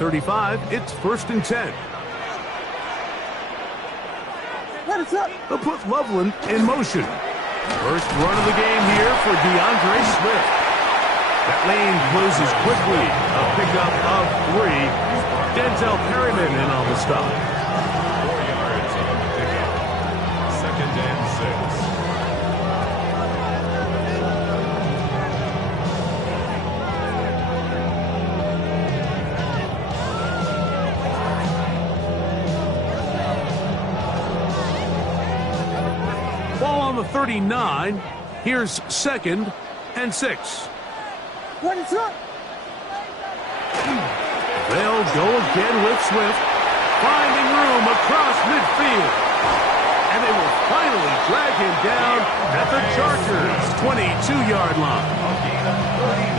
35, it's 1st and 10. They'll put Loveland in motion. First run of the game here for DeAndre Swift. That lane closes quickly. A pickup of 3. Denzel Perryman in on the stop. 4 yards on the pickup. 2nd and 6. Ball on the 39. Here's 2nd and 6. What is up? They'll go again with Swift, finding room across midfield. And they will finally drag him down at the Chargers' 22-yard line.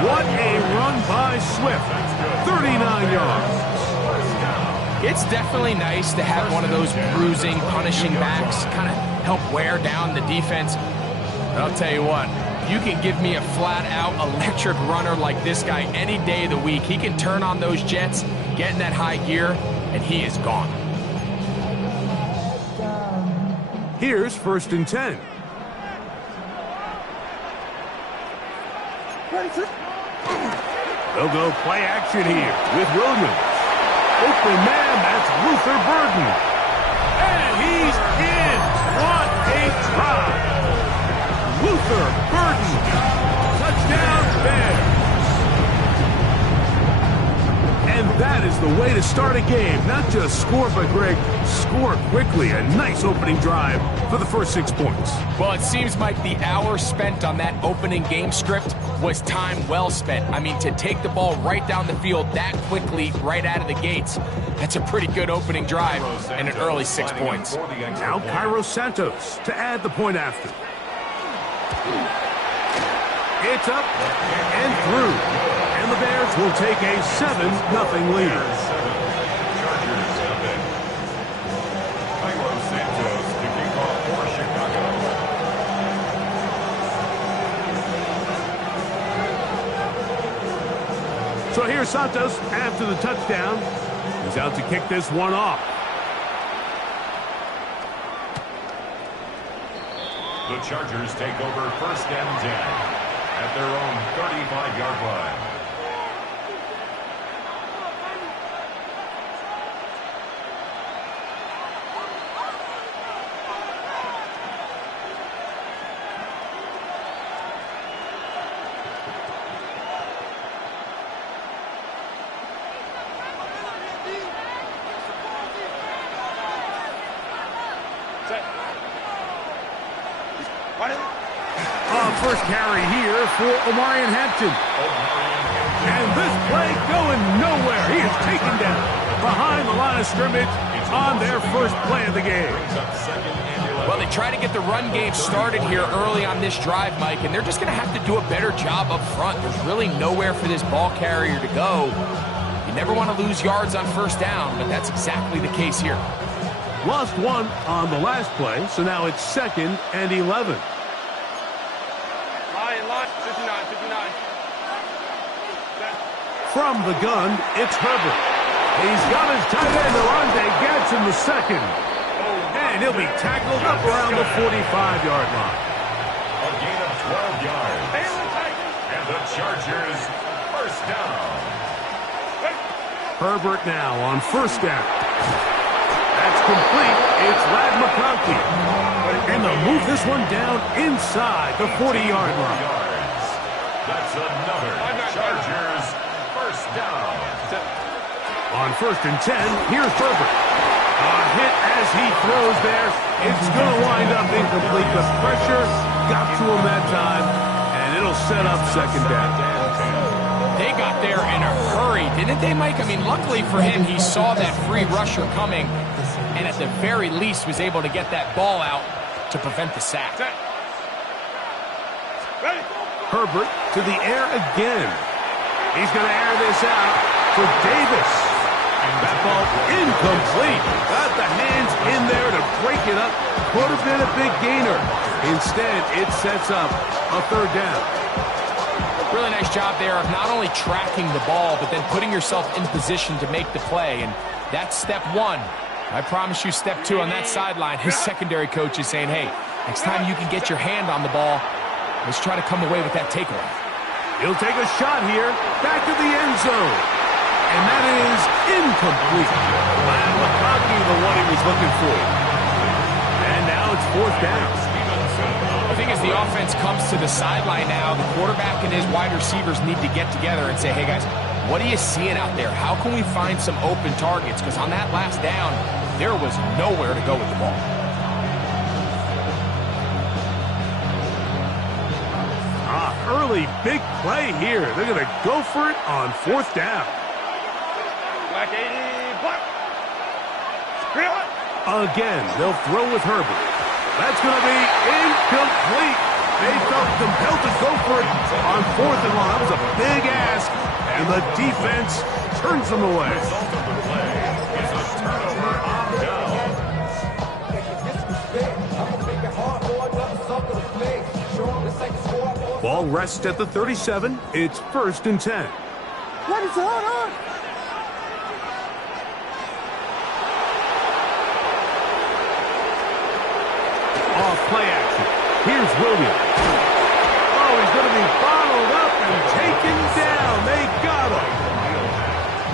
What a run by Swift. 39 yards. It's definitely nice to have one of those bruising, punishing backs kind of help wear down the defense. But I'll tell you what, you can give me a flat-out electric runner like this guy any day of the week. He can turn on those jets, get in that high gear, and he is gone. Here's 1st and 10. They'll go play action here with Williams. Open man, that's Luther Burden. And he's in. What a drive. Luther Burden. Touchdown Bears. And that is the way to start a game. Not just score, but Greg, score quickly. A nice opening drive for the first 6 points. Well, it seems like the hour spent on that opening game script was time well spent. I mean, to take the ball right down the field that quickly, right out of the gates, that's a pretty good opening drive and an early 6 points. Now Cairo Santos to add the point after. It's up and through. And the Bears will take a 7-0 lead. Chargers have it. Cairo Santos to kick off for Chicago. So here's Santos after the touchdown. He's out to kick this one off. The Chargers take over 1st and 10 at their own 35-yard line. First carry here for Omarion Hampton. And this play going nowhere. He is taken down behind the line of scrimmage on their first play of the game. Well, they try to get the run game started here early on this drive, Mike, and they're just going to have to do a better job up front. There's really nowhere for this ball carrier to go. You never want to lose yards on 1st down, but that's exactly the case here. Lost 1 on the last play, so now it's 2nd and 11. From the gun, it's Herbert. He's got his tight end, Orlando Gadsden the second. And he'll be tackled up around the 45-yard line. A gain of 12 yards. And the Chargers 1st down. Herbert now on 1st down. That's complete. It's Ladd McConkey. And they'll move this one down inside the 40-yard line. That's another Chargers 1st down. On 1st and 10, here's Herbert. A hit as he throws there. It's going to wind up incomplete. The pressure got to him that time, and it'll set up 2nd down. They got there in a hurry, didn't they, Mike? I mean, luckily for him, he saw that free rusher coming, and at the very least was able to get that ball out to prevent the sack. Herbert to the air again. He's going to air this out for Davis. That ball incomplete. Got the hands in there to break it up. Could have been a big gainer. Instead, it sets up a 3rd down. Really nice job there of not only tracking the ball, but then putting yourself in position to make the play. And that's step one. I promise you step two on that sideline. His secondary coach is saying, hey, next time you can get your hand on the ball, let's try to come away with that takeaway. He'll take a shot here, back to the end zone. And that is incomplete. Glad McConkey, the one he was looking for. And now it's fourth down. I think as the offense comes to the sideline now, the quarterback and his wide receivers need to get together and say, hey, guys, what are you seeing out there? How can we find some open targets? Because on that last down, there was nowhere to go with the ball. Early big play here. They're going to go for it on fourth down. Again, they'll throw with Herbert. That's going to be incomplete. They felt compelled to go for it on fourth and long. That was a big ask, and the defense turns them away. Ball rests at the 37. It's 1st and 10. What is going on? Off play action. Here's Williams. Oh, he's going to be bottled up and taken down. They got him.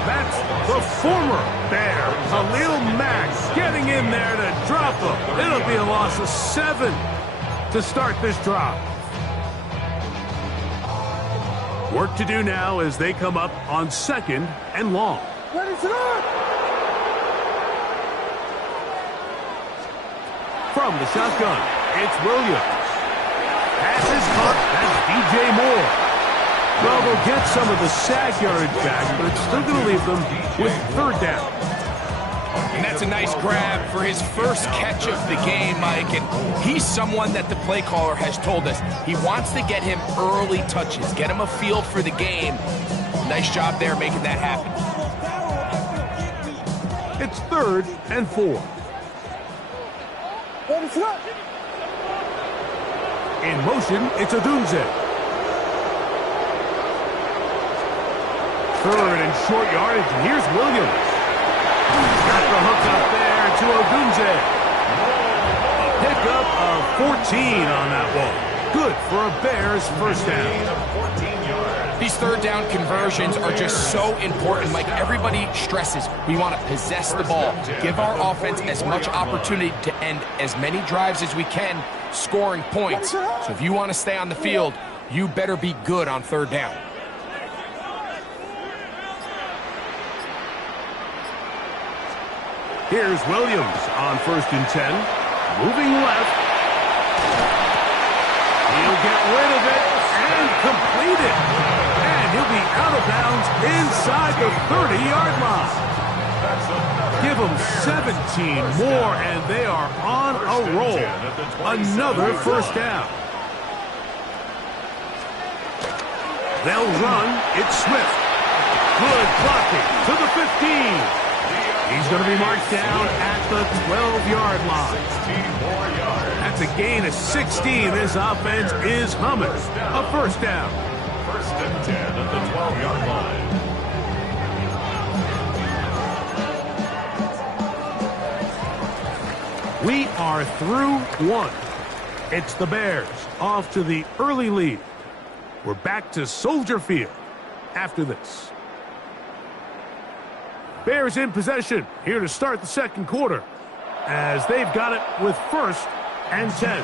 That's the former Bear, Khalil Mack, getting in there to drop him. It'll be a loss of 7 to start this drive. Work to do now as they come up on 2nd and long. What is on? From the shotgun, it's Williams. Pass is caught. That's DJ Moore. Well, they'll get some of the sack yardage back, but it's still going to leave them with 3rd down. And that's a nice grab for his first catch of the game, Mike. And he's someone that the play caller has told us he wants to get him early touches, get him a feel for the game. Nice job there making that happen. It's 3rd and 4. What is on? In motion, it's Odunze. 3rd and short yardage, and here's Williams. Got the hook up there to Odunze. A pickup of 14 on that one. Good for a Bears first down. These 3rd down conversions are just so important. Like everybody stresses, we want to possess the ball, give our offense as much opportunity to end as many drives as we can, scoring points. So if you want to stay on the field, you better be good on 3rd down. Here's Williams on 1st and 10. Moving left. He'll get rid of it and complete it. And he'll be out of bounds inside the 30-yard line. Give them 17 more, and they are on a roll. Another first down. They'll run. It's Swift. Good blocking to the 15. He's going to be marked down at the 12-yard line. That's a gain of 16. This offense is humming. A first down. 1st and 10 at the 12-yard line. We are through 1. It's the Bears off to the early lead. We're back to Soldier Field after this. Bears in possession here to start the 2nd quarter as they've got it with 1st and 10.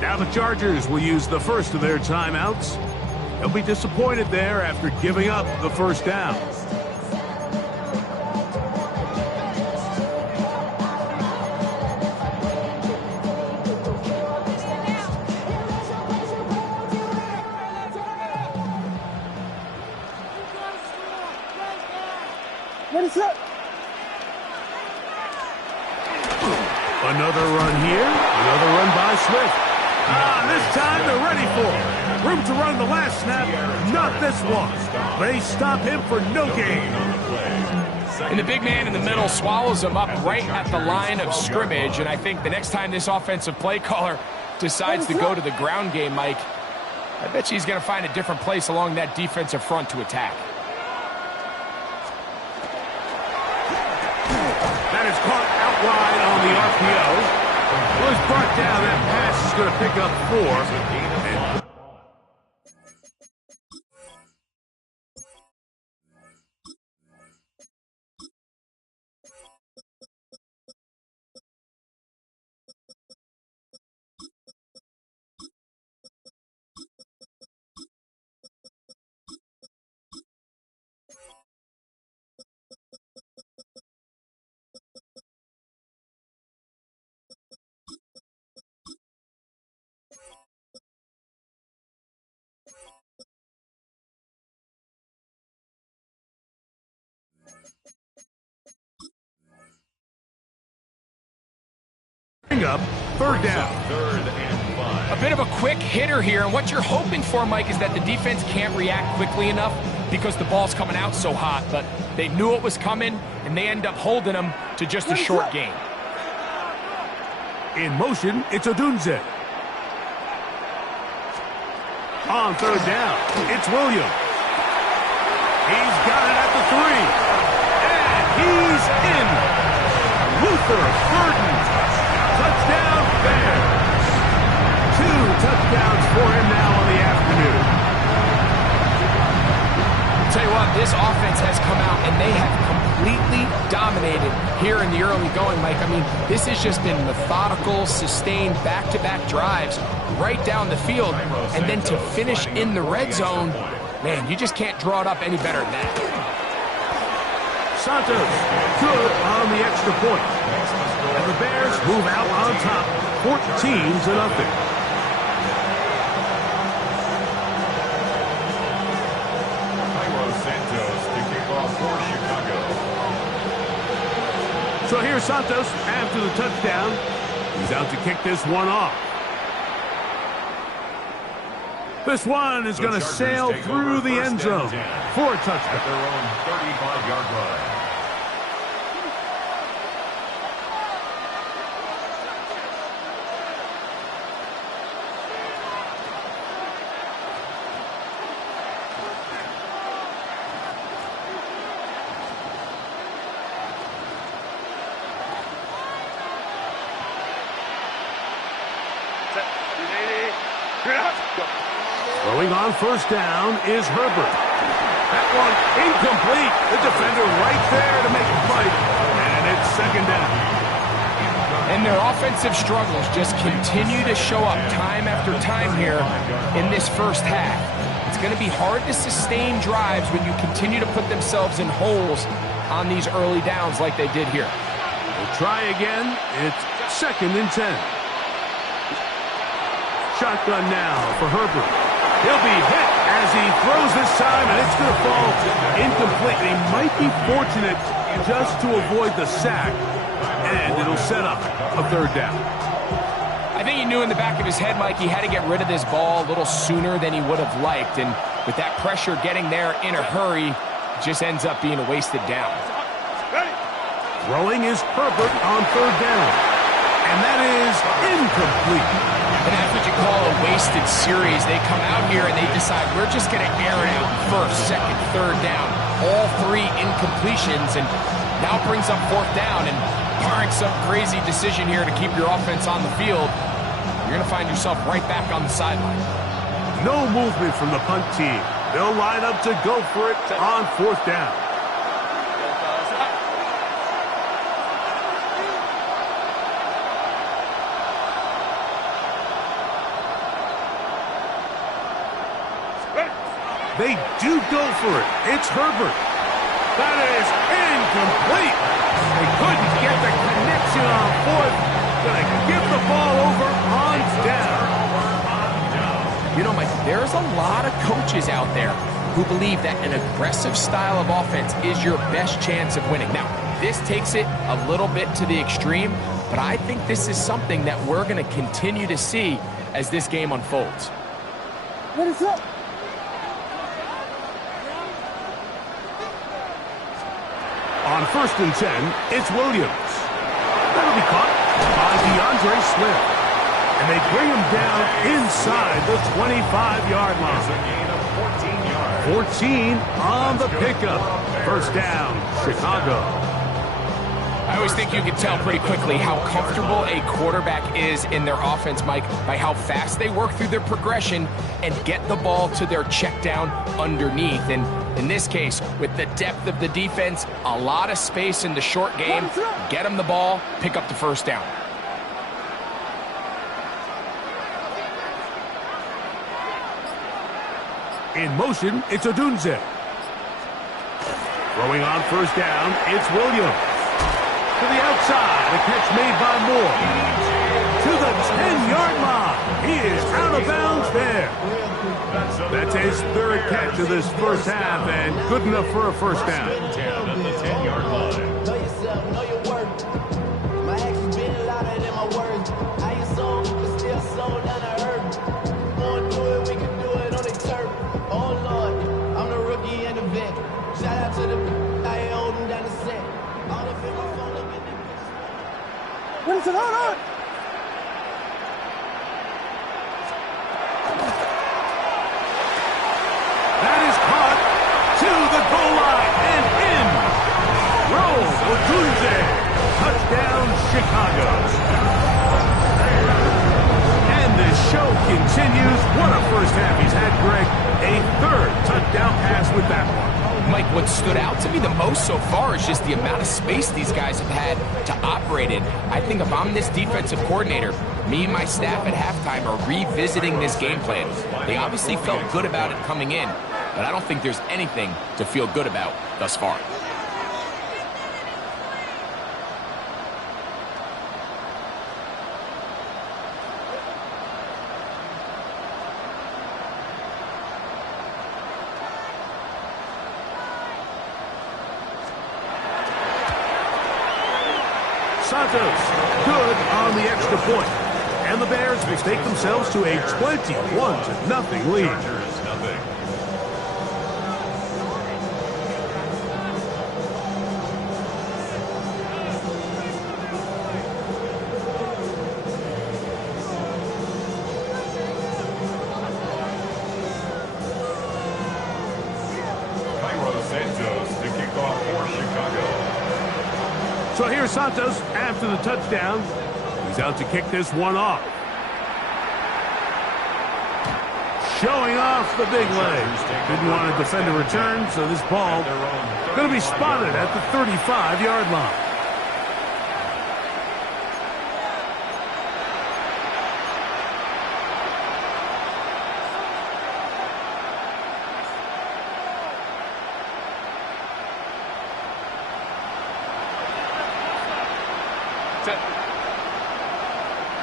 Now the Chargers will use the first of their timeouts. They'll be disappointed there after giving up the first down. What is up? Another run here. Another run by Swift. This time they're ready for it. Room to run the last snap. Not this one. They stop him for no gain. And the big man in the middle swallows him up right at the line of scrimmage. And I think the next time this offensive play caller decides to go to the ground game, Mike, I bet you he's going to find a different place along that defensive front to attack. That is caught out wide on the RPO. Was brought down. That pass is going to pick up 4. Up, 3rd down. 3rd and 5. A bit of a quick hitter here, and what you're hoping for, Mike, is that the defense can't react quickly enough because the ball's coming out so hot, but they knew it was coming, and they end up holding them to just a short gain. In motion, it's Tiwsn. On 3rd down, it's Williams. He's got it at the 3. And he's in. Luther Burden. Touchdown, Bears. 2 touchdowns for him now on the afternoon. I'll tell you what, this offense has come out, and they have completely dominated here in the early going, Mike. I mean, this has just been methodical, sustained, back-to-back drives right down the field, and then to finish in the red zone, man, you just can't draw it up any better than that. Santos, good on the extra point. And the Bears move out on top, 14-0. So here's Santos after the touchdown. He's out to kick this one off. This one is going to sail through the end zone for a touchdown. At their own 35-yard line. Throwing on 1st down is Herbert. That one incomplete. The defender right there to make a fight. And it's 2nd down. And their offensive struggles just continue to show up time after time here in this first half. It's going to be hard to sustain drives when you continue to put themselves in holes on these early downs like they did here. We'll try again. It's 2nd and 10. Shotgun now for Herbert. He'll be hit as he throws this time, and it's going to fall incomplete. He might be fortunate just to avoid the sack, and it'll set up a 3rd down. I think he knew in the back of his head, Mike, he had to get rid of this ball a little sooner than he would have liked, and with that pressure getting there in a hurry, it just ends up being a wasted down. Throwing is Herbert on 3rd down, and that is incomplete. And that's what you call a wasted series. They come out here and they decide, we're just going to air it out 1st, 2nd, 3rd down. All 3 incompletions, and now brings up 4th down. And barring some crazy decision here to keep your offense on the field, you're going to find yourself right back on the sideline. No movement from the punt team. They'll line up to go for it on 4th down. They do go for it. It's Herbert. That is incomplete. They couldn't get the connection on 4th. Gonna give the ball over on down. You know, Mike, there's a lot of coaches out there who believe that an aggressive style of offense is your best chance of winning. Now, this takes it a little bit to the extreme, but I think this is something that we're going to continue to see as this game unfolds. What is up? On 1st and 10, it's Williams. That'll be caught by DeAndre Swift. And they bring him down inside the 25-yard It's a line. gain of 14 yards. 14 on the pickup. First down, Chicago. I always think you can tell pretty quickly how comfortable a quarterback is in their offense, Mike, by how fast they work through their progression and get the ball to their check down underneath. And in this case, with the depth of the defense, a lot of space in the short game, get them the ball, pick up the first down. In motion, it's Odunze. Throwing on first down, it's Williams. To the outside, a catch made by Moore. To the 10-yard line. He is out of bounds there. That's his third catch of this first half, and good enough for a first down. 10 at the 10-yard line. Know yourself, know your worth. My actions been louder than my words. I ain't sold, but still sold down to earth. Wanna do it, we can do it on the turf. Oh Lord, I'm the rookie and the vet. Shout out to the I ain't holding down the set. All the people phone up in the What is it on? That is caught to the goal line and in. Roll, Odunze. Touchdown, Chicago. And the show continues. What a first half he's had, Greg. A third touchdown pass with that one. Mike, what stood out to me the most so far is just the amount of space these guys have had to operate in. I think if I'm this defensive coordinator, me and my staff at halftime are revisiting this game plan. They obviously felt good about it coming in, but I don't think there's anything to feel good about thus far. Santos, good on the extra point. And the Bears will take themselves to a 21-0 lead. Chargers, nothing. Santos to kick off for Chicago. So here's Santos after the touchdown. He's out to kick this one off. Showing off the big legs. Didn't want to defend a return, so this ball going to be spotted at the 35-yard line.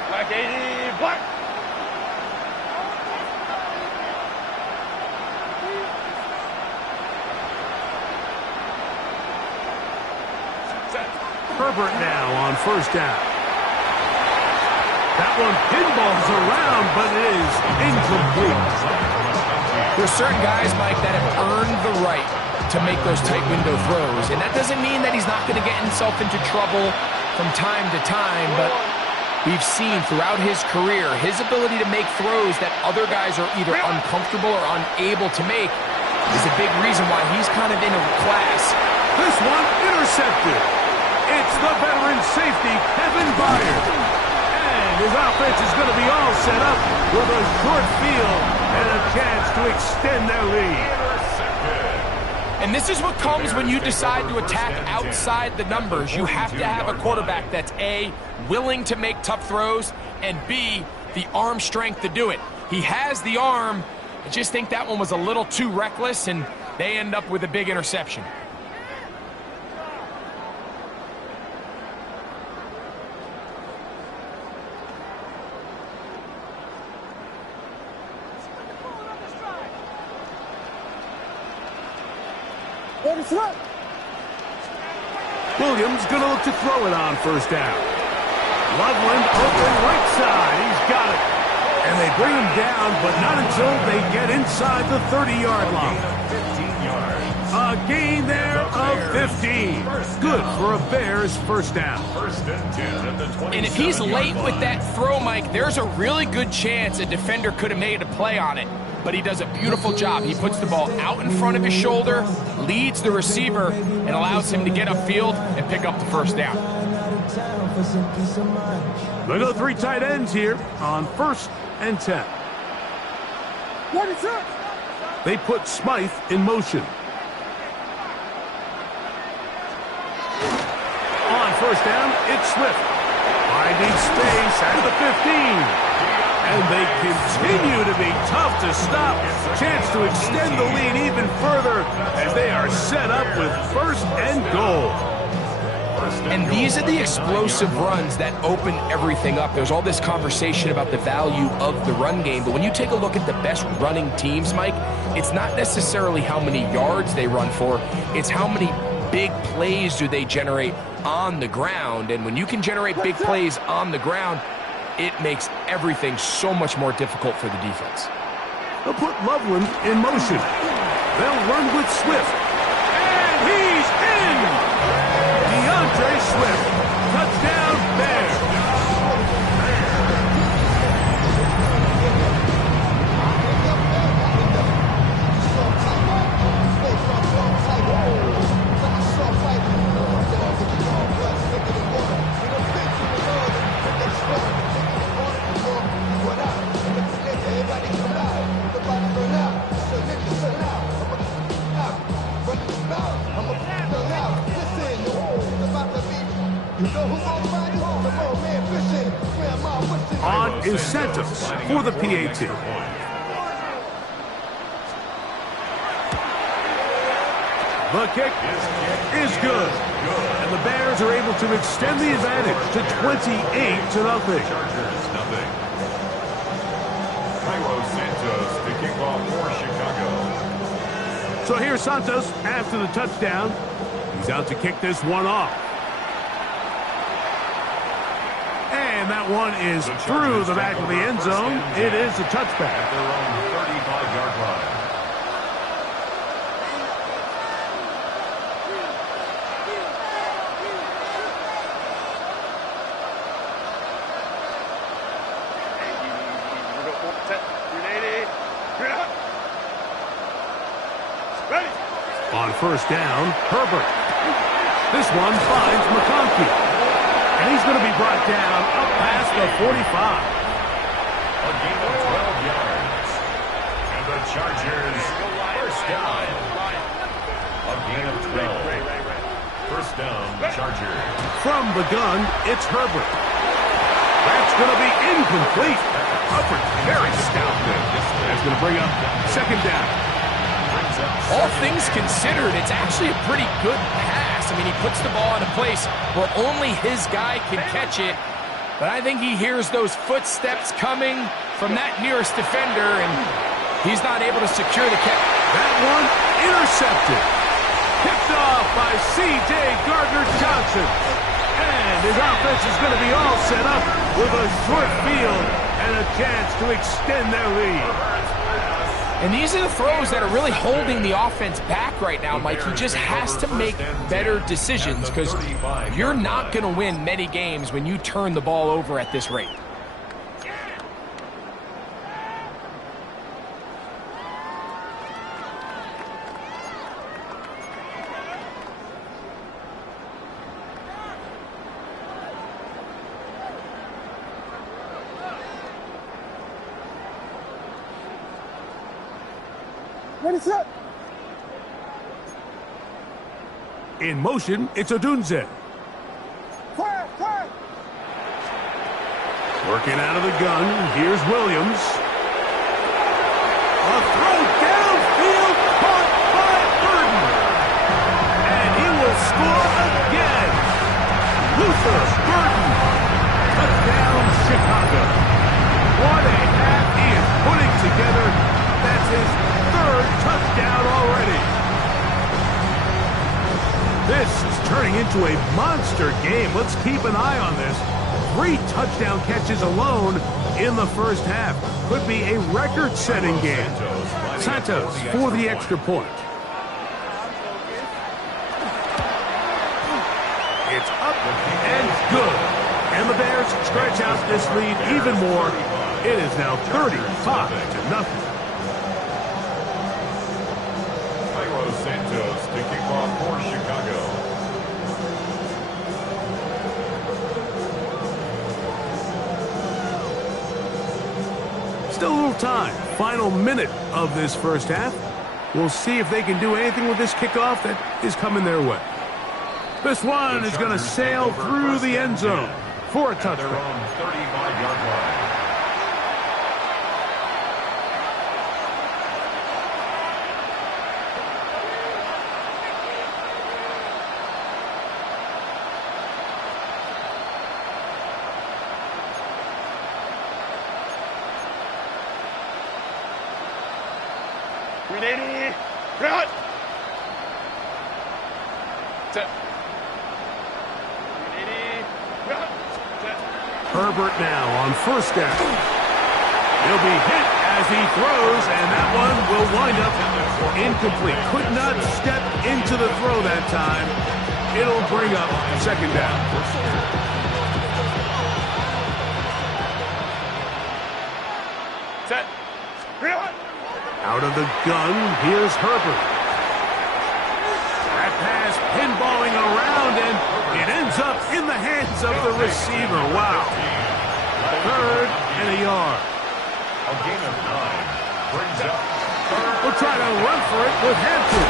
Black 80, black. Herbert now on first down. That one pinballs around, but it is incomplete. There's certain guys, Mike, that have earned the right to make those tight window throws, and that doesn't mean that he's not going to get himself into trouble from time to time, but we've seen throughout his career his ability to make throws that other guys are either uncomfortable or unable to make is a big reason why he's kind of in a class. This one intercepted. It's the veteran safety, Kevin Byard. And his offense is going to be all set up with a short field and a chance to extend their lead. And this is what comes when you decide to attack outside the numbers. You have to have a quarterback that's A, willing to make tough throws, and B, the arm strength to do it. He has the arm. I just think that one was a little too reckless, and they end up with a big interception. Williams going to look to throw it on first down. Loveland open right side. He's got it. And they bring him down, but not until they get inside the 30-yard line. 15 yards. A A gain there of 15. Good for a Bears first down. First and 10 at the 27. And if he's late with that throw, Mike, there's a really good chance a defender could have made a play on it. But he does a beautiful job. He puts the ball out in front of his shoulder, leads the receiver, and allows him to get upfield and pick up the first down. They go 3 tight ends here on 1st and 10. What is up? They put Smythe in motion. On 1st down, it's Swift. Finding space at the 15. And they continue to be tough to stop. Chance to extend the lead even further as they are set up with 1st and goal. And these are the explosive runs that open everything up. There's all this conversation about the value of the run game, but when you take a look at the best running teams, Mike, it's not necessarily how many yards they run for, it's how many big plays do they generate on the ground. And when you can generate big plays on the ground, it makes everything so much more difficult for the defense. They'll put Loveland in motion. They'll run with Swift. And he's in! DeAndre Swift. Touchdown, Bears. On incentives for the PAT. The kick is good. And the Bears are able to extend the advantage to 28-0. Chargers, nothing. Santos to kick off for Chicago. So here's Santos after the touchdown. He's out to kick this one off. And that one is through the back of the end zone. It is a touchback. At their own 35-yard line. On 1st down, Herbert. This one finds McConkey. And he's going to be brought down up past the 45. A gain of 12 yards. And the Chargers, first down. A gain of 12. First down, Chargers. From the gun, it's Herbert. That's going to be incomplete. Hubbard very stout there. That's going to bring up 2nd down. All things considered, it's actually a pretty good pass. I mean, he puts the ball in a place where only his guy can catch it. But I think he hears those footsteps coming from that nearest defender, and he's not able to secure the catch. That one intercepted. Picked off by C.J. Gardner-Johnson. And his offense is going to be all set up with a short field and a chance to extend their lead. And these are the throws that are really holding the offense back right now, Mike. He just has to make better decisions because you're not going to win many games when you turn the ball over at this rate. What is up? In motion, it's Odunze. Quiet. Working out of the gun, here's Williams. A throw downfield caught by Burton. And he will score again. Luther Burton. Touchdown, Chicago. What a half he is putting together. That's his 3rd touchdown already. This is turning into a monster game. Let's keep an eye on this. 3 touchdown catches alone in the first half. Could be a record-setting game. Santos for the extra point. It's up and good. And the Bears stretch out this lead even more. It is now 35-0. Santos to kick off for Chicago. Still a little time. Final minute of this first half. We'll see if they can do anything with this kickoff that is coming their way. This one is going to sail through the end zone for a touchdown. 35-yard line. Herbert now on first down. He'll be hit as he throws, and that one will wind up incomplete. Could not step into the throw that time. It'll bring up second down. Set. Out of the gun, here's Herbert. That pass pinballing around, and it ends up in the hands of the receiver. Wow. Third and a yard. A gain of 9 brings up third. We'll try to run for it with Hampton.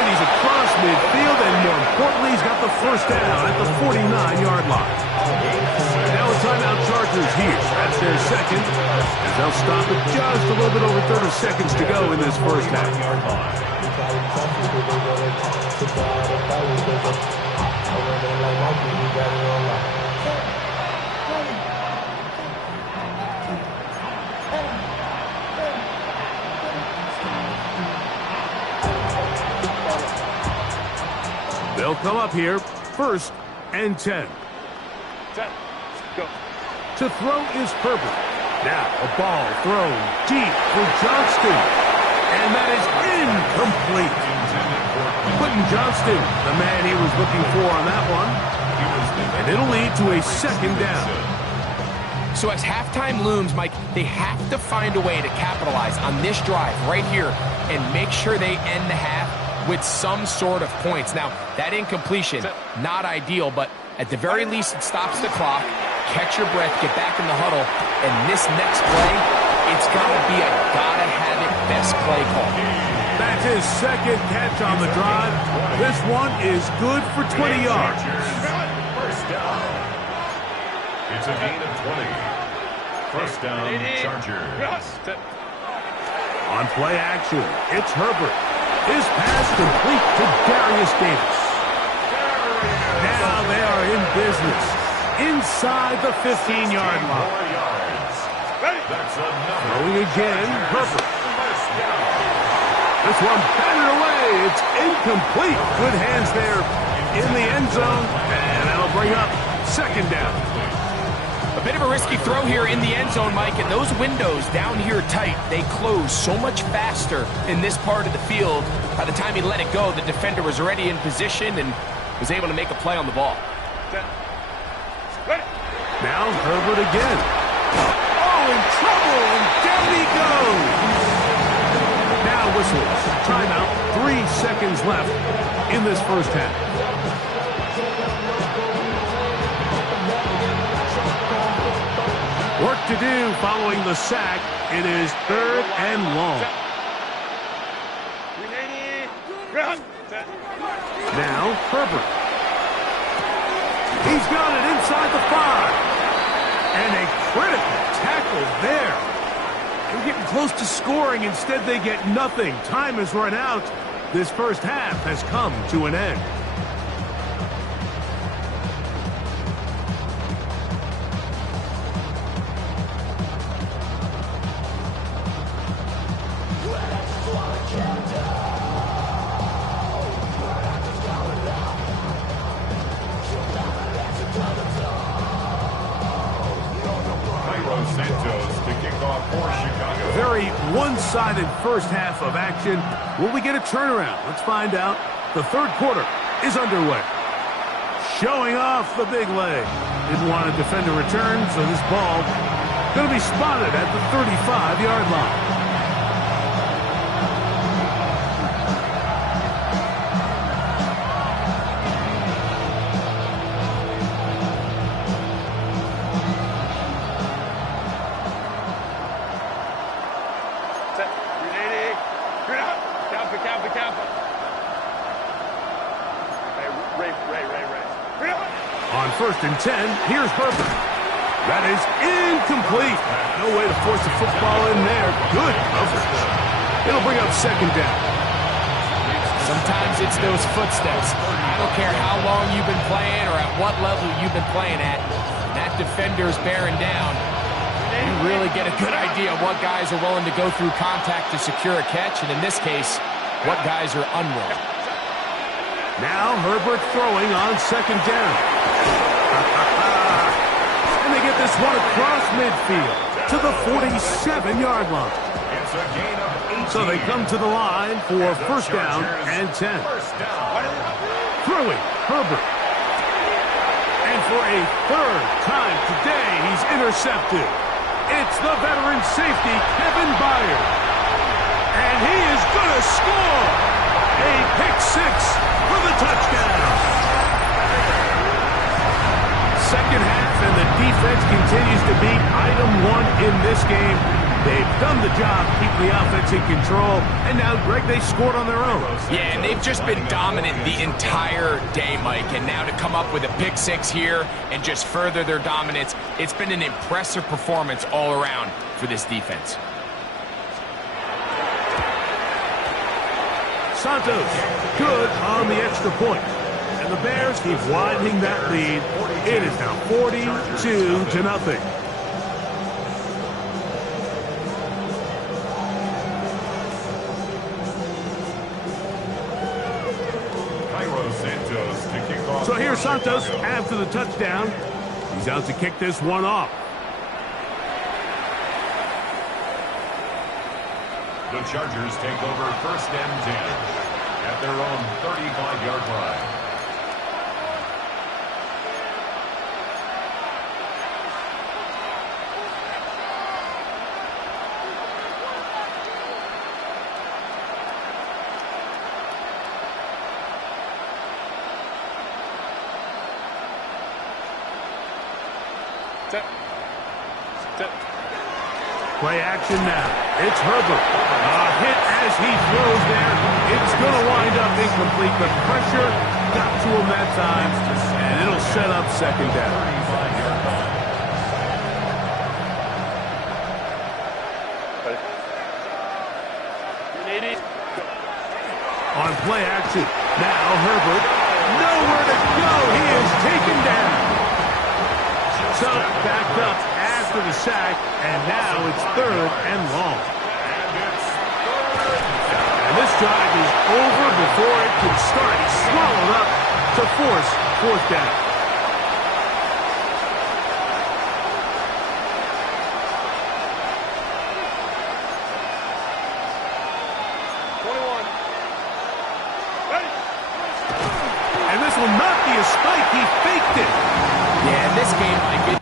And he's across midfield, and more importantly, he's got the first down at the 49-yard line. Now a timeout Chargers here. That's their second, as they'll stop it just a little bit over 30 seconds to go in this first half. They'll come up here, first and 10. Set. Go. To throw is Herbert. Now a ball thrown deep for Johnston. And that is incomplete. Quentin Johnston, the man he was looking for on that one. And it'll lead to a second down. So as halftime looms, Mike, they have to find a way to capitalize on this drive right here and make sure they end the half with some sort of points. Now, that incompletion, not ideal, but at the very least, it stops the clock. Catch your breath, get back in the huddle, and this next play, it's got to be a gotta-have-it best play call. That's his second catch on the drive. This one is good for 20 yards. First down. It's a gain of 20. First down, Chargers. On play action, it's Herbert. His pass complete to Darius Davis. Now they are in business inside the 15-yard line. That's enough. Throwing again, Herbert. This one batted away. It's incomplete. Good hands there in the end zone, and that'll bring up second down. A bit of a risky throw here in the end zone, Mike, and those windows down here tight, they close so much faster in this part of the field. By the time he let it go, the defender was already in position and was able to make a play on the ball. Now Herbert again. Oh, in trouble, and down he goes. Now whistles. Timeout, 3 seconds left in this first half. Work to do following the sack. It is third and long. Now Herbert. He's got it inside the 5. And a critical tackle there. They're getting close to scoring. Instead, they get nothing. Time has run out. This first half has come to an end. Very one-sided first half of action. Will we get a turnaround? Let's find out. The third quarter is underway. showing off the big leg. Didn't want to defend a return, so this ball going to be spotted at the 35-yard line. On 1st and 10, here's Herbert. That is incomplete. No way to force the football in there. Good coverage. It'll bring up 2nd down. Sometimes it's those footsteps. I don't care how long you've been playing or at what level you've been playing at. That defender's bearing down. You really get a good idea of what guys are willing to go through contact to secure a catch, and in this case, what guys are unwilling. Now Herbert throwing on 2nd down. And they get this one across midfield to the 47-yard line. It's a gain of 18. So they come to the line for 1st down and 10. Throwing Herbert. And for a 3rd time today, he's intercepted. It's the veteran safety, Kevin Byard. And he is going to score. A pick 6 for the touchdown. 2nd half, and the defense continues to be item 1 in this game. They've done the job, keeping the offense in control, and now, Greg, they scored on their own. Yeah, and they've just been dominant the entire day, Mike, and now to come up with a pick 6 here and just further their dominance, it's been an impressive performance all around for this defense. Santos, good on the extra point. And the Bears keep widening that lead. It is now 42-0. So here's Santos after the touchdown. He's out to kick this one off. The Chargers take over 1st and 10 at their own 35-yard line. Play action now. It's Herbert. A hit as he throws there. It's going to wind up incomplete. The pressure got to him that time, and it'll set up 2nd down. On play action. Now Herbert. Nowhere to go. He is taken down. So backed up after the sack, and now it's 3rd and long. And this drive is over before it can start. Swallowed up to force 4th down. And this will not be a spike. He faked it. Yeah, in this game, I get.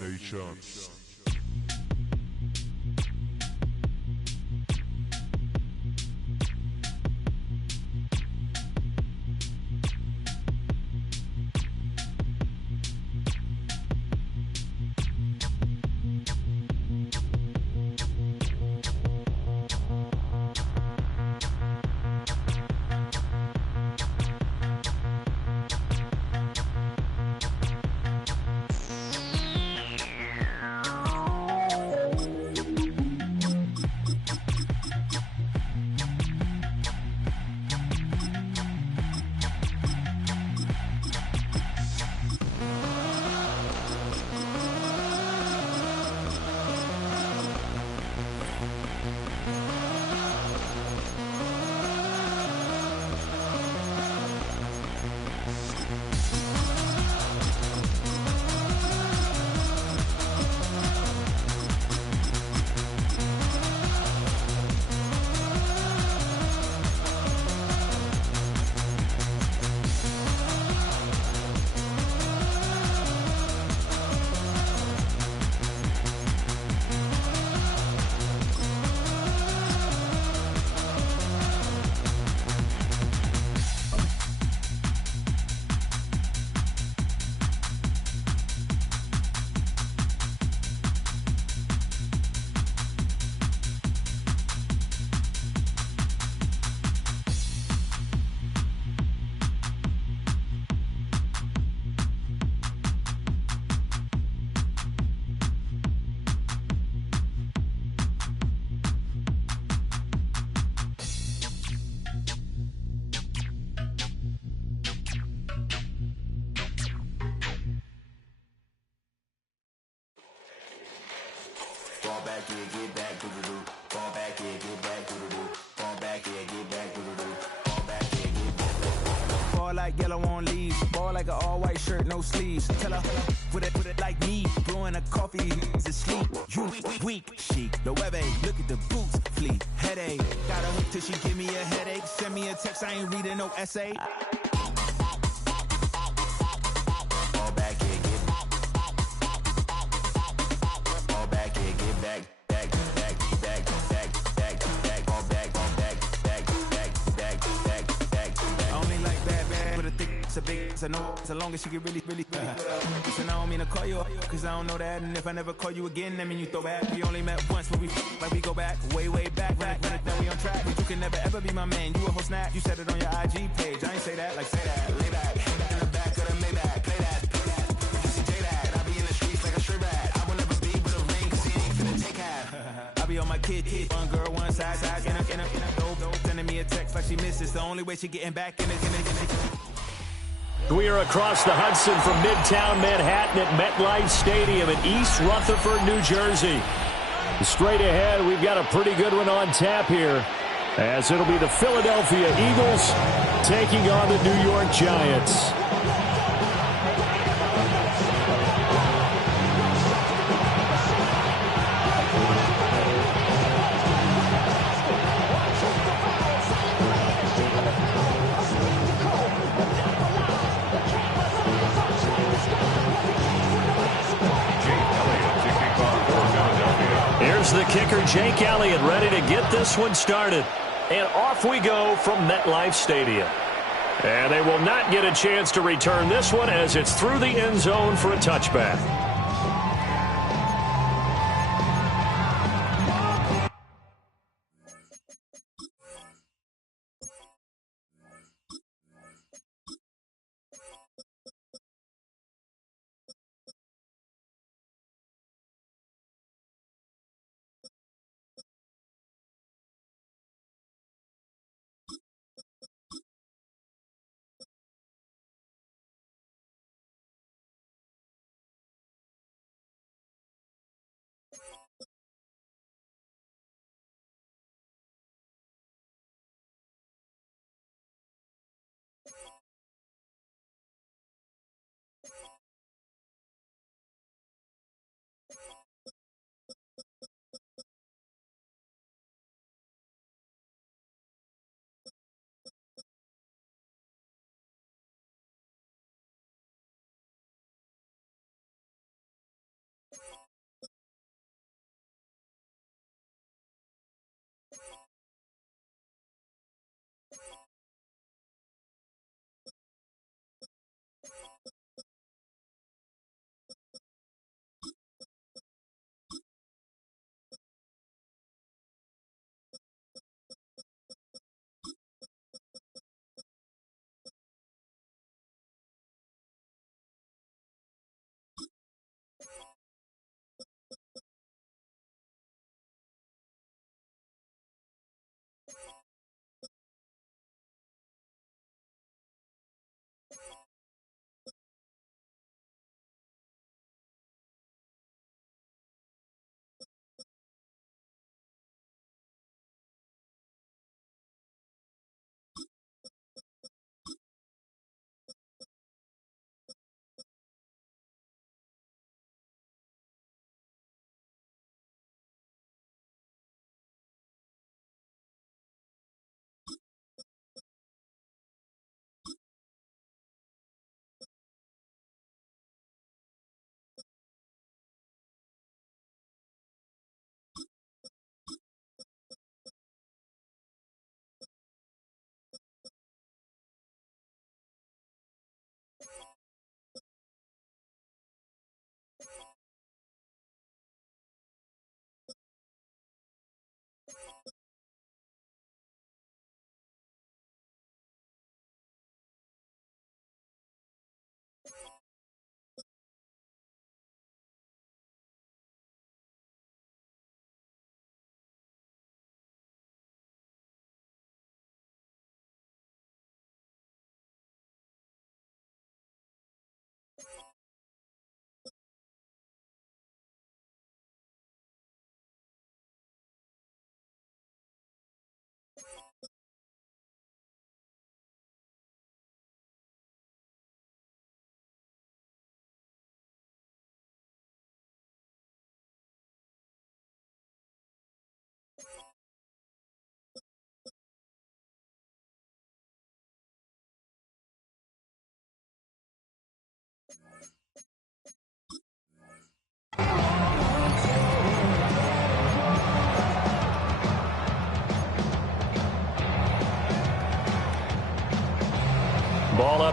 Nations. Fall back, yeah, get back, doo-doo-doo. Fall back, yeah, get back, doo-doo-doo. Fall back, yeah, get back, doo-doo-doo. Fall back, yeah, get back. Fall like yellow on leaves. Ball like an all-white shirt, no sleeves. Tell her, put it like me. Blowing a coffee, is asleep. You weak, chic. The web look at the boots, fleet. Headache, got a hook till she give me a headache. Send me a text, I ain't reading no essay. Fall back, yeah, get back. Fall back, yeah, get back, back, back, back, back. I know so long as she get really listen, I don't mean to call you up, cause I don't know that. And if I never call you again, that mean you throw back. We only met once, but we like we go back, way back. When then we on track, but you can never ever be my man. You a whole snap, you said it on your IG page. I ain't say that, like say that, lay back. In the back of the Maybach, play that. You see J that, I be in the streets like a straight rat. I will never be with a ring, cause he ain't finna take half. I be on my kid, one girl, one side, in a dope, sending me a text like she misses. The only way she getting back in it. We are across the Hudson from Midtown Manhattan at MetLife Stadium in East Rutherford, New Jersey. Straight ahead, we've got a pretty good one on tap here, as it'll be the Philadelphia Eagles taking on the New York Giants. Here's the kicker, Jake Elliott, ready to get this one started. And off we go from MetLife Stadium. And they will not get a chance to return this one as it's through the end zone for a touchback.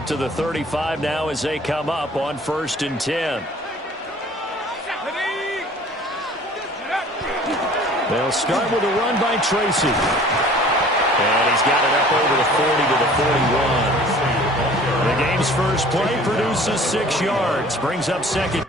out to the 35 now as they come up on 1st and 10. They'll start with a run by Tracy. And he's got it up over the 40 to the 41. The game's first play produces 6 yards, brings up second.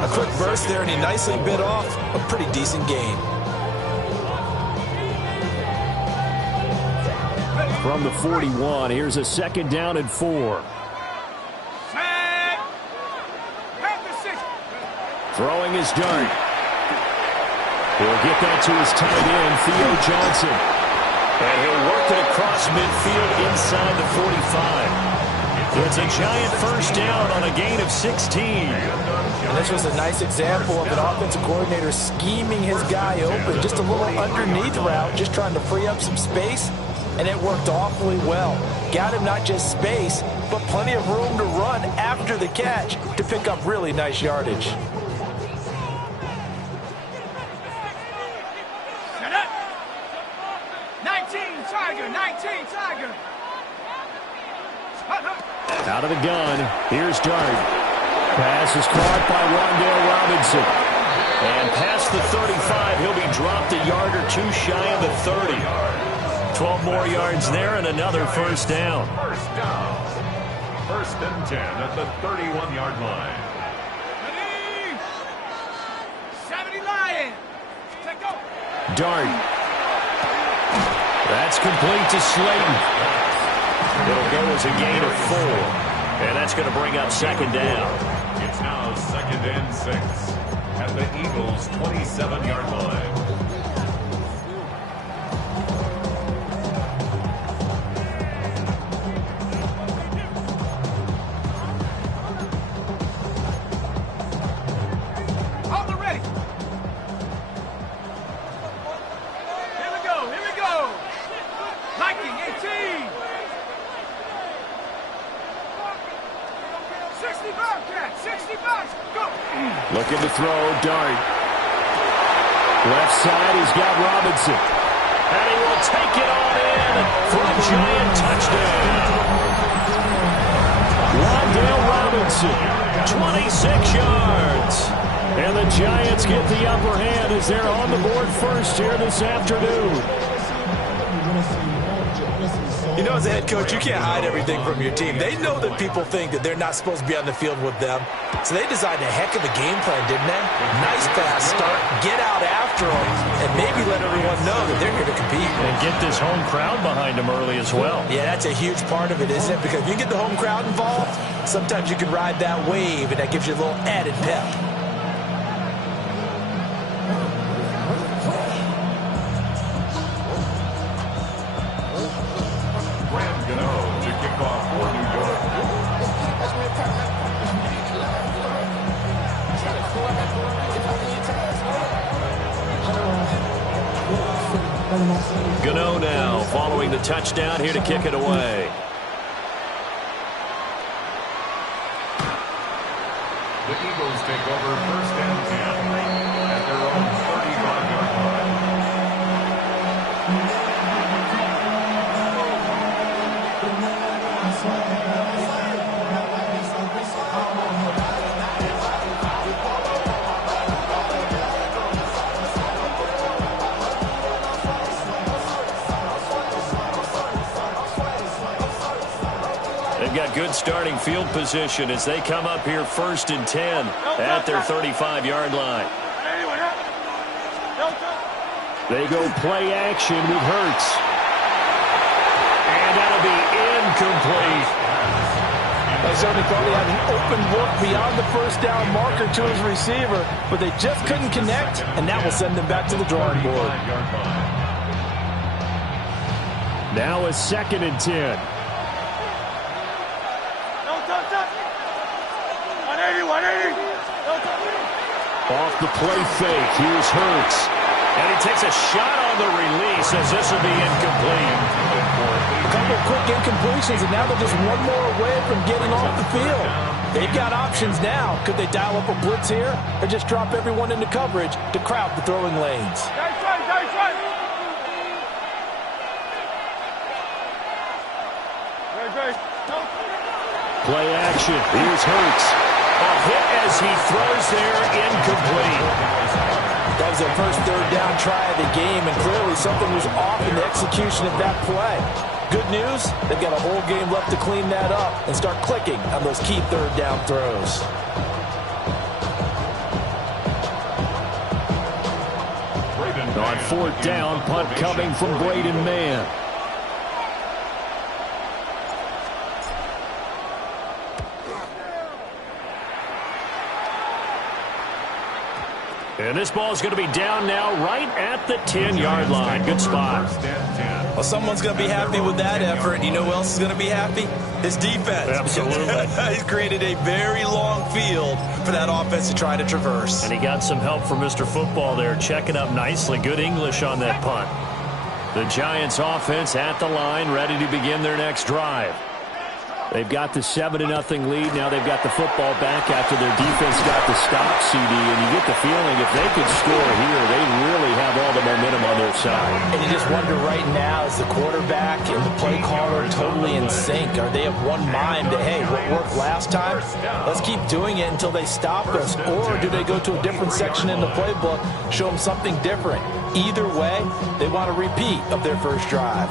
A quick burst there, and he nicely bit off a pretty decent gain. From the 41, here's a 2nd down and 4. Throwing his dart. He'll get that to his tight end, Theo Johnson. And he'll work it across midfield inside the 45. It's a giant first down on a gain of 16. And this was a nice example of an offensive coordinator scheming his guy open. Just a little underneath route, just trying to free up some space. And it worked awfully well. Got him not just space, but plenty of room to run after the catch to pick up really nice yardage. Set up. 19 Tiger. Out of the gun, here's Dart. Pass is caught by Wandale Robinson. And past the 35, he'll be dropped a yard or two shy of the 30. 12 more yards there and another first down. First down. 1st and 10 at the 31-yard line. 70 Lions. Take go. Dart. That's complete to Slayton. It'll go as a gain of 4. And that's going to bring up 2nd down. It's now 2nd and 6 at the Eagles' 27-yard line. On the ready. Here we go. Liking 18. 60 Bobcats, 60 bucks, go! Looking to throw, Dart. Left side, he's got Robinson. And he will take it on in for a giant touchdown. Wandale Robinson, 26 yards. And the Giants get the upper hand as they're on the board first here this afternoon. You know, as a head coach, you can't hide everything from your team. They know that people think that they're not supposed to be on the field with them. So they designed a heck of a game plan, didn't they? Nice fast start, get out after them, and maybe let everyone know that they're here to compete. And get this home crowd behind them early as well. Yeah, that's a huge part of it, isn't it? Because if you get the home crowd involved, sometimes you can ride that wave, and that gives you a little added pep. Gano now following the touchdown here to kick it away. The Eagles take over 1st and 10 at their own 35-yard line. got good starting field position as they come up here 1st and 10 at their 35-yard line. They go play action with Hurts. And that'll be incomplete. They certainly thought he had an open look beyond the first down marker to his receiver, but they just couldn't connect, and that will send them back to the drawing board. Now a 2nd and 10. 180. Off the play fake, here's Hurts. And he takes a shot on the release as this will be incomplete. A couple of quick incompletions, and now they're just one more away from getting off the field. They've got options now. Could they dial up a blitz here or just drop everyone into coverage to crowd the throwing lanes? Play action. Here's Hurts. A hit as he throws there, incomplete. That was their first 3rd down try of the game, and clearly something was off in the execution of that play. Good news, they've got a whole game left to clean that up and start clicking on those key 3rd down throws. On 4th down, punt coming from Braden Mann. And this ball is going to be down now right at the 10-yard line. Good spot. Well, someone's going to be happy with that effort. You know who else is going to be happy? His defense. Absolutely. He's created a very long field for that offense to try to traverse. And he got some help from Mr. Football there, checking up nicely. Good English on that punt. The Giants offense at the line, ready to begin their next drive. They've got the 7-0 lead. Now they've got the football back after their defense got the stop, CD. And you get the feeling if they could score here, they really have all the momentum on their side. And you just wonder right now, is the quarterback and the play caller totally in sync? Are they of one mind that, hey, what worked last time, let's keep doing it until they stop us? Or do they go to a different section in the playbook, show them something different? Either way, they want a repeat of their first drive.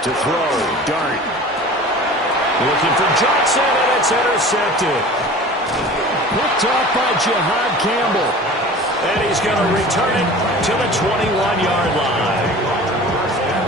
To throw, Dart. Looking for Johnson, and it's intercepted. Picked off by Jihad Campbell. And he's going to return it to the 21-yard line.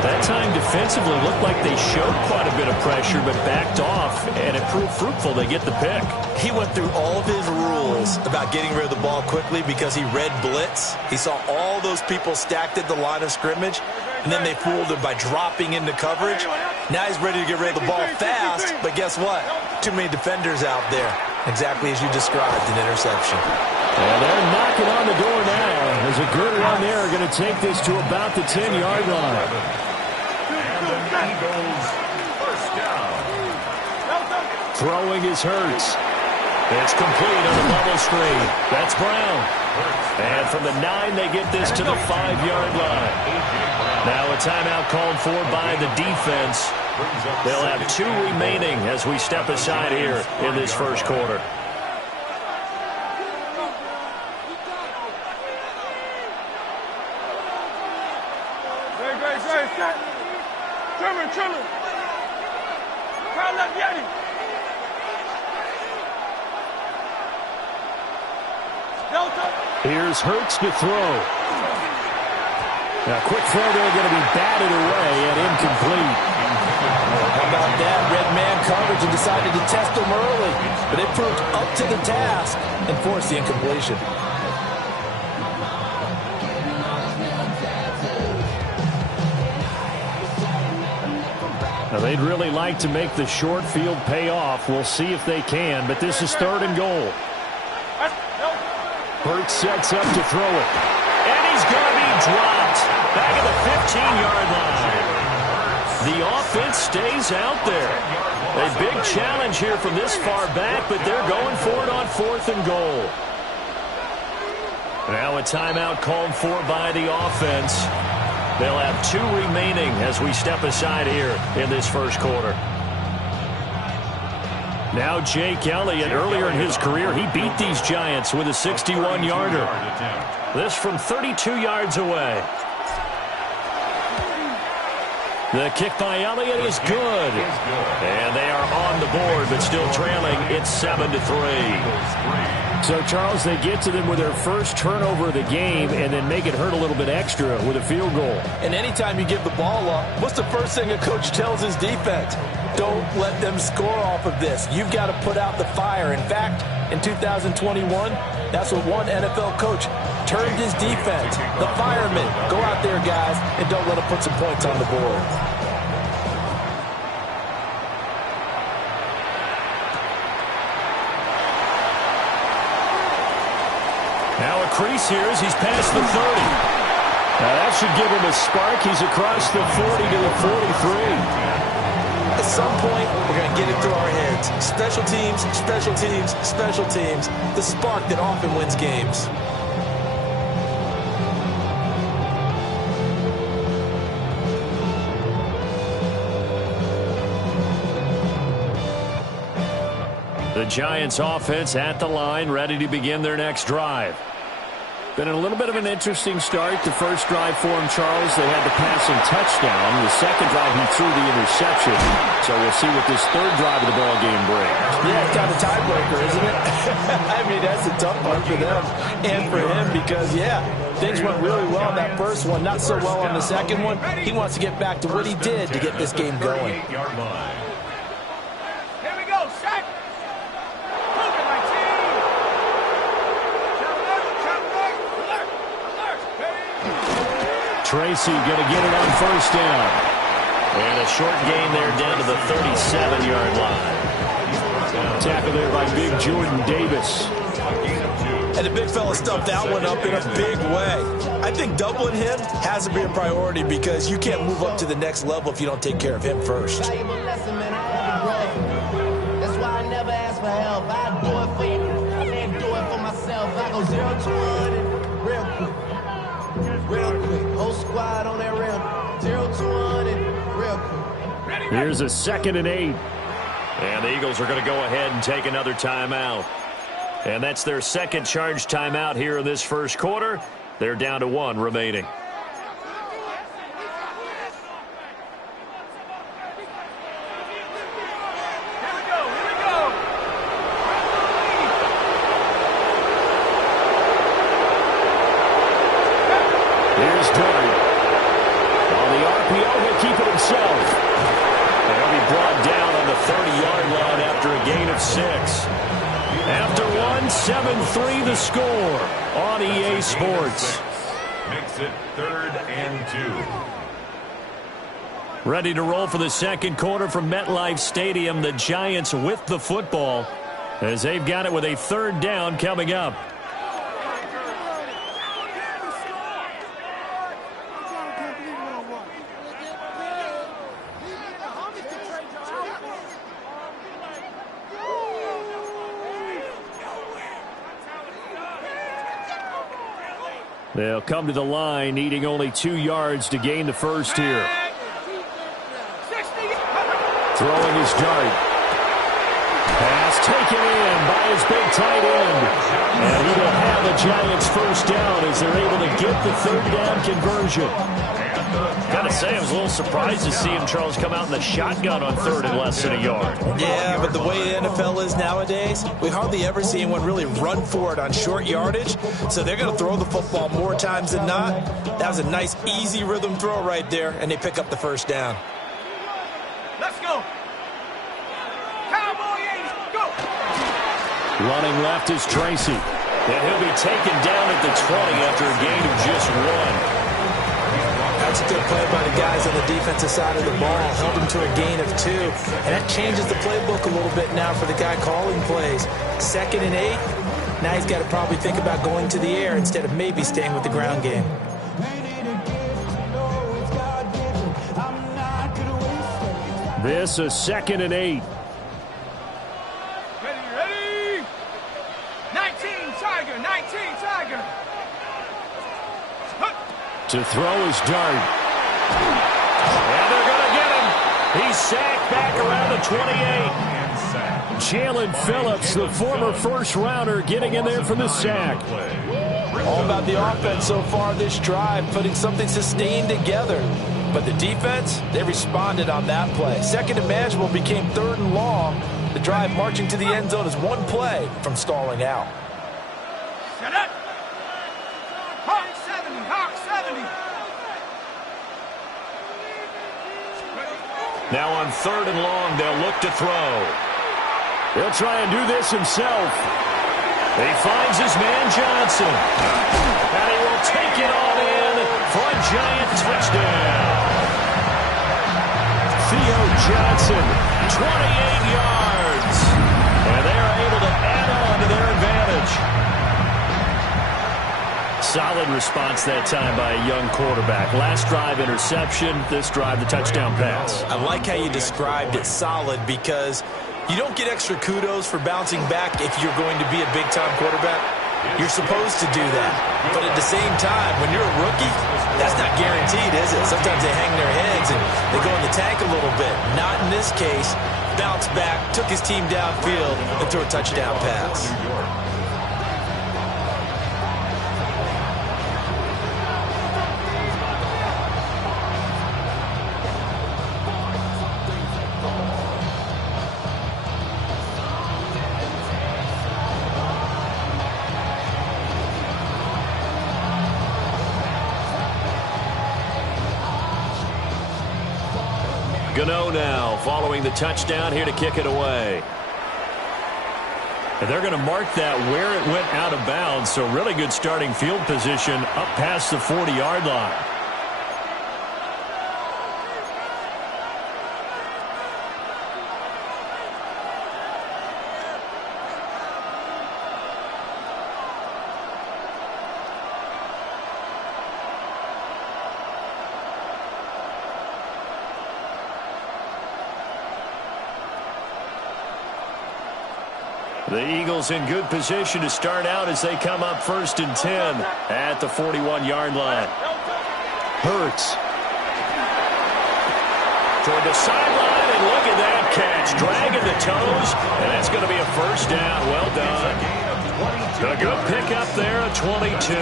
That time defensively looked like they showed quite a bit of pressure, but backed off, and it proved fruitful. They get the pick. He went through all of his rules about getting rid of the ball quickly because he read blitz. He saw all those people stacked at the line of scrimmage, and then they fooled him by dropping into coverage. Now he's ready to get rid of the ball fast, but guess what? Too many defenders out there. Exactly as you described, an interception. And they're knocking on the door now. There's a good run there. Going to take this to about the 10-yard line. Eagles, first down. Throwing is Hurts. It's complete on the bubble screen. That's Brown. And from the 9, they get this to the 5-yard line. Now a timeout called for by the defense. They'll have 2 remaining as we step aside here in this first quarter. Trimmer. Crowd left Yeti. Delta. Here's Hurts to throw. Now, quick throw there, going to be batted away and incomplete. How about that? Red man coverage and decided to test him early. But it proved up to the task and forced the incompletion. Now, they'd really like to make the short field pay off. We'll see if they can, but this is 3rd and goal. Hurts sets up to throw it. And he's going to be dropped back at the 15-yard line. The offense stays out there. A big challenge here from this far back, but they're going for it on 4th and goal. Now a timeout called for by the offense. They'll have 2 remaining as we step aside here in this first quarter. Now Jake Elliott, earlier in his career, he beat these Giants with a 61-yarder. This from 32 yards away. The kick by Elliott is good. And they are on the board, but still trailing. It's 7-3. So, Charles, they get to them with their first turnover of the game and then make it hurt a little bit extra with a field goal. And anytime you give the ball up, what's the first thing a coach tells his defense? Don't let them score off of this. You've got to put out the fire. In fact, in 2021, that's what one NFL coach termed his defense. The firemen. Go out there, guys, and don't let them put some points on the board. Now a crease here as he's past the 30. Now that should give him a spark. He's across the 40 to the 43. At some point, we're going to get it through our heads. Special teams, special teams, special teams. The spark that often wins games. The Giants offense at the line, ready to begin their next drive. Been a little bit of an interesting start. The first drive for him, Charles, they had the passing touchdown. The second drive, he threw the interception. So we'll see what this third drive of the ball game brings. Yeah, it's kind of a tiebreaker, isn't it? I mean, that's a tough one for them and for him because, yeah, things went really well in that first one, not so well on the second one. He wants to get back to what he did to get this game going. Here we go, set. Look at my team. Tracy going to get it on first down. And a short gain there down to the 37-yard line. Tackle there by big Jordan Davis. And the big fella stuffed that one up in a big way. I think doubling him has to be a priority because you can't move up to the next level if you don't take care of him first. That's why I never ask for help. I do it for you. I can't do it for myself. I go 0 to 100 real quick. Real quick. Whole squad on that real 0 to 100 real quick. Here's a 2nd and 8. And the Eagles are going to go ahead and take another timeout. And that's their second charge timeout here in this first quarter. They're down to 1 remaining. Here's Dart. On the RPO, he'll keep it himself. And he'll be brought down on the 30-yard line after a gain of 6. After 1, 7-3 the score on EA Sports. Makes it 3rd and 2. Ready to roll for the second quarter from MetLife Stadium. The Giants with the football as they've got it with a 3rd down coming up. They'll come to the line, needing only 2 yards to gain the first here. Throwing his dart. Pass taken in by his big tight end. And he will have the Giants first down as they're able to get the 3rd down conversion. Gotta say, I was a little surprised to see him, Charles, come out in the shotgun on 3rd and less than a yard. Yeah, but the way the NFL is nowadays, we hardly ever see anyone really run for it on short yardage. So they're going to throw the football more times than not. That was a nice, easy rhythm throw right there, and they pick up the first down. Let's go. Cowboy 80, go. Running left is Tracy. And he'll be taken down at the 20 after a gain of just 1. That's a good play by the guys on the defensive side of the ball. Held him to a gain of 2. And that changes the playbook a little bit now for the guy calling plays. 2nd and 8. Now he's got to probably think about going to the air instead of maybe staying with the ground game. This is 2nd and 8. Ready? 19, Tiger, 19, Tiger. To throw his dart. And they're going to get him. He's sacked back around the 28. Jalen Phillips, the former first-rounder, getting in there for the sack. All about the offense so far this drive, putting something sustained together. But the defense, they responded on that play. Second and manageable became third and long. The drive marching to the end zone is one play from stalling out. Set up. Hawk 70, Hawk 70. Now on third and long, they'll look to throw. He'll try and do this himself. He finds his man Johnson. And he will take it all in for a giant touchdown. Theo Johnson, 28 yards. And they are able to add on to their advantage. Solid response that time by a young quarterback. Last drive, interception. This drive, the touchdown pass. I like how you described it solid because you don't get extra kudos for bouncing back if you're going to be a big-time quarterback. You're supposed to do that. But at the same time, when you're a rookie, that's not guaranteed, is it? Sometimes they hang their heads and they go in the tank a little bit. Not in this case. Bounced back, took his team downfield, and threw a touchdown pass. Gano now following the touchdown here to kick it away. And they're going to mark that where it went out of bounds, so really good starting field position up past the 40-yard line. The Eagles in good position to start out as they come up 1st and 10 at the 41-yard line. Hurts. Toward the sideline, and look at that catch. Dragging the toes, and that's going to be a first down. Well done. A good pickup there at 22.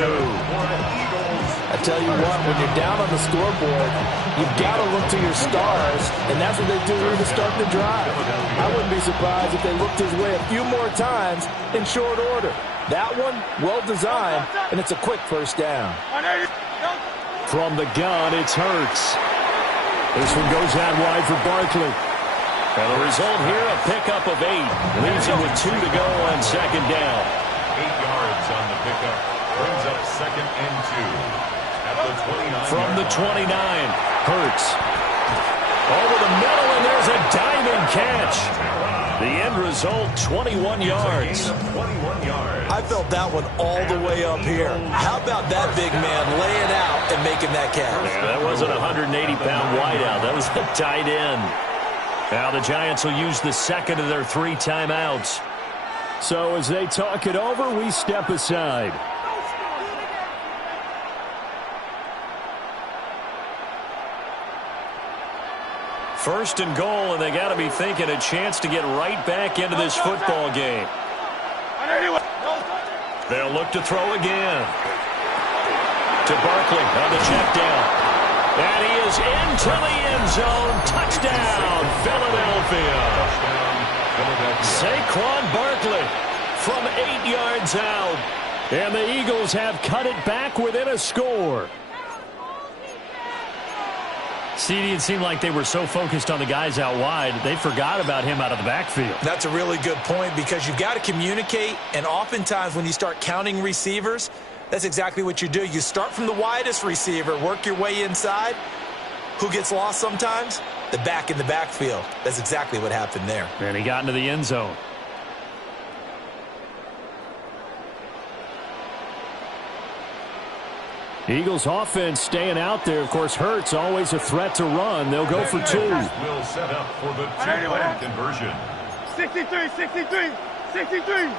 I tell you what, when you're down on the scoreboard, you've got to look to your stars, and that's what they do here to start the drive. I wouldn't be surprised if they looked his way a few more times in short order. That one, well designed, and it's a quick first down. From the gun, it's Hurts. This one goes out wide for Barkley. And the result here, a pickup of 8. Leaves him with 2 to go on second down. 8 yards on the pickup. Brings up 2nd and 2. At the 29. From the 29, Hurts. Over the middle, and there's a diving catch. The end result, 21 yards. 21 yards. I felt that one all the way up here. How about that big man laying out and making that catch? Yeah, that wasn't a 180-pound wideout. That was a tight end. Now the Giants will use the second of their 3 timeouts. So as they talk it over, we step aside. First and goal, and they got to be thinking a chance to get right back into this football game. They'll look to throw again. To Barkley on the check down. And he is into the end zone. Touchdown, Philadelphia. Saquon Barkley from 8 yards out. And the Eagles have cut it back within a score. CD, it seemed like they were so focused on the guys out wide, they forgot about him out of the backfield. That's a really good point because you've got to communicate, and oftentimes when you start counting receivers, that's exactly what you do. You start from the widest receiver, work your way inside. Who gets lost sometimes? The back in the backfield. That's exactly what happened there. And he got into the end zone. Eagles offense staying out there. Of course, Hurts always a threat to run. They'll go for 2. Will set up for the 2-point conversion. 63, 63, 63.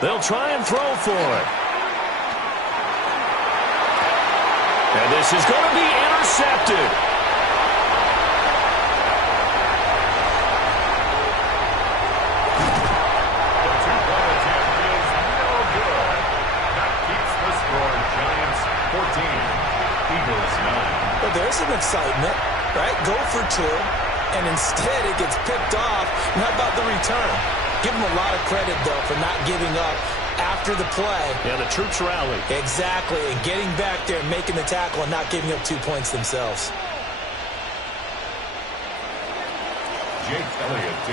They'll try and throw for it. And this is going to be intercepted. excitement, right? Go for two, and instead it gets picked off. And how about the return? Give him a lot of credit, though, for not giving up after the play. Yeah, the troops rally. Exactly, and getting back there, making the tackle, and not giving up 2 points themselves.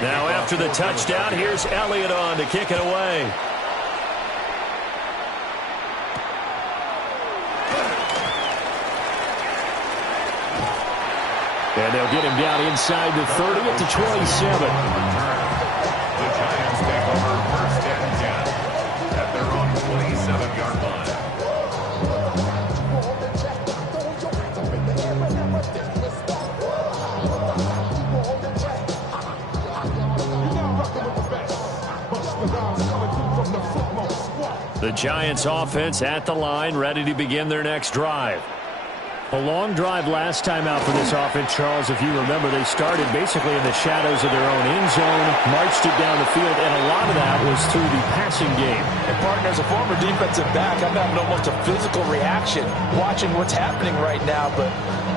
Now after the touchdown, here's Elliott on to kick it away. And they'll get him down inside the 30 at the 27. The Giants take over first and 10 at their own 27-yard line. The Giants offense at the line, ready to begin their next drive. A long drive last time out for this offense, Charles. If you remember, they started basically in the shadows of their own end zone, marched it down the field, and a lot of that was through the passing game. And, partner, as a former defensive back, I'm having almost a physical reaction watching what's happening right now. But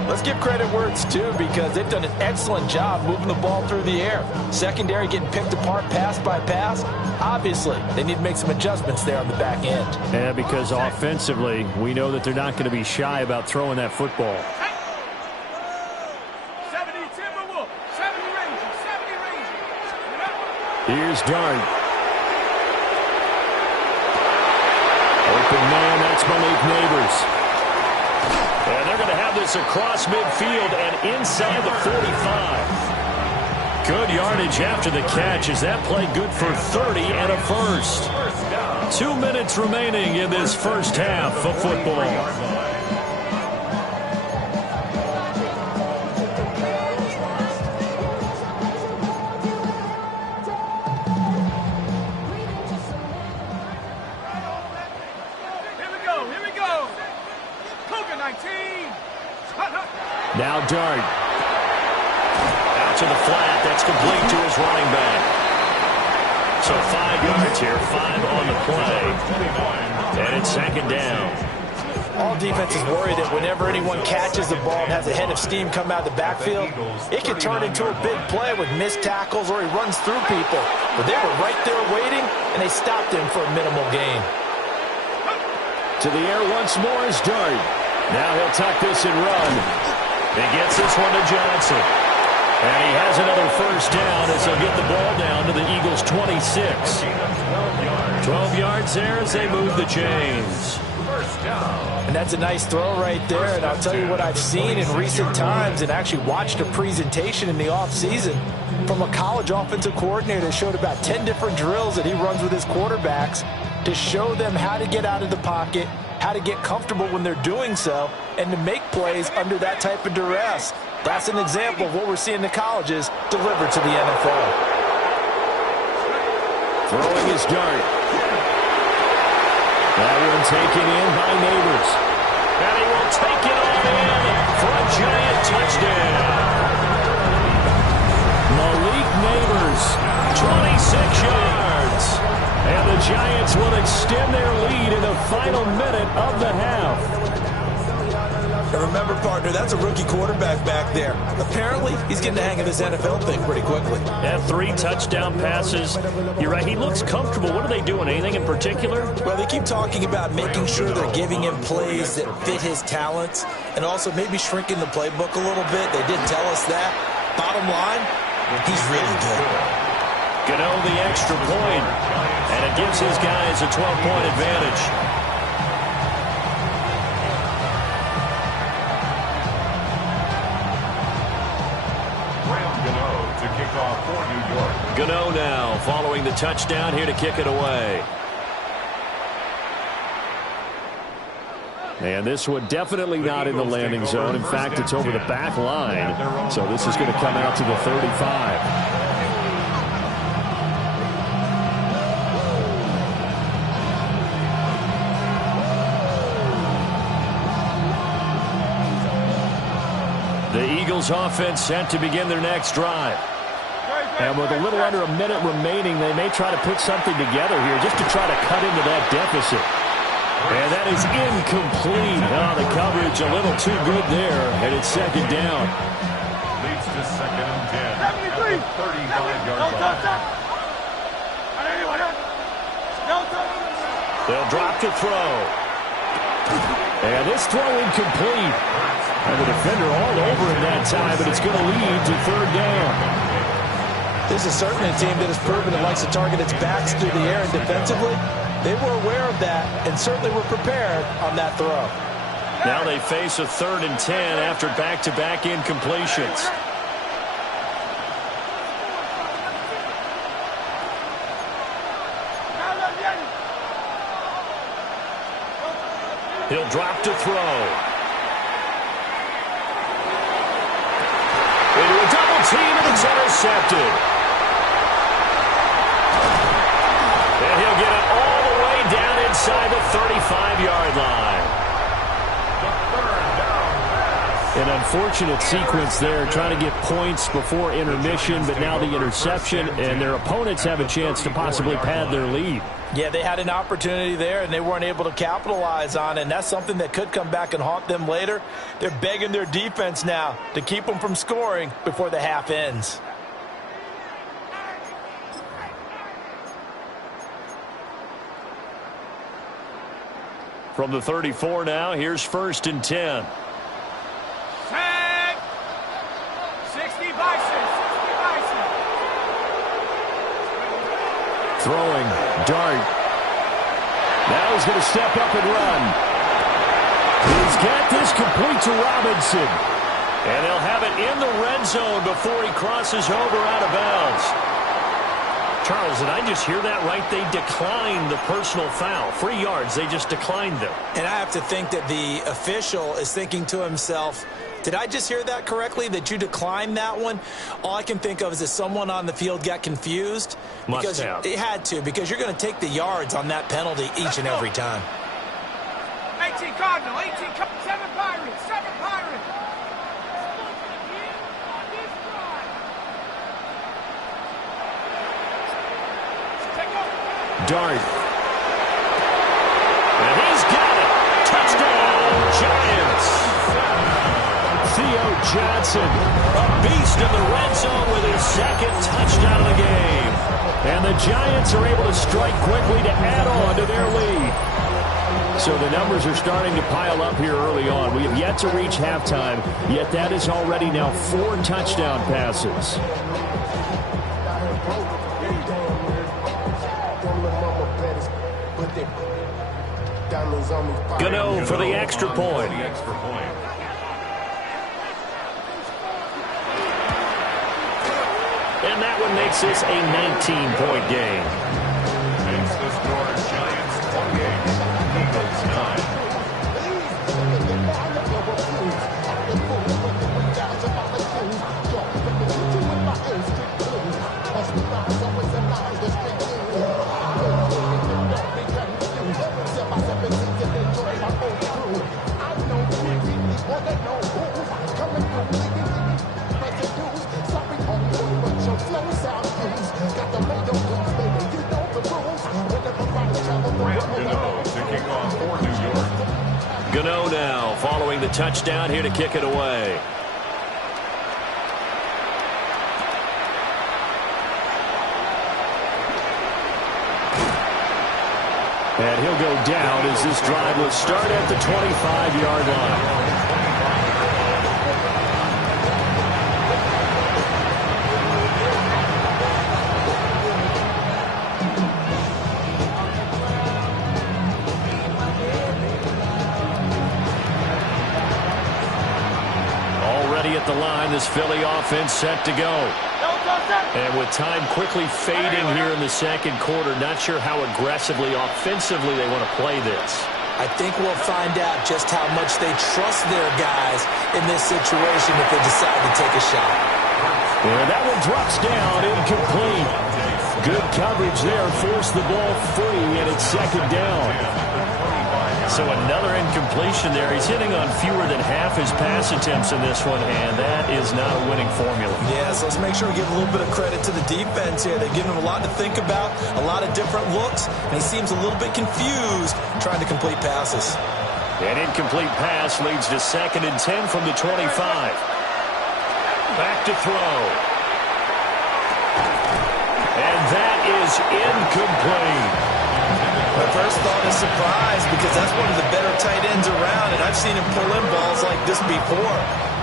let's give credit where it's due, because they've done an excellent job moving the ball through the air. Secondary getting picked apart pass by pass. Obviously, they need to make some adjustments there on the back end. Yeah, because offensively, we know that they're not going to be shy about throwing that football. 70 Timberwolf, 70 Rangers, 70 Rangers. Here's Dart. Open man, that's Malik Neighbors. And they're going to have this across midfield and inside the 45. Good yardage after the catch. Is that play good for 30 and a first? 2 minutes remaining in this first half of football. Here we go. Cougar 19. Now Dart. Out to the flat. That's complete to his running back. So 5 yards here, 5 on the play. And it's second down. All defenses worry that whenever anyone catches the ball and has a head of steam come out of the backfield, it can turn into a big play with missed tackles or he runs through people. But they were right there waiting, and they stopped him for a minimal gain. To the air once more is Dart. Now he'll tuck this and run. He gets this one to Johnson. And he has another first down as he'll get the ball down to the Eagles' 26. 12 yards there as they move the chains. And that's a nice throw right there. And I'll tell you what I've seen in recent times and actually watched a presentation in the offseason from a college offensive coordinator that showed about 10 different drills that he runs with his quarterbacks to show them how to get out of the pocket, how to get comfortable when they're doing so, and to make plays under that type of duress. That's an example of what we're seeing in the colleges delivered to the NFL. Throwing his Dart. That one taken in by Neighbors. And he will take it on in for a giant touchdown. Malik Neighbors, 26 yards. And the Giants will extend their lead in the final minute of the half. And remember, partner, that's a rookie quarterback back there. Apparently, he's getting the hang of this NFL thing pretty quickly. Yeah, 3 touchdown passes. You're right, he looks comfortable. What are they doing? Anything in particular? Well, they keep talking about making sure they're giving him plays that fit his talents and also maybe shrinking the playbook a little bit. They did tell us that. Bottom line, he's really good. Gano the extra point, and it gives his guys a 12-point advantage. Gano now following the touchdown here to kick it away. And this one definitely not in the landing zone. In fact, it's over the back line. So this is going to come out to the 35. The Eagles offense set to begin their next drive. And with a little under a minute remaining, they may try to put something together here just to try to cut into that deficit. And that is incomplete. Oh, the coverage a little too good there, and it's second down. Leads to second and 10 at the 35-yard line. They'll drop to throw. And this throw incomplete. And the defender all over him that time, but it's going to lead to third down. This is certainly a team that has proven it likes to target its backs through the air, and defensively, they were aware of that and certainly were prepared on that throw. Now they face a 3rd and 10 after back-to-back incompletions. He'll drop to throw. Into a double team, and it's intercepted. And he'll get it all the way down inside the 35-yard line. An unfortunate sequence there, trying to get points before intermission, but now the interception, and their opponents have a chance to possibly pad their lead. Yeah, they had an opportunity there, and they weren't able to capitalize on it, and that's something that could come back and haunt them later. They're begging their defense now to keep them from scoring before the half ends. From the 34 now, here's 1st and 10. Tag. 60 Bison. Throwing, Dart. Now he's going to step up and run. He's got this complete to Robinson. And they'll have it in the red zone before he crosses over out of bounds. Charles, did I just hear that right? They declined the personal foul. 3 yards, they just declined them. And I have to think that the official is thinking to himself, did I just hear that correctly, that you declined that one? All I can think of is that someone on the field got confused. Must have. It had to, because you're going to take the yards on that penalty each and every time. 18 Cardinal, 7 Pirates, 7 Pirates. Dart. And he's got it. Touchdown, Giants. Theo Johnson, a beast in the red zone with his 2nd touchdown of the game. And the Giants are able to strike quickly to add on to their lead. So the numbers are starting to pile up here early on. We have yet to reach halftime, yet that is already now 4 touchdown passes. Gano for the extra point. And that one makes this a 19-point game. Makes the score Giants 28, Eagles 9. Gano now following the touchdown here to kick it away. And he'll go down as this drive will start at the 25-yard line. At the line, this Philly offense set to go. And with time quickly fading here in the 2nd quarter, not sure how aggressively, offensively they want to play this. I think we'll find out just how much they trust their guys in this situation if they decide to take a shot. And that one drops down, incomplete. Good coverage there, forced the ball free, and it's 2nd down. So another incompletion there. He's hitting on fewer than half his pass attempts in this one, and that is not a winning formula. Yeah, so let's make sure we give a little bit of credit to the defense here. They've given him a lot to think about, a lot of different looks, and he seems a little bit confused trying to complete passes. An incomplete pass leads to 2nd and 10 from the 25. Back to throw. And that is incomplete. My first thought is surprise because that's one of the better tight ends around, and I've seen him pull in balls like this before.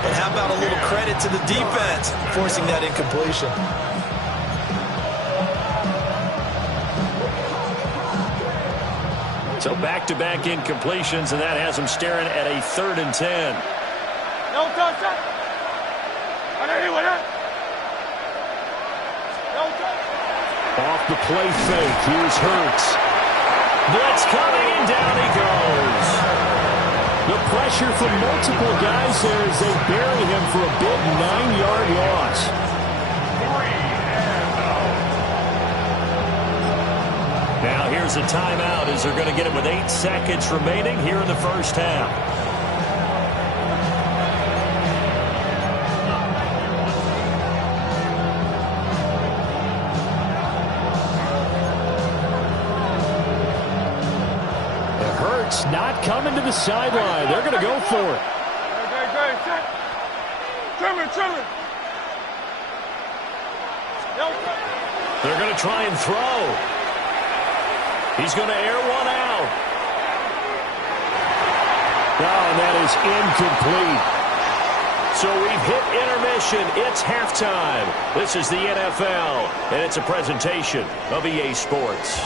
But how about a little credit to the defense forcing that incompletion? So back-to-back incompletions, and that has him staring at a 3rd and 10. No touch. Off the play fake, here's Hurts. Blitz coming, and down he goes. The pressure from multiple guys there as they bury him for a big 9-yard loss. Now here's a timeout as they're going to get it with 8 seconds remaining here in the first half. Not coming to the sideline. They're going to go for it. They're going to try and throw. He's going to air one out. Oh, and that is incomplete. So we've hit intermission. It's halftime. This is the NFL, and it's a presentation of EA Sports.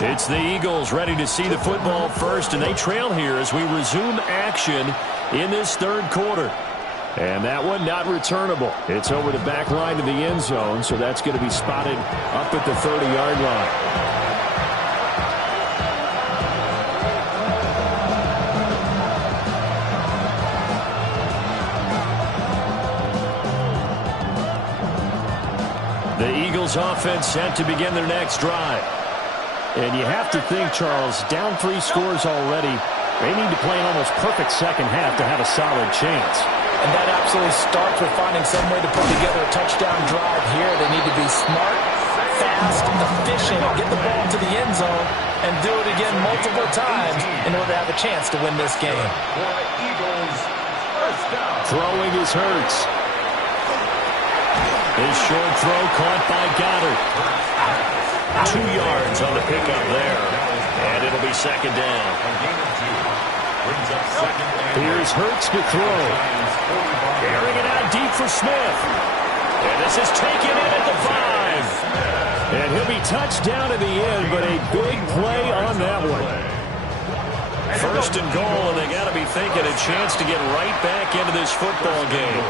It's the Eagles ready to see the football first, and they trail here as we resume action in this 3rd quarter. And that one not returnable. It's over the back line of the end zone, so that's going to be spotted up at the 30-yard line. The Eagles offense set to begin their next drive. And you have to think, Charles, down 3 scores already. They need to play an almost perfect second half to have a solid chance. And that absolutely starts with finding some way to put together a touchdown drive here. They need to be smart, fast, efficient, get the ball to the end zone, and do it again multiple times in order to have a chance to win this game. Throwing is Hurts. His short throw caught by Goddard. 2 yards on the pickup there. And it'll be 2nd down. Here's Hurts to throw. Airing it out deep for Smith. And this is taken in at the 5. And he'll be touched down in the end, but a big play on that one. 1st and goal, and they got to be thinking a chance to get right back into this football game.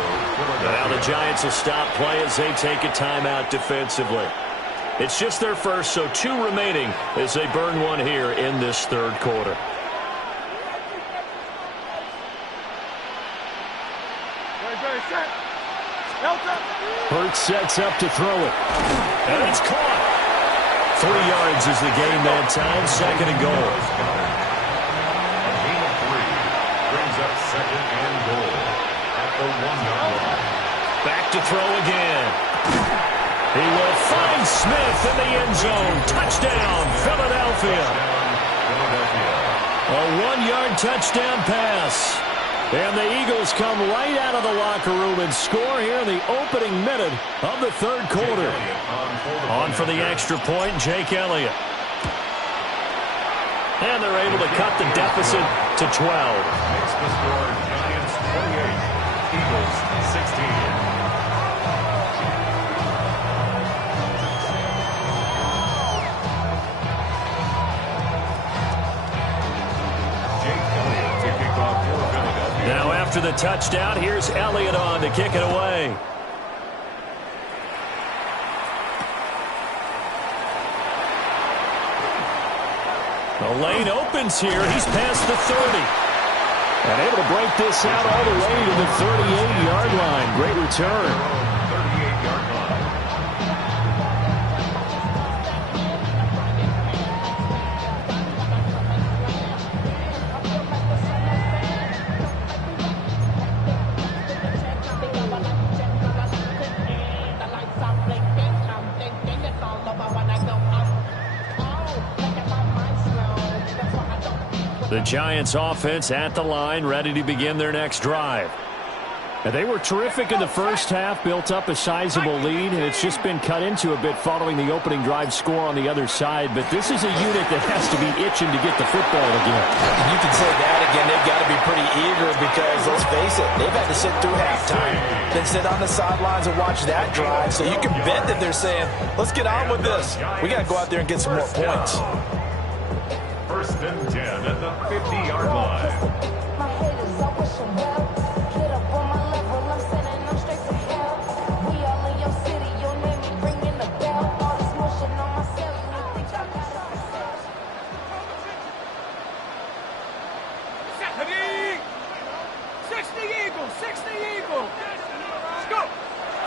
Now the Giants will stop play as they take a timeout defensively. It's just their first, so 2 remaining as they burn one here in this 3rd quarter. Hurts sets up to throw it. And it's caught. 3 yards is the game that time. 2nd and goal. A gain of 3 brings up 2nd and goal at the 1-yard line. Back to throw again. He will find Smith in the end zone. Touchdown, Philadelphia. A 1-yard touchdown pass. And the Eagles come right out of the locker room and score here in the opening minute of the 3rd quarter. On for the extra point, Jake Elliott. And they're able to cut the deficit to 12. Makes the score Giants 28, Eagles 16. Now after the touchdown, here's Elliott on to kick it away. The lane opens here. He's past the 30. And able to break this out all the way to the 38-yard line. Great return. 38-yard line. The Giants offense at the line, ready to begin their next drive. And they were terrific in the first half, built up a sizable lead, and it's just been cut into a bit following the opening drive score on the other side. But this is a unit that has to be itching to get the football again. And you can say that again. They've got to be pretty eager because, let's face it, they've had to sit through halftime, then sit on the sidelines and watch that drive. So you can bet that they're saying, let's get on with this. We got to go out there and get some more points. First and 10 at the 50-yard line.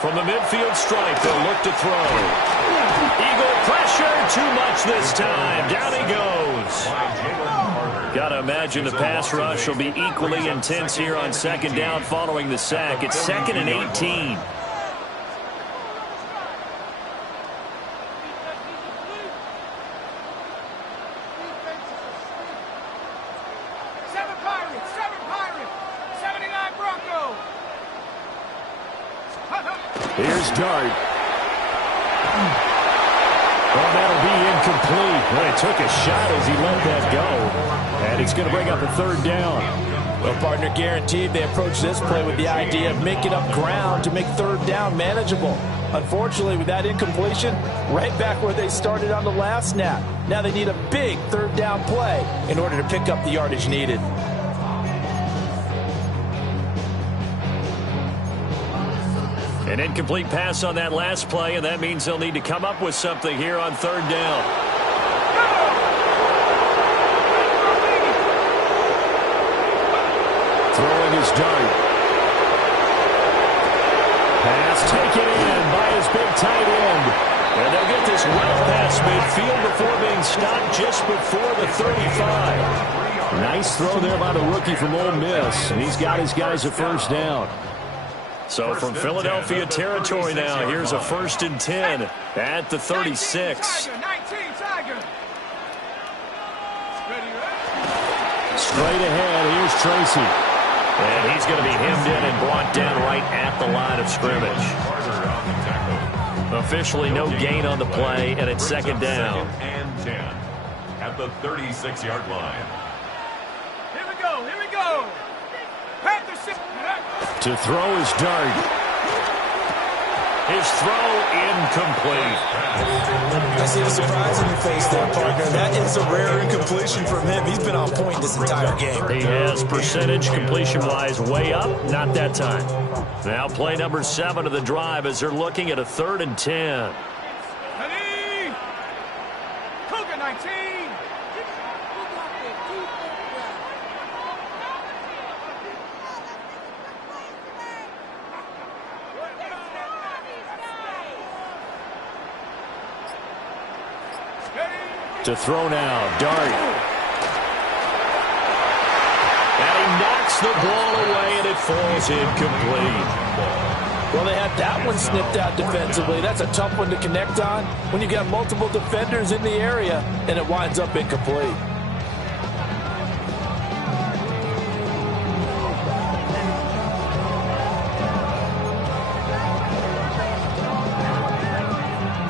From the midfield stripe, they'll look to throw. Eagle pressure, too much this time. Down he goes. Got to imagine the pass rush will be equally intense here on second down following the sack. It's 2nd and 18. Here's Dart. Well, that'll be incomplete. Well, he took a shot as he let that go. And he's going to bring up a third down. Well, partner, guaranteed they approach this play with the idea of making up ground to make third down manageable. Unfortunately, with that incompletion, right back where they started on the last snap. Now they need a big third down play in order to pick up the yardage needed. An incomplete pass on that last play, and that means they'll need to come up with something here on third down. Throwing his Dart. Pass taken in by his big tight end. And they'll get this well past midfield before being stopped just before the 35. Nice throw there by the rookie from Ole Miss, and he's got his guys a first down. So from Philadelphia territory now, here's a 1st and 10 at the 36. Straight ahead, here's Tracy. And he's going to be hemmed in and brought down right at the line of scrimmage. Officially no gain on the play, and it's 2nd down. And 10 at the 36-yard line. Here we go. To throw his Dart. His throw incomplete. I see the surprise in your face there, partner. That is a rare incompletion from him. He's been on point this entire game. He has percentage completion-wise way up. Not that time. Now play number 7 of the drive as they're looking at a 3rd and 10. Cougar 19. To throw now, Dart. And he knocks the ball away, and it falls incomplete. Well, they had that one snipped out defensively. That's a tough one to connect on when you got multiple defenders in the area, and it winds up incomplete.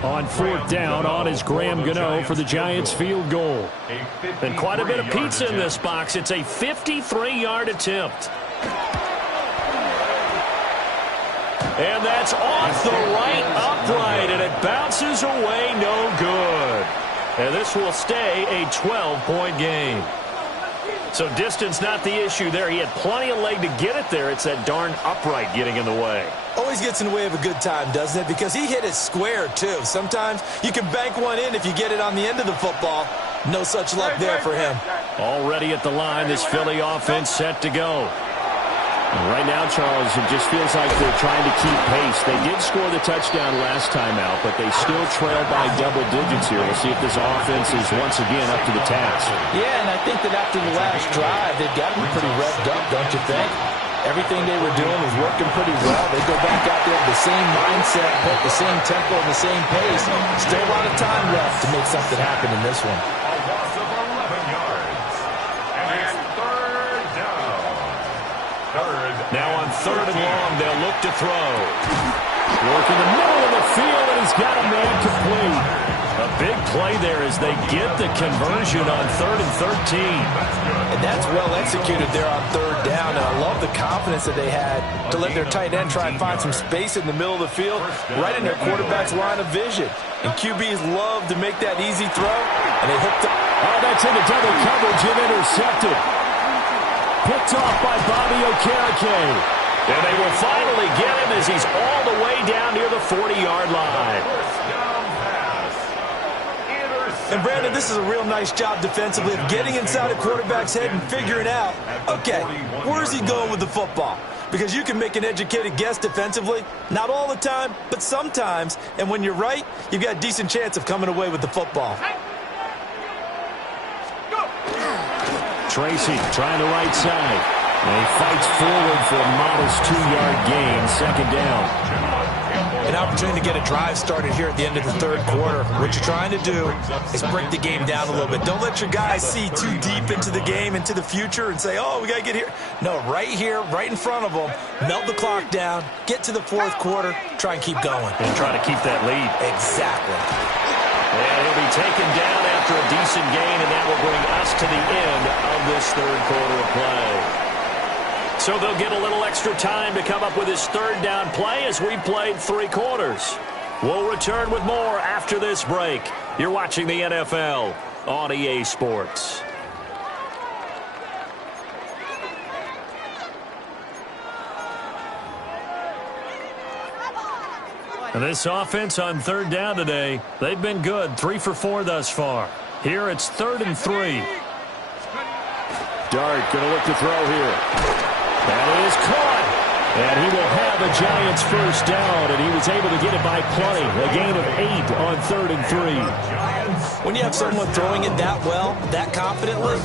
On 4th down, on is Graham Gano for the Giants field goal. And quite a bit of pizza in this box. It's a 53-yard attempt. And that's off the right upright, and it bounces away no good. And this will stay a 12-point game. So distance not the issue there. He had plenty of leg to get it there. It's that darn upright getting in the way. Always gets in the way of a good time, doesn't it? Because he hit it square, too. Sometimes you can bank one in if you get it on the end of the football. No such luck there for him. Already at the line, this Philly offense set to go. Right now, Charles, it just feels like they're trying to keep pace. They did score the touchdown last time out, but they still trail by double digits here. We'll see if this offense is once again up to the task. Yeah, and I think that after the last drive, they've got to be pretty revved up, don't you think? Everything they were doing was working pretty well. They go back out there with the same mindset, put the same tempo and the same pace. Still a lot of time left to make something happen in this one. A loss of 11 yards. And it's third down. Now on third and long, they'll look to throw. Work in the middle of the field, and he's got a man complete. A big play there as they get the conversion on 3rd and 13. And that's well executed there on third down. And I love the confidence that they had to let their tight end try and find some space in the middle of the field, right in their quarterback's line of vision. And QBs love to make that easy throw, and they hooked up. Oh, that's into double coverage and intercepted. Picked off by Bobby Okereke. And they will finally get him as he's all the way down near the 40-yard line. And Brandon, this is a real nice job defensively of getting inside a quarterback's head and figuring out, okay, where's he going with the football? Because you can make an educated guess defensively, not all the time, but sometimes. And when you're right, you've got a decent chance of coming away with the football. Tracy trying the right side. And he fights forward for a modest 2-yard gain, second down. An opportunity to get a drive started here at the end of the third quarter. What you're trying to do is break the game down a little bit. Don't let your guys see too deep into the game, into the future, and say, oh, we got to get here. No, right here, right in front of them, melt the clock down, get to the fourth quarter, try and keep going. And try to keep that lead. Exactly. And he'll be taken down after a decent gain, and that will bring us to the end of this third quarter of play. So they'll get a little extra time to come up with his third down play as we played 3 quarters. We'll return with more after this break. You're watching the NFL on EA Sports. And this offense on third down today, they've been good, 3 for 4 thus far. Here it's 3rd and 3. Dart going to look to throw here. That is caught. And he will have a Giants first down, and he was able to get it by plenty. A gain of 8 on 3rd and 3. When you have someone throwing it that well, that confidently,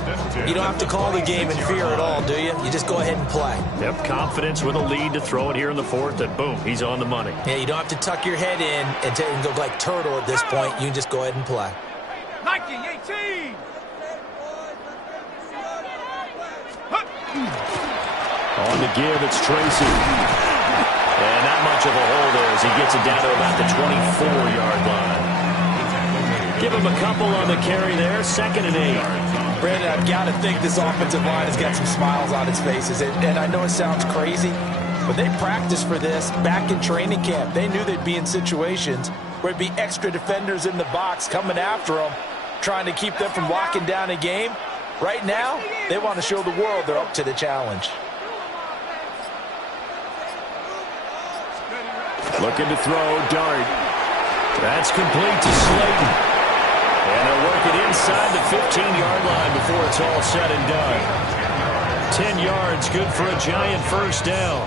you don't have to call the game in fear at all, do you? You just go ahead and play. Yep, confidence with a lead to throw it here in the fourth, and boom, he's on the money. Yeah, you don't have to tuck your head in and go like turtle at this point. You can just go ahead and play. 19-18. On the give, it's Tracy. And not much of a hole there as he gets it down to about the 24-yard line. Give him a couple on the carry there, 2nd and 8. Brandon, I've got to think this offensive line has got some smiles on its faces. And I know it sounds crazy, but they practiced for this back in training camp. They knew they'd be in situations where it'd be extra defenders in the box coming after them, trying to keep them from locking down a game. Right now, they want to show the world they're up to the challenge. Looking to throw, Dart. That's complete to Slayton. And they'll work it inside the 15-yard line before it's all said and done. 10 yards, good for a Giant first down.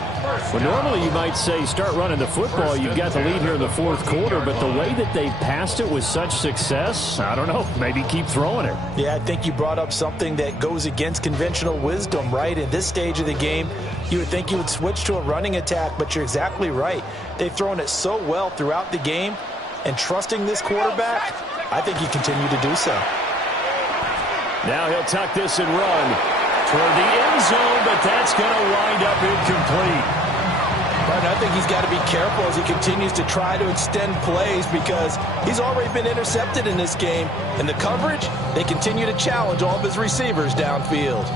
Well, normally you might say start running the football. You've got the lead here in the fourth quarter, but the way that they passed it with such success, I don't know, maybe keep throwing it. Yeah, I think you brought up something that goes against conventional wisdom, right? In this stage of the game, you would think you would switch to a running attack, but you're exactly right. They've thrown it so well throughout the game, and trusting this quarterback, I think you continue to do so. Now he'll tuck this and run toward the end zone, but that's going to wind up incomplete. But I think he's got to be careful as he continues to try to extend plays because he's already been intercepted in this game. And the coverage, they continue to challenge all of his receivers downfield.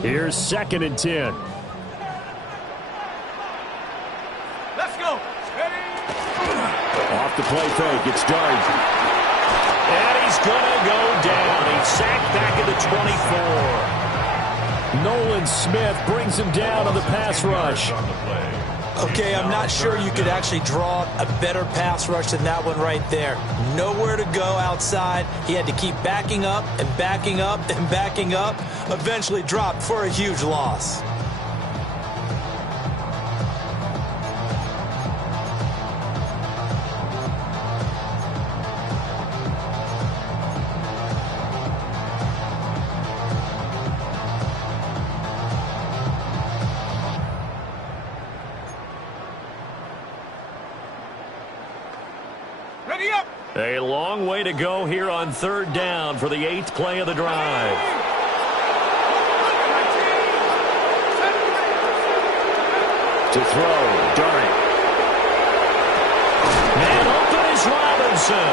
Here's 2nd and 10. Let's go. Off the play fake, it's Dart. And he's going to go down. He's sacked back at the 24. Nolan Smith brings him down on the pass rush. Okay, I'm not sure you could actually draw a better pass rush than that one right there. Nowhere to go outside. He had to keep backing up and backing up and backing up. Eventually dropped for a huge loss. Ready up. A long way to go here on third down for the 8th play of the drive. To throw, Dart. Man open is Robinson.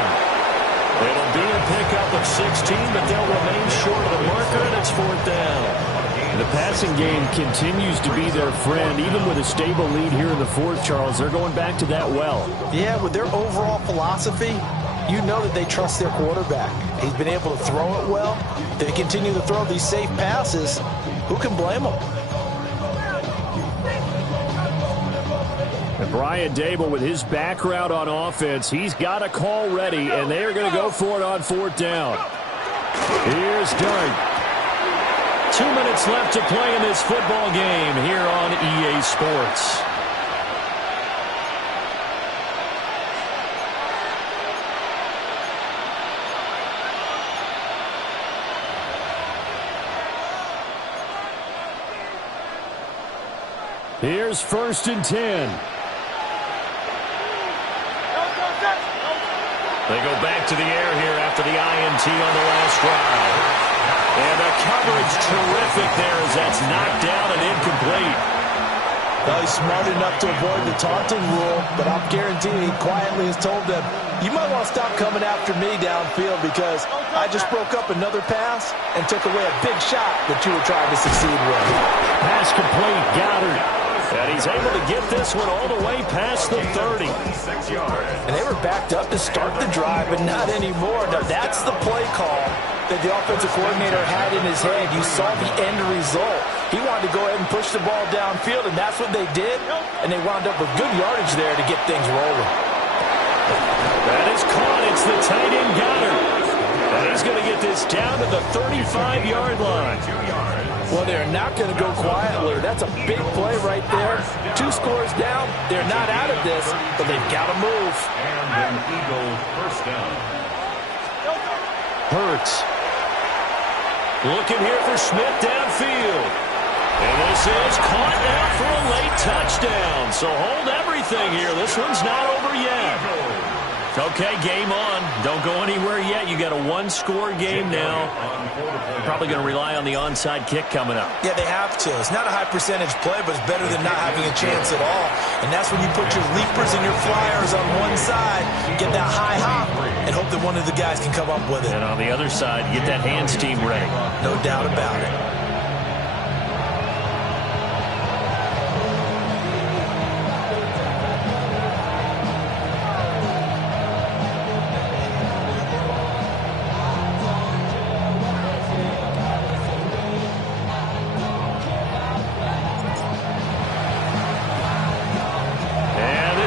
It'll be a pickup of 16, but they'll remain short of the marker, and it's 4th down. The passing game continues to be their friend. Even with a stable lead here in the 4th, Charles, they're going back to that well. Yeah, with their overall philosophy, you know that they trust their quarterback. He's been able to throw it well. They continue to throw these safe passes. Who can blame them? And Brian Dable, with his background on offense, he's got a call ready, and they are going to go for it on 4th down. Here's Dart. 2 minutes left to play in this football game here on EA Sports. Here's 1st and 10. They go back to the air here after the INT on the last drive. And the coverage terrific there as that's knocked down and incomplete. Well, he's smart enough to avoid the taunting rule, but I'm guaranteeing he quietly has told them, you might want to stop coming after me downfield because I just broke up another pass and took away a big shot that you were trying to succeed with. Pass complete, Goddard. And he's able to get this one all the way past the 30. And they were backed up to start the drive, but not anymore. Now, that's the play call that the offensive coordinator had in his head. You saw the end result. He wanted to go ahead and push the ball downfield, and that's what they did. And they wound up with good yardage there to get things rolling. That is caught. It's the tight end Goddard. And he's going to get this down to the 35-yard line. Well, they're not going to go quietly. That's a big play right there. 2 scores down. They're not out of this, but they've got to move. And an Eagle first down. Hurts. Looking here for Smith downfield. And this is caught now for a late touchdown. So hold everything here. This one's not over yet. Okay, game on. Don't go anywhere yet. You got a 1-score game now. Probably going to rely on the onside kick coming up. Yeah, they have to. It's not a high percentage play, but it's better than not having a chance at all. And that's when you put your leapers and your flyers on one side, get that high hop, and hope that one of the guys can come up with it. And on the other side, get that hands team ready. No doubt about it.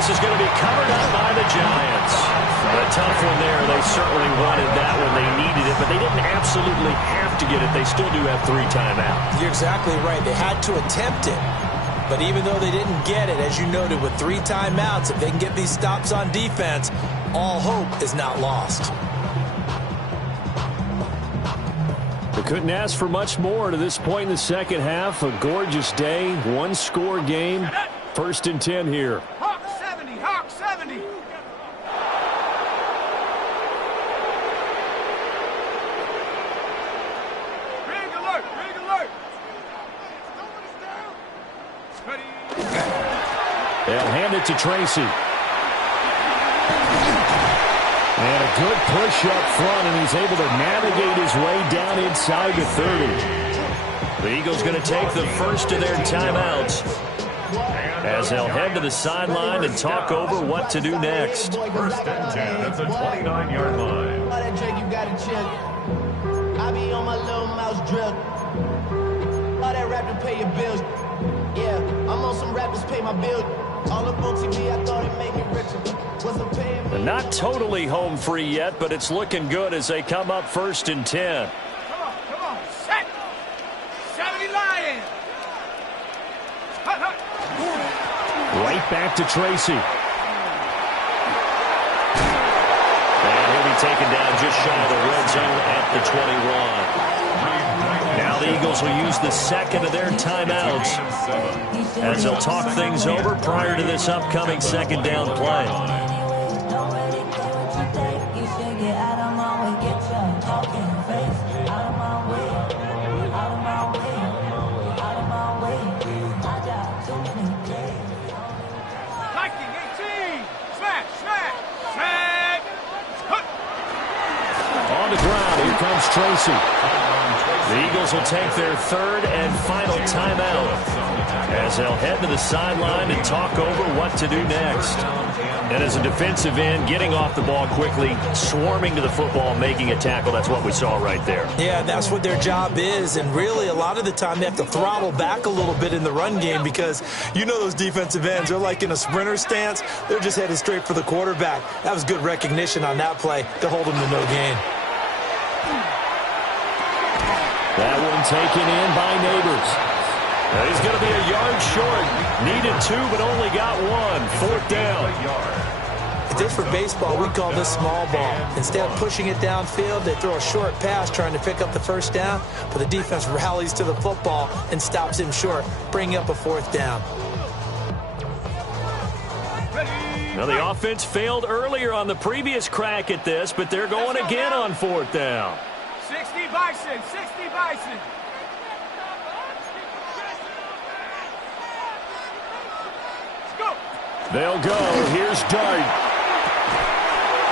This is going to be covered up by the Giants. A tough one there. They certainly wanted that when they needed it, but they didn't absolutely have to get it. They still do have 3 timeouts. You're exactly right. They had to attempt it. But even though they didn't get it, as you noted, with 3 timeouts, if they can get these stops on defense, all hope is not lost. They couldn't ask for much more to this point in the second half. A gorgeous day, 1-score game. 1st and 10 here. Hawk 70, Hawk 70. Big alert, big alert. Ready. They'll hand it to Tracy. And a good push up front, and he's able to navigate his way down inside the 30. The Eagles going to take the first of their timeouts as they'll head to the sideline and talk over what to do next. 1st and 10 at the 29-yard line. All that Drake, you gotta chill. I be on my little mouse drill. All that rap to pay your bills. Yeah, I'm on some rappers pay my bills. All up on TV, I thought it made me richer. Wasn't paying me. Not totally home free yet, but it's looking good as they come up 1st and 10. Come on, set. 70 Lions. Right back to Tracy. And he'll be taken down just shy of the red zone at the 21. Now the Eagles will use the second of their timeouts as they'll talk things over prior to this upcoming second down play. On the ground, here comes Tracy. The Eagles will take their third and final timeout as they'll head to the sideline and talk over what to do next. And as a defensive end, getting off the ball quickly, swarming to the football, making a tackle, that's what we saw right there. Yeah, that's what their job is, and really a lot of the time they have to throttle back a little bit in the run game because you know those defensive ends, they're like in a sprinter stance. They're just headed straight for the quarterback. That was good recognition on that play to hold them to no gain. That one taken in by Neighbors. Now he's going to be a yard short. Needed 2, but only got 1. 4th down. If this were baseball, we'd call this small ball. Instead of pushing it downfield, they throw a short pass trying to pick up the 1st down, but the defense rallies to the football and stops him short, bringing up a 4th down. Now the offense failed earlier on the previous crack at this, but they're going again on 4th down. 60 Bison, 60 Bison. Let's go. They'll go. Here's Dart.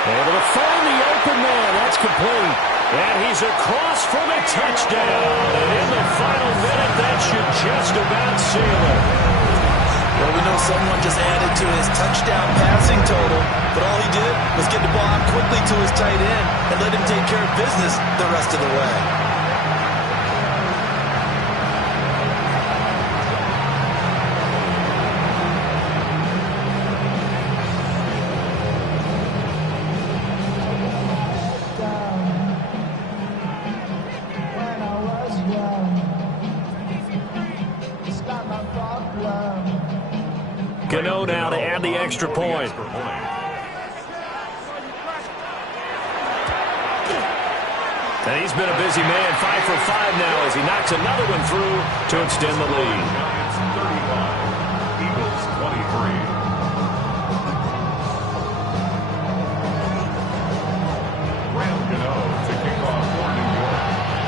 Able to find the open man. That's complete. And he's across for the touchdown. And in the final minute, that should just about seal it. Well, we know someone just added to his touchdown passing total, but all he did was get the ball out quickly to his tight end and let him take care of business the rest of the way. Gano now to add the extra point. And he's been a busy man, 5 for 5 now as he knocks another one through to extend the lead. Eagles 23.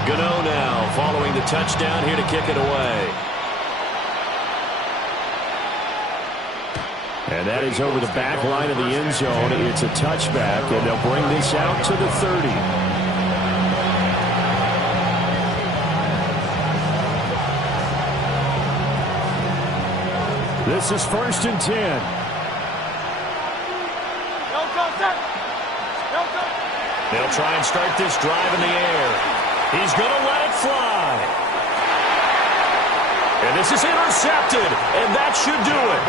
Gano now following the touchdown here to kick it away. And that is over the back line of the end zone. It's a touchback, and they'll bring this out to the 30. This is 1st and 10. They'll try and start this drive in the air. He's going to let it fly. And this is intercepted, and that should do it.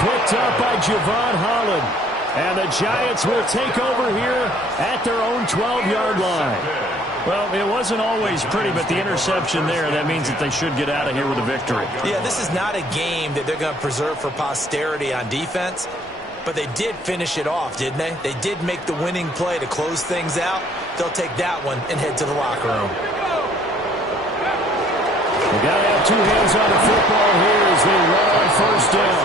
Picked up by Javon Holland. And the Giants will take over here at their own 12-yard line. Well, it wasn't always pretty, but the interception there, that means that they should get out of here with a victory. Yeah, this is not a game that they're going to preserve for posterity on defense, but they did finish it off, didn't they? They did make the winning play to close things out. They'll take that one and head to the locker room. They got to have 2 hands on the football here as they run on 1st down.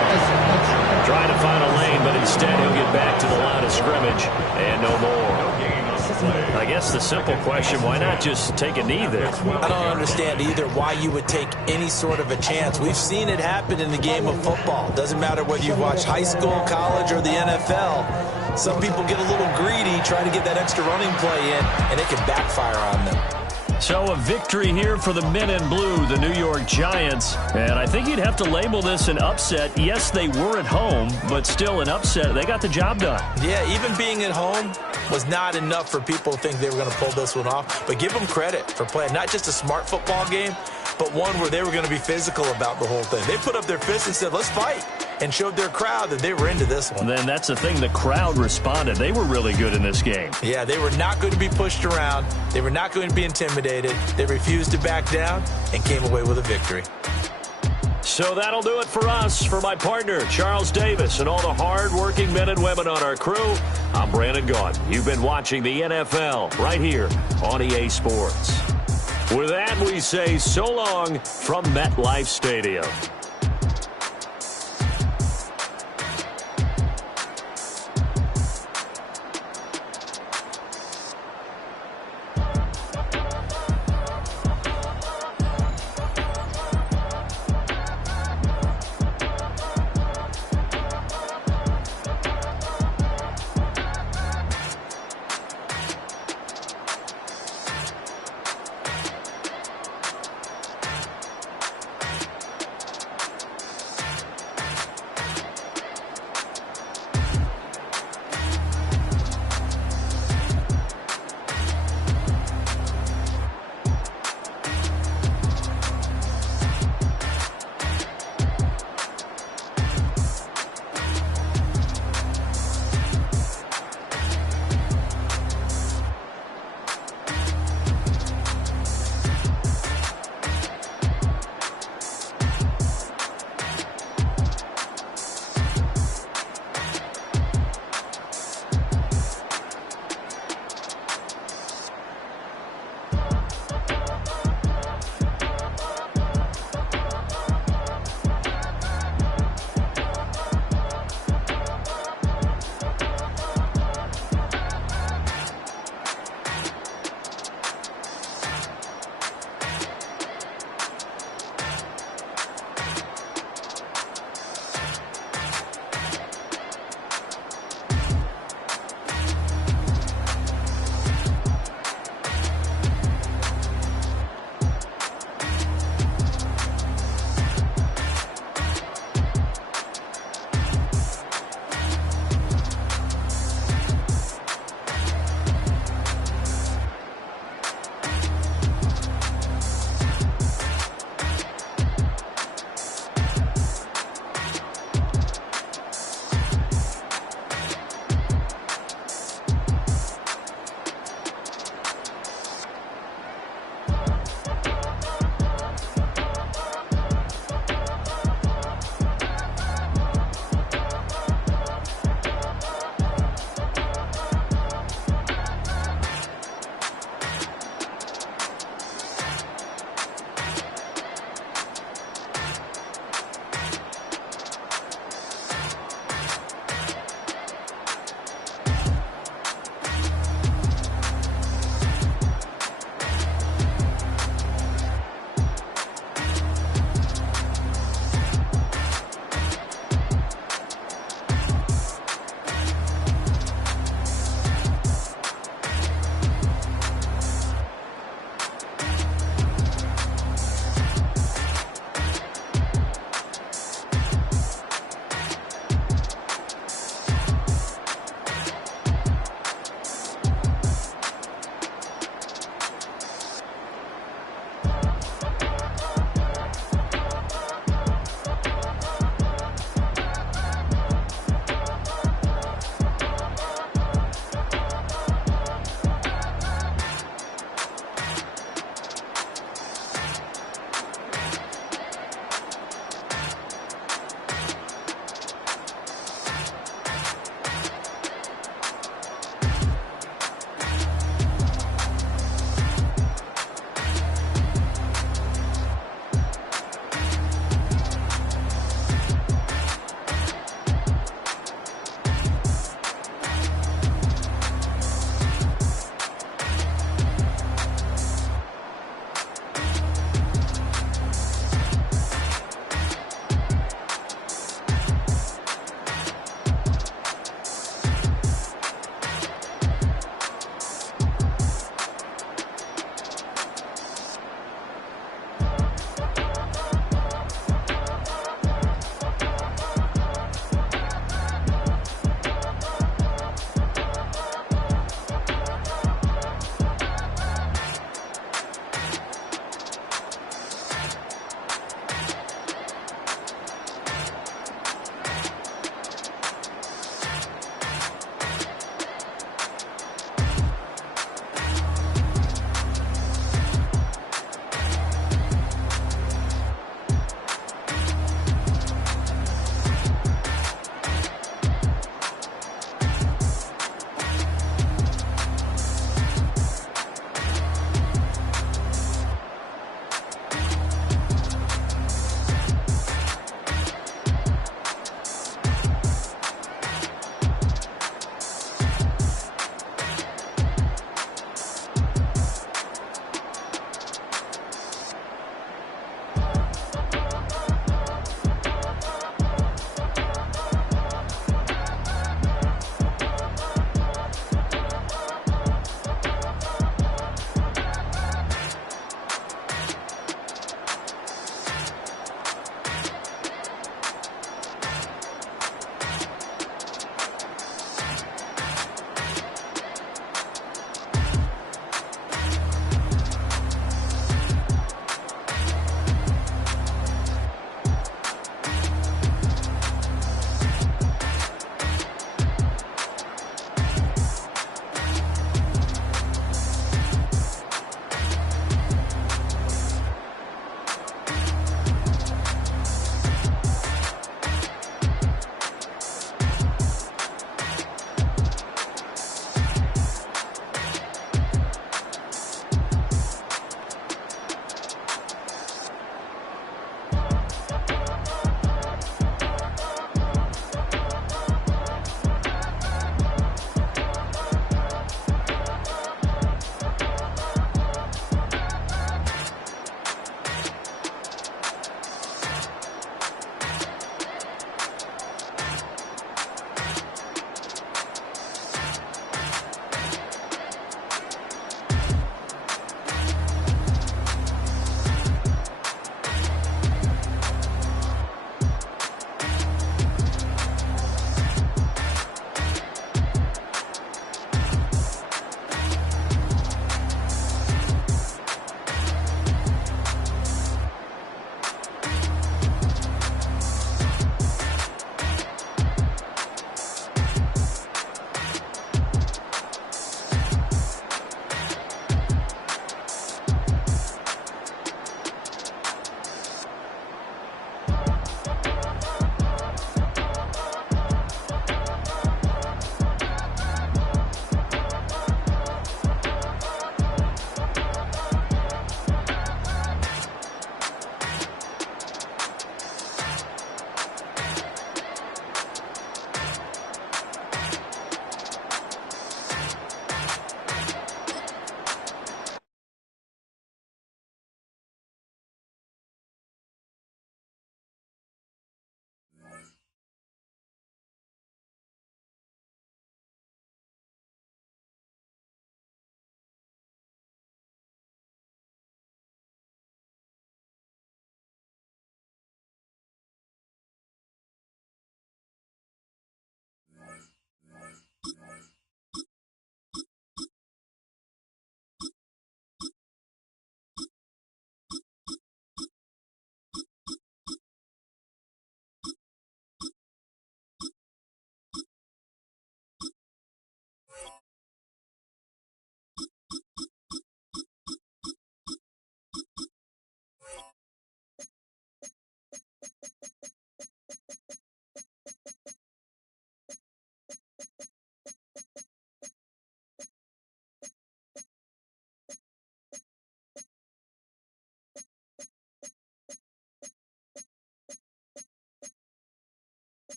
Trying to find a lane, but instead he'll get back to the line of scrimmage and no more. I guess the simple question, why not just take a knee there? I don't understand either why you would take any sort of a chance. We've seen it happen in the game of football. Doesn't matter whether you watch high school, college, or the NFL. Some people get a little greedy, trying to get that extra running play in, and it can backfire on them. So a victory here for the men in blue, the New York Giants. And I think you'd have to label this an upset. Yes, they were at home, but still an upset. They got the job done. Yeah, even being at home was not enough for people to think they were going to pull this one off. But give them credit for playing not just a smart football game, but one where they were going to be physical about the whole thing. They put up their fists and said, let's fight. and showed their crowd that they were into this one. Then that's the thing. The crowd responded. They were really good in this game. Yeah, they were not going to be pushed around. They were not going to be intimidated. They refused to back down and came away with a victory. So that'll do it for us. For my partner, Charles Davis, and all the hard-working men and women on our crew, I'm Brandon Gaudin. You've been watching the NFL right here on EA Sports. With that, we say so long from MetLife Stadium.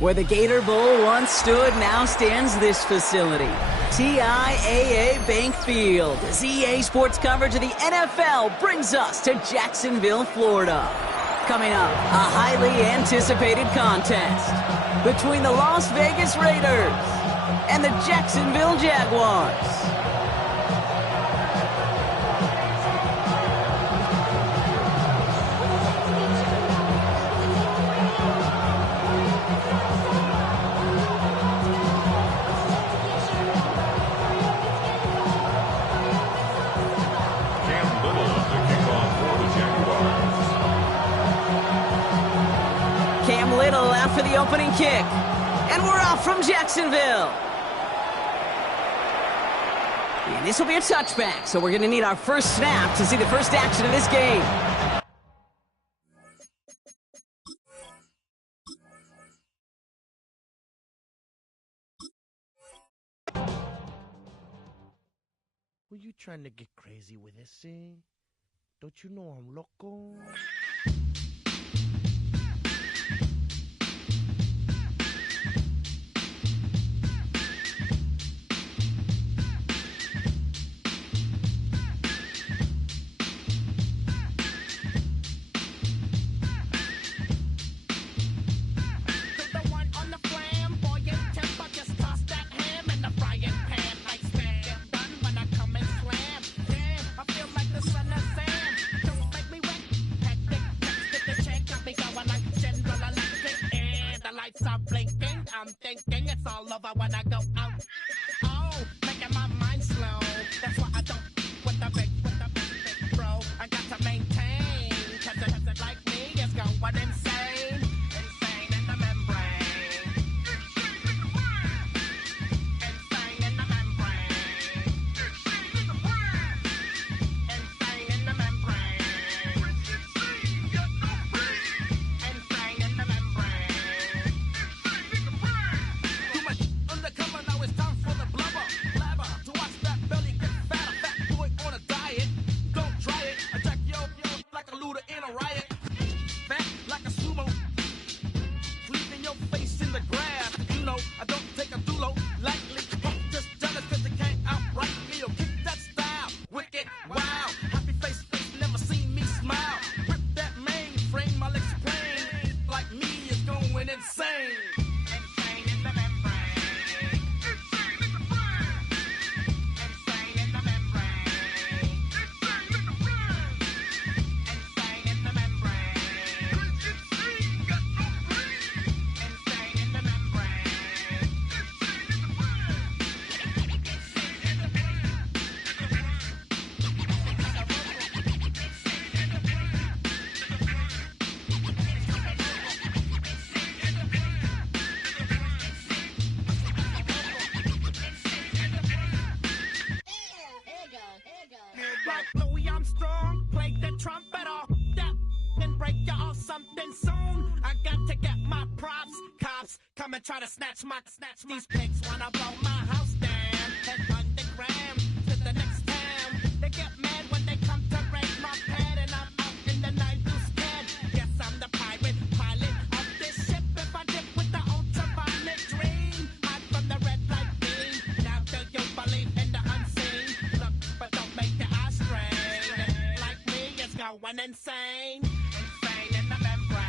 Where the Gator Bowl once stood, now stands this facility. TIAA Bank Field, as EA Sports coverage of the NFL brings us to Jacksonville, Florida. Coming up, a highly anticipated contest between the Las Vegas Raiders and the Jacksonville Jaguars. For the opening kick. And we're off from Jacksonville. And this will be a touchback, so we're going to need our first snap to see the first action of this game. Were you trying to get crazy with this thing? Don't you know I'm loco? I'm thinking it's all over when I go out. Oh, making my mind slow. That's why I don't with the big bro. I got to maintain, cause it like me is going insane. Insane in the membrane. Insane in the membrane. Insane in the membrane. Insane in the membrane. Undercover, now it's time for the blubber. Blabber, to watch that belly get fatter. Fat boy on a diet. Don't try it. Attack yo like a looter in a riot. Fat like a sumo. Leaving your face in the grass. You know, I don't take a dulo lightly. Just jealous cause they can't outright me. Or kick that style. Wicked, wow. Happy face, never seen me smile. Rip that mainframe, I'll explain. Like me is going insane. Insane in the membrane. Like Louis Armstrong, play the trumpet off that and break you off something soon. I got to get my props. Cops come and try to snatch these pigs wanna blow my house down. Head underground to the next town. They get mad when they come to raid my pad and I'm out in the night too scared. Yes, I'm the pirate pilot of this ship. If I dip with the ultraviolet dream, hide from the red light beam. Now do you believe in the unseen? Look, but don't make the eye strain. Like me, it's going insane. Insane in the membrane.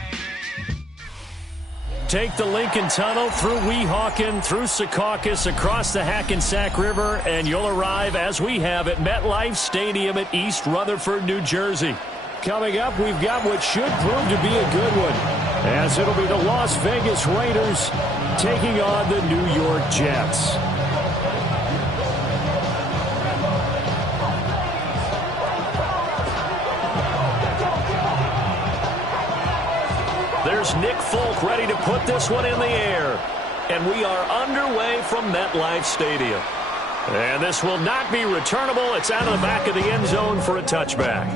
Take the Lincoln Tunnel through Weehawken, through Secaucus, across the Hackensack River, and you'll arrive, as we have, at MetLife Stadium at East Rutherford, New Jersey. Coming up, we've got what should prove to be a good one, as it'll be the Las Vegas Raiders taking on the New York Jets. There's Nick Folk ready to put this one in the air. And we are underway from MetLife Stadium. And this will not be returnable. It's out of the back of the end zone for a touchback.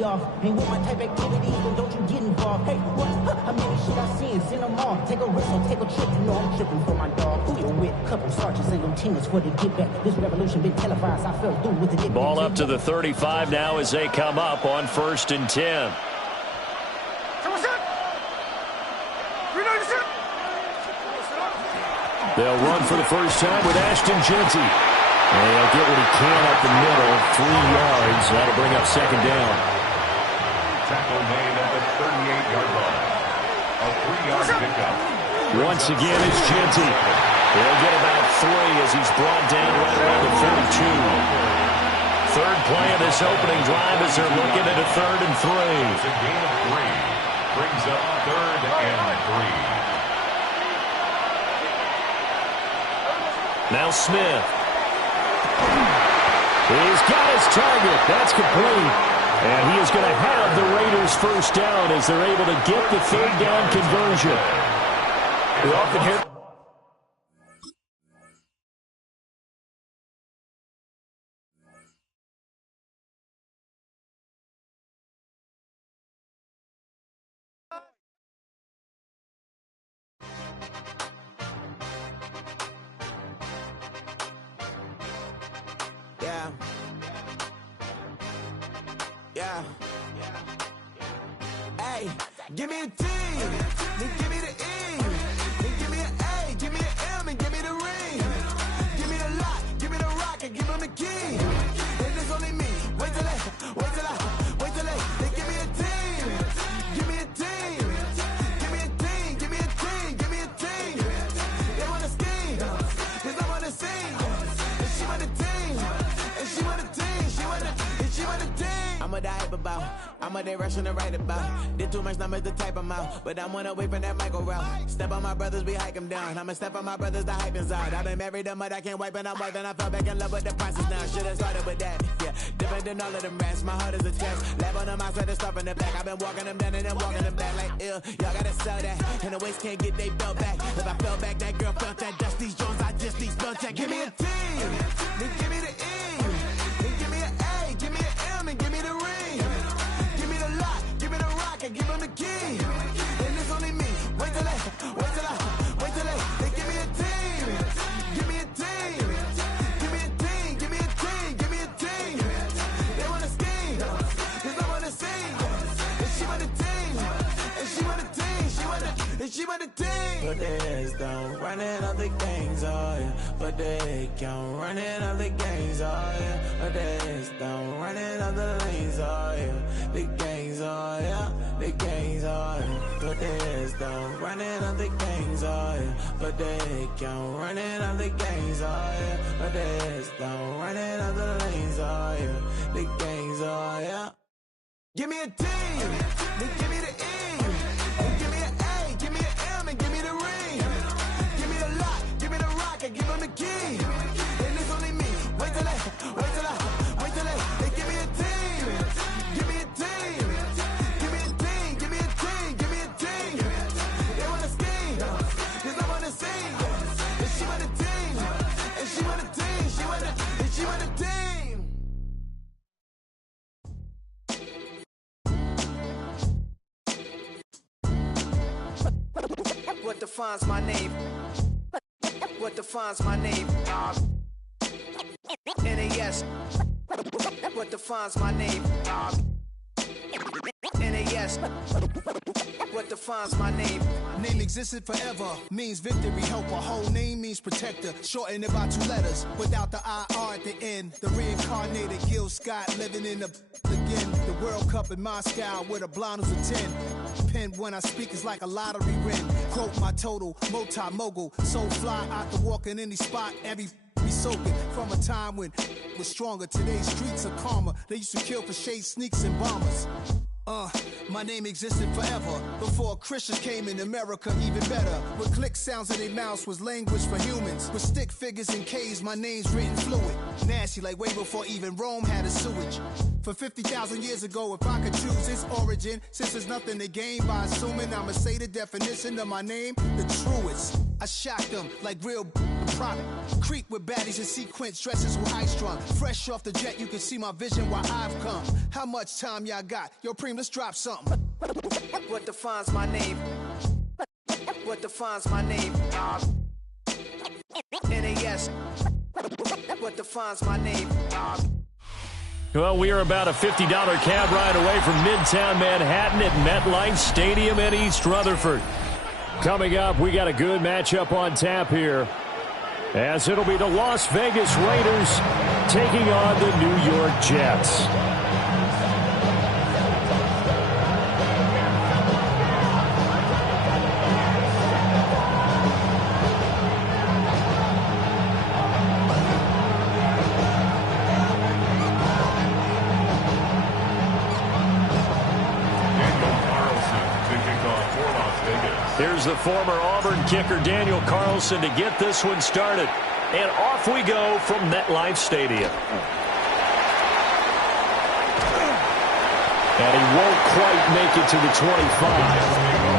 be off. Ain't with my type activities, then don't you get involved. Hey, what? How many shit I seen? Send them all. Take a risk or take a trip. You know I'm tripping for my dog. Who you with? Couple sergeants and lieutenants for the get back. This revolution been televised. I fell through with the dip. Ball up to the 35 now as they come up on 1st and 10. They'll run for the first time with Ashton Jeanty. And he'll get what he can up the middle, 3 yards. That'll bring up 2nd down. Tackle made at the 38-yard line. A 3-yard pickup. Once again, it's Jeanty. He'll get about 3 as he's brought down right around the 42. Third play of this opening drive as they're looking at a 3rd and 3. It's a gain of 3. Brings up 3rd and 3. Now Smith. He's got his target. That's complete. And he is going to have the Raiders first down as they're able to get the 3rd down conversion. We all can hear. Yeah. Hey, give me a T, then give me the E, then give me an A, give me an M, and give me the ring. Give me the lock, give me the rock, and give them the key. And it's only me. Wait till they give me a team. Give me a team. Give me a team. Give me a team. Give me a team. They want to scheme, 'cause I want to sing. And she want a team. And she want a team. She want a team. I'm a hype about. I'm a day rushing to write about. Did too much numbers to type them out. But I'm one away from that Michael route. Step on my brothers, we hike them down. I'ma step on my brothers, the hype inside. I done married them, but I can't wipe it out more than I fell back in love with the process now. Should've started with that. Yeah, different than all of them rats. My heart is a test. Lab on them outside and stuff in the back. I've been walking them down and then walking them back like ill. Y'all gotta sell that. And the waist can't get they belt back. If I fell back, that girl felt that. Dust these Jones, I just need spell check. Give me a T, then give me the E, then give me an A, give me an M, and give me the ring. Give me the lock, give me the rock, and give them the key. And it's only me. Wait till they give me a team. Give me a team. Give me a team. Give me a team. Give me a team. They want to scheme, 'cause I want to sing. And she want a team. And she want a team. She want a team. Put their heads down, running all the gangs, oh yeah. Put their head down, running all the gangs, oh yeah. Put their heads down, running all the lanes, oh yeah. The gangs, oh yeah. The gangs, oh yeah. Put their heads down, running all the gangs, oh yeah. Put their head down, running all the gangs, oh yeah. Put their heads down, running all the lanes, oh yeah. The gangs, oh yeah. Give me a T, then give me the E, then give me an A, give me an M, and give me the ring. Give me the lock, give me the rock, and give them the key. And it's only me. Wait till they give me a team. Give me a team. Give me a team. Give me a team. Give me a team. They want to scheme, 'cause I want to sing. And she want a team. And she want a team. She want a team. What defines my name? What defines my name? NAS. What defines my name? NAS. What defines my name? Name existed forever, means victory, helper. Whole name means protector, shortened it by 2 letters, without the IR at the end. The reincarnated Gil Scott living in the again. The World Cup in Moscow with a blind who's a 10. Pen when I speak is like a lottery win. Quote my total, multi-mogul, so fly out to walk in any spot, every be soaking from a time when was stronger. Today's streets are calmer. They used to kill for shade sneaks and bombers. My name existed forever before Christians came in America, even better. With click sounds in their mouths was language for humans. With stick figures and K's, my name's written fluid. Nasty like way before even Rome had a sewage. For 50,000 years ago, if I could choose its origin, since there's nothing to gain by assuming, I'ma say the definition of my name, the truest. I shocked them like real product. Creep with baddies in sequence, dresses with high strung. Fresh off the jet, you can see my vision while I've come. How much time y'all got? Yo, Preem, let's drop something. What defines my name? What defines my name? NAS. What defines my name? Well, we are about a $50 cab ride away from Midtown Manhattan at MetLife Stadium in East Rutherford. Coming up, we got a good matchup on tap here, as it'll be the Las Vegas Raiders taking on the New York Jets. Here's the former Auburn kicker, Daniel Carlson, to get this one started. And off we go from MetLife Stadium. And he won't quite make it to the 25.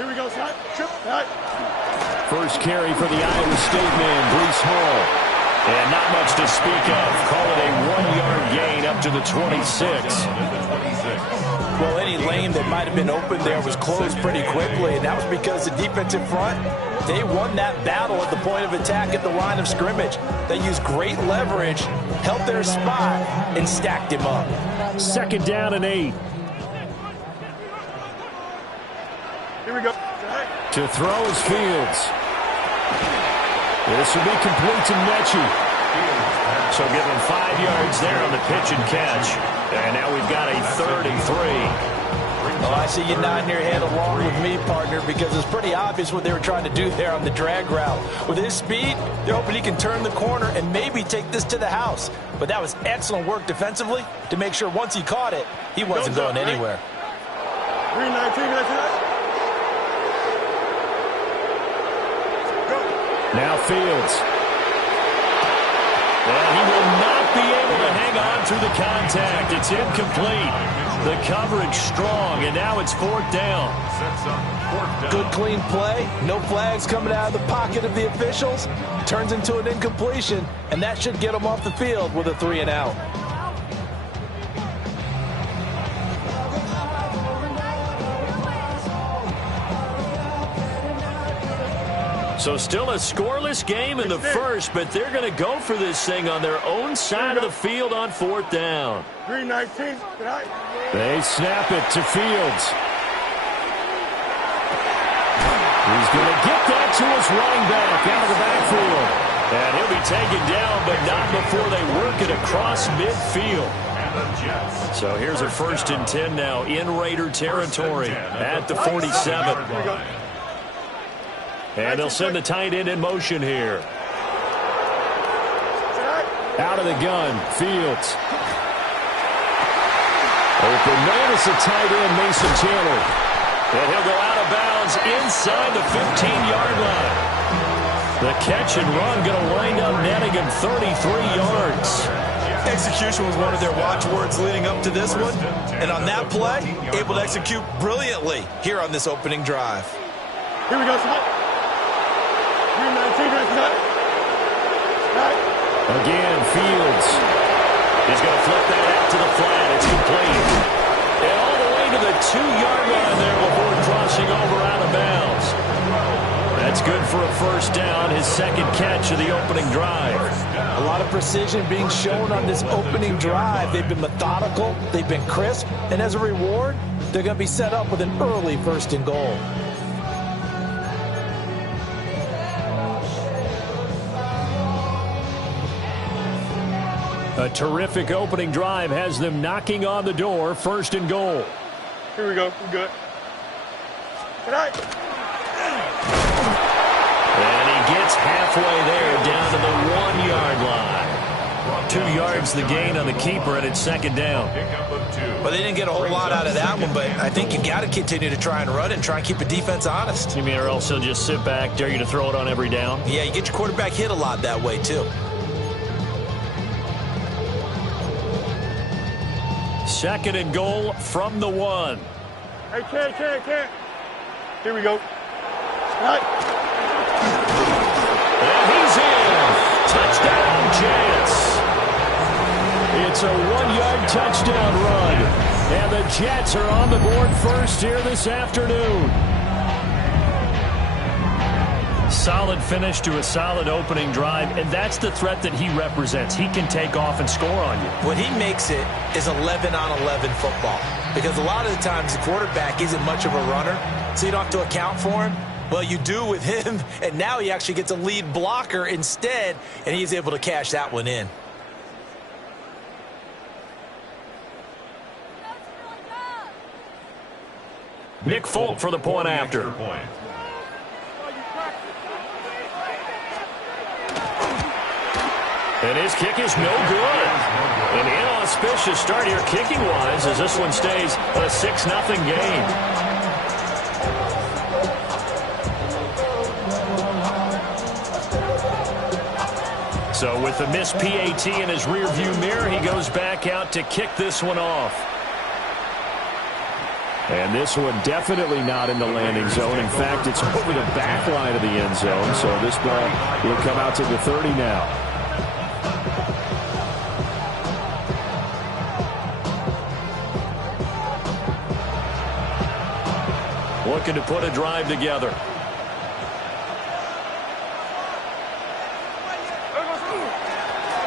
Here we go, Scott. Trip. First carry for the Iowa State man, Breece Hall. And not much to speak of. Call it a 1-yard gain up to the 26. Well, any lane that might have been open there was closed pretty quickly, and that was because the defensive front, they won that battle at the point of attack at the line of scrimmage. They used great leverage, held their spot, and stacked him up. 2nd down and 8. Here we go. To throw is Fields. This will be complete to Mechie. So give him 5 yards there on the pitch and catch. And now we've got a 3rd and 3. Oh, I see you nodding your head along with me, partner, because it's pretty obvious what they were trying to do there on the drag route. With his speed, they're hoping he can turn the corner and maybe take this to the house. But that was excellent work defensively to make sure once he caught it, he wasn't going anywhere. 319, Now Fields. And he will not be able to hang on through the contact. It's incomplete. The coverage strong, and now it's 4th down. Good clean play. No flags coming out of the pocket of the officials. Turns into an incompletion, and that should get him off the field with a 3 and out. So still a scoreless game in the first, but they're going to go for this thing on their own side of the field on 4th down. 319. They snap it to Fields. He's going to get that to his running back out of the backfield. And he'll be taken down, but not before they work it across midfield. So here's a 1st and 10 now in Raider territory at the 47. And they'll send the tight end in motion here. Out of the gun, Fields. Open man is the tight end, Mason Taylor. And he'll go out of bounds inside the 15-yard line. The catch and run going to wind up netting him 33 yards. Execution was one of their watchwords leading up to this one. And on that play, able to execute brilliantly here on this opening drive. Here we go, son. Here, 19, right? Again, Fields. He's going to flip that out to the flat. It's complete. And all the way to the 2-yard line there before crossing over out of bounds. That's good for a 1st down, his 2nd catch of the opening drive. A lot of precision being shown on this opening drive. They've been methodical, they've been crisp, and as a reward, they're going to be set up with an early 1st and goal. A terrific opening drive has them knocking on the door, 1st and goal. Here we go. We're good. Good night. And he gets halfway there down to the 1-yard line. 2 yards the gain on the keeper, and it's 2nd down. Well, they didn't get a whole lot out of that one, but I think you got to continue to try and run it and try and keep the defense honest. You mean or else he'll just sit back, dare you to throw it on every down? Yeah, you get your quarterback hit a lot that way, too. 2nd and goal from the 1. Hey, can't. Here we go. Right. And he's in. Touchdown, Jets. It's a 1-yard touchdown run. And the Jets are on the board first here this afternoon. Solid finish to a solid opening drive, and that's the threat that he represents. He can take off and score on you. What he makes it is 11-on-11 football, because a lot of the times the quarterback isn't much of a runner, so you don't have to account for him. Well, you do with him, and now he actually gets a lead blocker instead, and he's able to cash that one in. Nick Folk for the point after. And his kick is no good. An inauspicious start here kicking-wise as this one stays a 6-0 game. So with the missed PAT in his rearview mirror, he goes back out to kick this one off. And this one definitely not in the landing zone. In fact, it's over the back line of the end zone. So this ball will come out to the 30 now. Looking to put a drive together.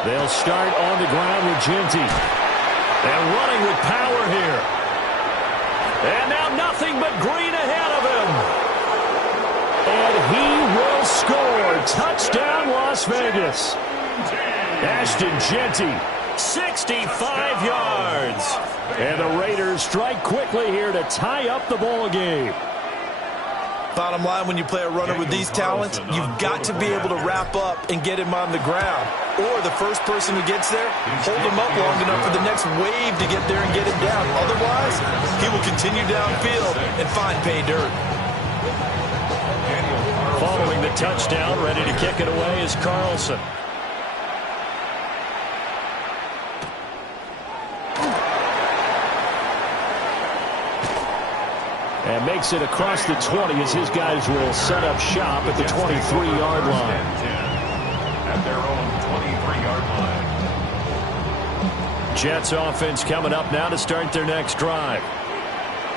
They'll start on the ground with Genty. And running with power here. And now nothing but green ahead of him. And he will score. Touchdown, Las Vegas. Ashton Genty. 65 yards. And the Raiders strike quickly here to tie up the ball game. Bottom line, when you play a runner with these talents, you've got to be able to wrap up and get him on the ground. Or the first person who gets there, hold him up long enough for the next wave to get there and get him down. Otherwise, he will continue downfield and find pay dirt. Following the touchdown, ready to kick it away is Carlson. And makes it across the 20 as his guys will set up shop at the 23-yard line. At their own 23-yard line. Jets offense coming up now to start their next drive.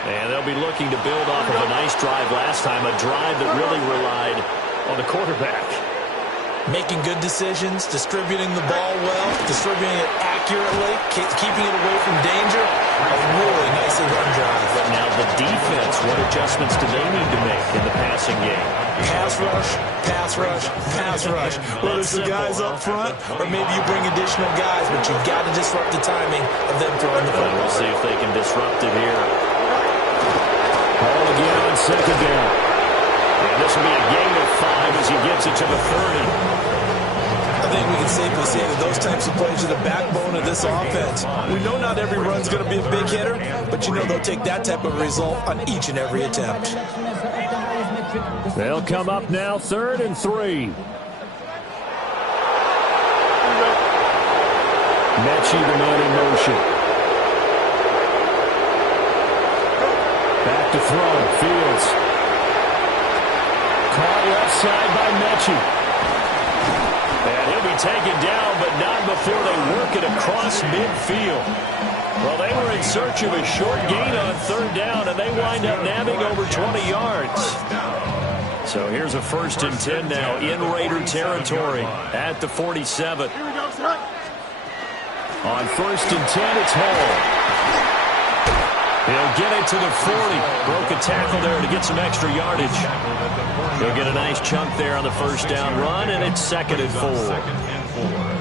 And they'll be looking to build off of a nice drive last time, a drive that really relied on the quarterback. Making good decisions, distributing the ball well, distributing it accurately, keeping it away from danger. A really nicely run drive. But now the defense, what adjustments do they need to make in the passing game? Pass rush, pass rush, pass rush. Whether it's the guys up front or maybe you bring additional guys, but you've got to disrupt the timing of them throwing the football. We'll see if they can disrupt it here. Ball again on second down. And this will be a gain of 5 as he gets it to the 30. I think we can safely say that those types of plays are the backbone of this offense. We know not every run's going to be a big hitter, but you know they'll take that type of result on each and every attempt. They'll come up now, 3rd and 3. Mechie, the man in motion. Back to throw. Fields. Caught left side by Mechie. And he'll be taken down, but not before they work it across midfield. Well, they were in search of a short gain on 3rd down, and they wind up nabbing over 20 yards. So here's a 1st and 10 now in Raider territory at the 47. On 1st and 10, it's Hall. He'll get it to the 40. Broke a tackle there to get some extra yardage. He'll get a nice chunk there on the 1st down run, and it's 2nd and 4.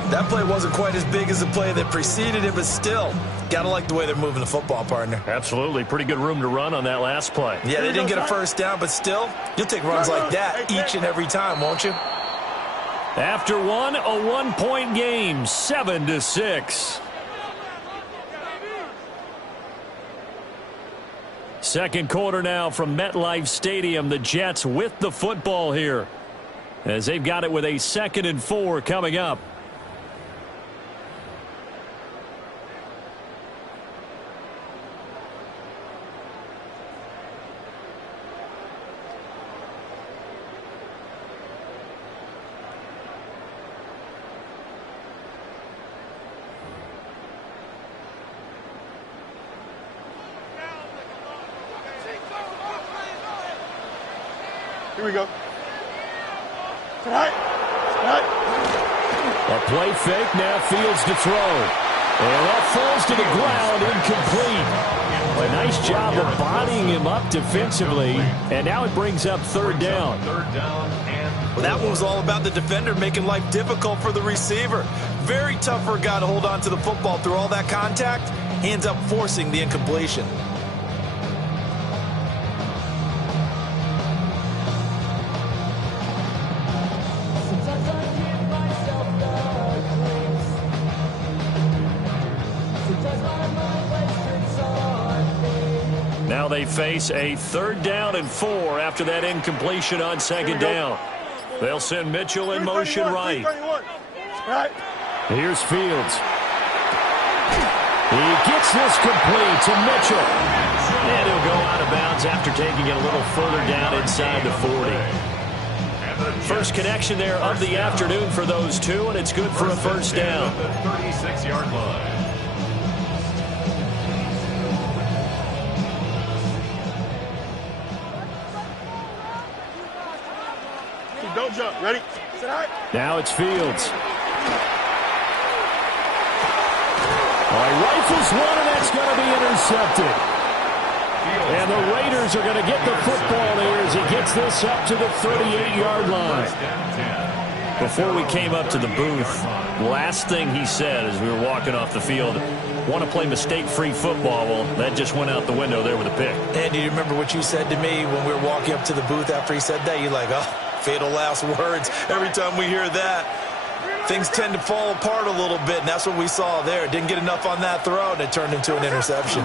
That play wasn't quite as big as the play that preceded it, but still, got to like the way they're moving the football, partner. Absolutely. Pretty good room to run on that last play. Yeah, they didn't get a 1st down, but still, you'll take runs like that each and every time, won't you? After one, a 1-point game, 7-6. Second quarter now from MetLife Stadium. The Jets with the football here as they've got it with a 2nd and 4 coming up. Here we go. A play fake, now Fields to throw. And that falls to the ground, incomplete. A nice job of bodying him up defensively, and now it brings up 3rd down. Well, that one was all about the defender making life difficult for the receiver. Very tough for a guy to hold on to the football through all that contact. He ends up forcing the incompletion. Now they face a 3rd down and 4 after that incompletion on 2nd down. They'll send Mitchell in motion right. Here's Fields. He gets this complete to Mitchell. And he'll go out of bounds after taking it a little further down inside the 40. First connection there of the afternoon for those two, and it's good for a 1st down. 36-yard line. Don't jump. Ready? Now it's Fields. He rifles one, and that's going to be intercepted. And the Raiders are going to get the football here as he gets this up to the 38-yard line. Before we came up to the booth, last thing he said as we were walking off the field, want to play mistake-free football. Well, that just went out the window there with a pick. And do you remember what you said to me when we were walking up to the booth after he said that? You're like, oh, fatal last words. Every time we hear that, things tend to fall apart a little bit, and that's what we saw there. Didn't get enough on that throw, and it turned into an interception.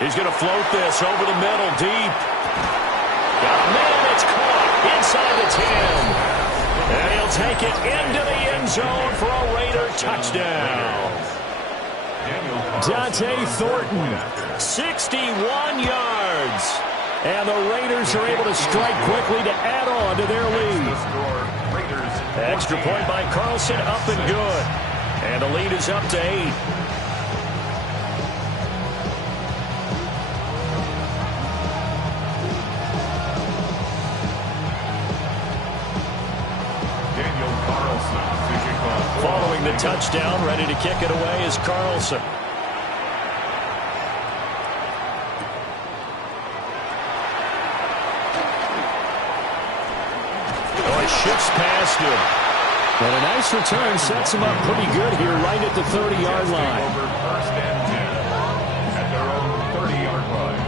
He's going to float this over the middle, deep. Got a man, it's caught inside the 10. And he'll take it into the end zone for a Raider touchdown. Dante Thornton, 61 yards. And the Raiders are able to strike quickly to add on to their lead. Extra point by Carlson, up and good. And the lead is up to 8. Following the touchdown, ready to kick it away is Carlson. It shifts past him. And a nice return sets him up pretty good here right at the 30-yard line. Over first and 10 at their own 30-yard line.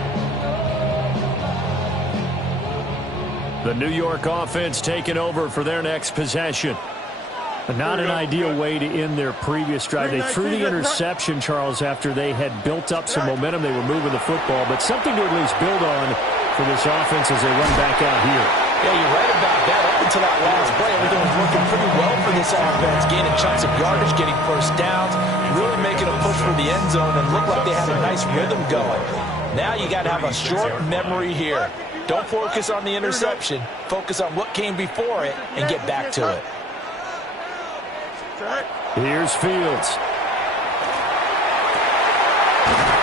The New York offense taking over for their next possession. Not an ideal way to end their previous drive. They threw the interception, Charles, after they had built up some momentum. They were moving the football, but something to at least build on for this offense as they run back out here. Yeah, you're right about that. Up until that last play, everything was working pretty well for this offense, gaining chunks of yardage, getting first downs, really making a push for the end zone, and looked like they had a nice rhythm going. Now you got to have a short memory here. Don't focus on the interception. Focus on what came before it and get back to it. Here's Fields.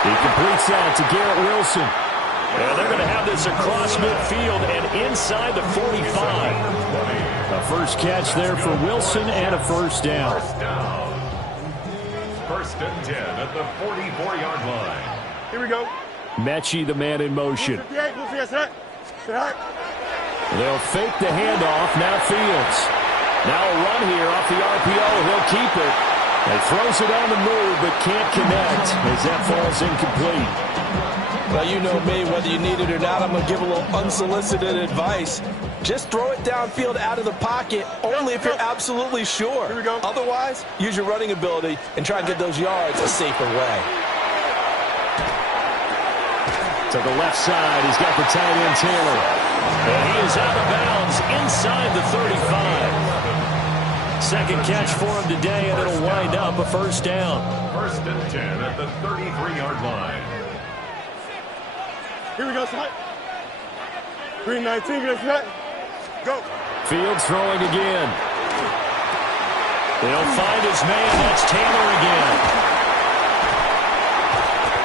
He completes that to Garrett Wilson. And they're going to have this across midfield and inside the 45. A first catch there for Wilson and a first down. First and 10 at the 44-yard line. Here we go. Mechie, the man in motion. They'll fake the handoff. Now Fields. Now a run here off the RPO. He'll keep it. He throws it on the move, but can't connect as that falls incomplete. Well, you know me, whether you need it or not, I'm going to give a little unsolicited advice. Just throw it downfield out of the pocket, only if you're absolutely sure. Here we go. Otherwise, use your running ability and try and get those yards a safer way. To the left side, he's got the tight end Taylor. And he is out of bounds inside the 35. Second catch for him today, and it'll wind up a first down. First and 10 at the 33-yard line. Here we go, son. 319, get set. Go. Fields throwing again. They'll find his man. That's Taylor again.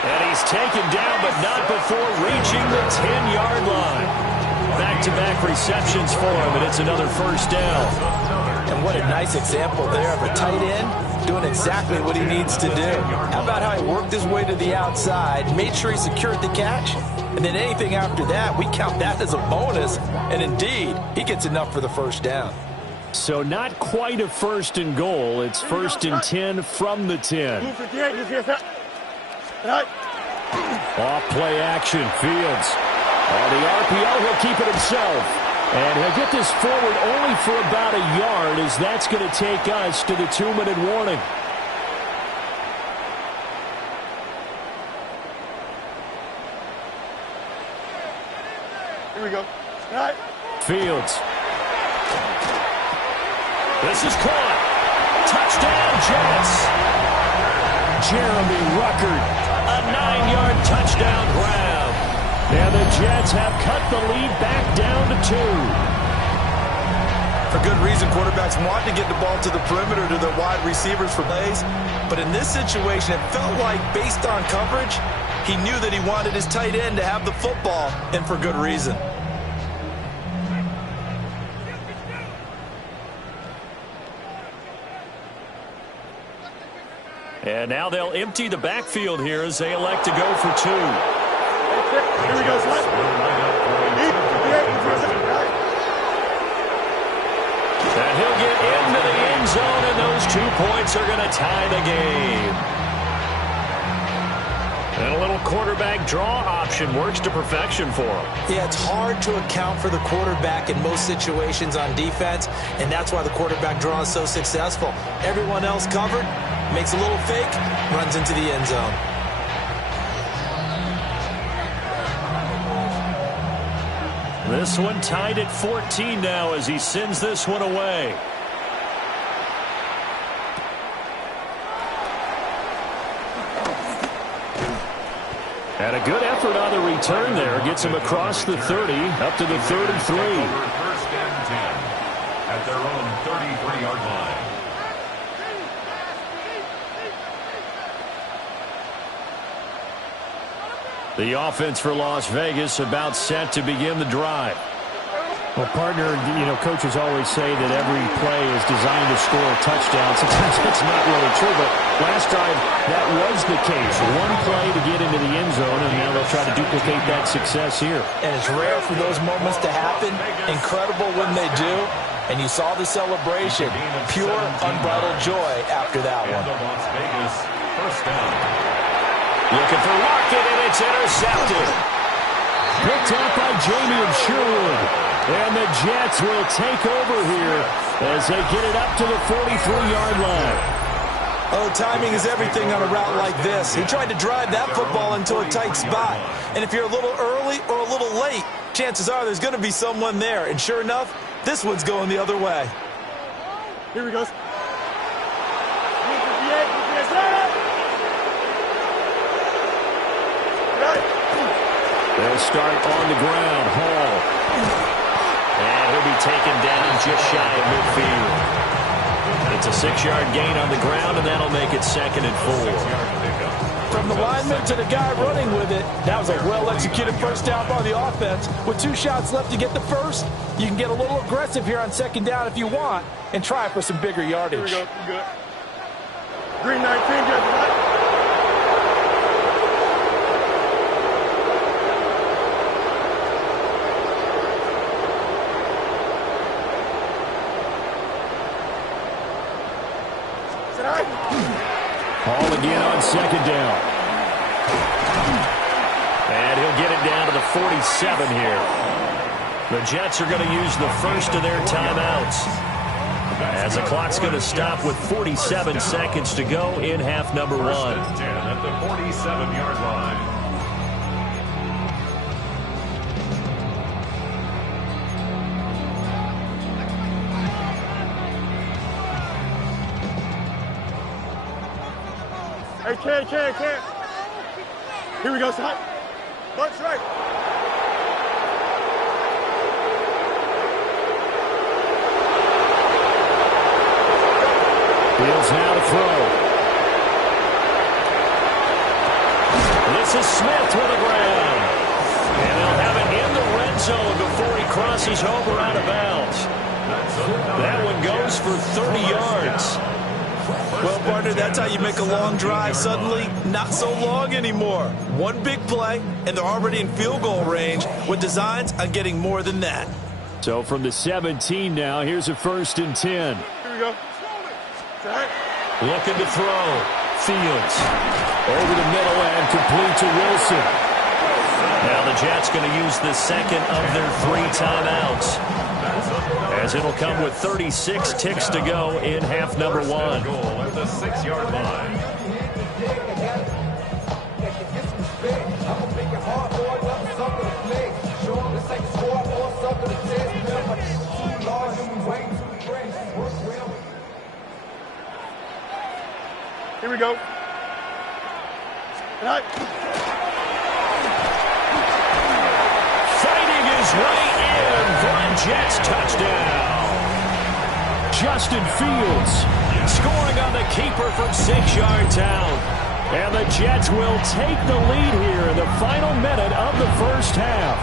And he's taken down, but not before reaching the 10-yard line. Back-to-back receptions for him, and it's another first down. And what a nice example there of a tight end doing exactly what he needs to do. How about how he worked his way to the outside, made sure he secured the catch, and then anything after that, we count that as a bonus. And indeed, he gets enough for the first down. So not quite a first and goal. It's first and 10 from the 10. Off play action, Fields. On the RPO, he'll keep it himself. And he'll get this forward only for about a yard, as that's going to take us to the 2-minute warning. Here we go. Fields. This is caught. Touchdown, Jets. Jeremy Ruckert, a 9-yard touchdown grab. And the Jets have cut the lead back down to 2. For good reason, quarterbacks want to get the ball to the perimeter to their wide receivers for plays. But in this situation, it felt like, based on coverage, he knew that he wanted his tight end to have the football, and for good reason. And now they'll empty the backfield here as they elect to go for 2. Here we go, son. And he'll get into the end zone, and those 2 points are going to tie the game. And a little quarterback draw option works to perfection for him. Yeah, it's hard to account for the quarterback in most situations on defense, and that's why the quarterback draw is so successful. Everyone else covered, makes a little fake, runs into the end zone. This one tied at 14 now as he sends this one away. And a good effort on the return there. Gets him across the 30, up to the 33. First and 10 at their own 33-yard line. The offense for Las Vegas about set to begin the drive. Well, partner, coaches always say that every play is designed to score a touchdown. Sometimes that's not really true, but last drive, that was the case. One play to get into the end zone, and now they'll try to duplicate that success here. And it's rare for those moments to happen. Incredible when they do. And you saw the celebration. Pure, unbridled joy after that one. Las Vegas, first down. Looking for Lockett, and it's intercepted. Picked up by Jamie and Sherwood. And the Jets will take over here as they get it up to the 43-yard line. Oh, timing is everything on a route like this. He tried to drive that football into a tight spot. And if you're a little early or a little late, chances are there's going to be someone there. And sure enough, this one's going the other way. Here we go. They'll start on the ground. Hall. And he'll be taken down just shy of midfield. It's a 6-yard gain on the ground, and that'll make it 2nd and 4. From the lineman to the guy running with it, that was a well-executed first down by the offense. With 2 shots left to get the first, you can get a little aggressive here on 2nd down if you want and try for some bigger yardage. Here we go. Good. Green 19, Judge. Hall again on 2nd down. And he'll get it down to the 47 here. The Jets are going to use the first of their timeouts, as the clock's going to stop with 47 seconds to go in half number 1. First and 10 at the 47-yard line. Hey, can't. Here we go, son. Bunch right. Fields now to throw. This is Smith with the ground. And they'll have it in the red zone before he crosses over out of bounds. That one goes for 30 yards. Well, partner, that's how you make a long drive suddenly not so long anymore. One big play, and they're already in field goal range with designs on getting more than that. So from the 17 now, here's a 1st and 10. Here we go. Looking to throw. Fields. Over the middle and complete to Wilson. Now the Jets going to use the 2nd of their 3 timeouts, as it'll come with 36 ticks to go in half number 1. Goal at the 6-yard line. Here we go. Right. Fighting his way in for a Jets touchdown. Justin Fields scoring on the keeper from 6 yards out. And the Jets will take the lead here in the final minute of the first half.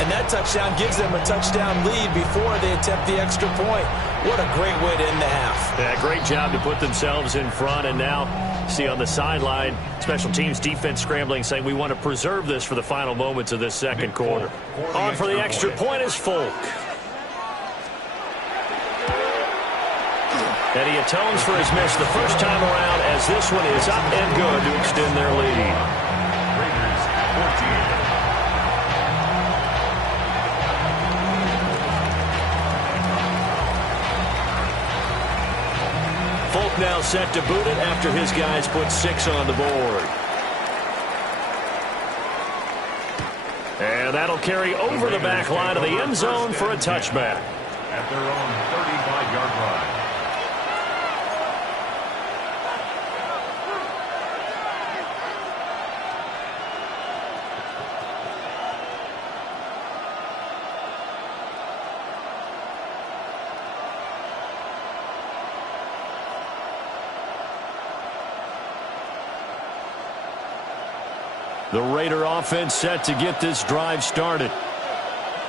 And that touchdown gives them a touchdown lead before they attempt the extra point. What a great way to end the half. Yeah, great job to put themselves in front. And now, see on the sideline, special teams defense scrambling, saying we want to preserve this for the final moments of this 2nd quarter. On for the extra point is Folk. And he atones for his miss the first time around, as this one is up and good to extend their lead. Raiders 14. Folk now set to boot it after his guys put 6 on the board. And that'll carry over the back line of the end zone for a touchback. At their own 35-yard line. The Raider offense set to get this drive started.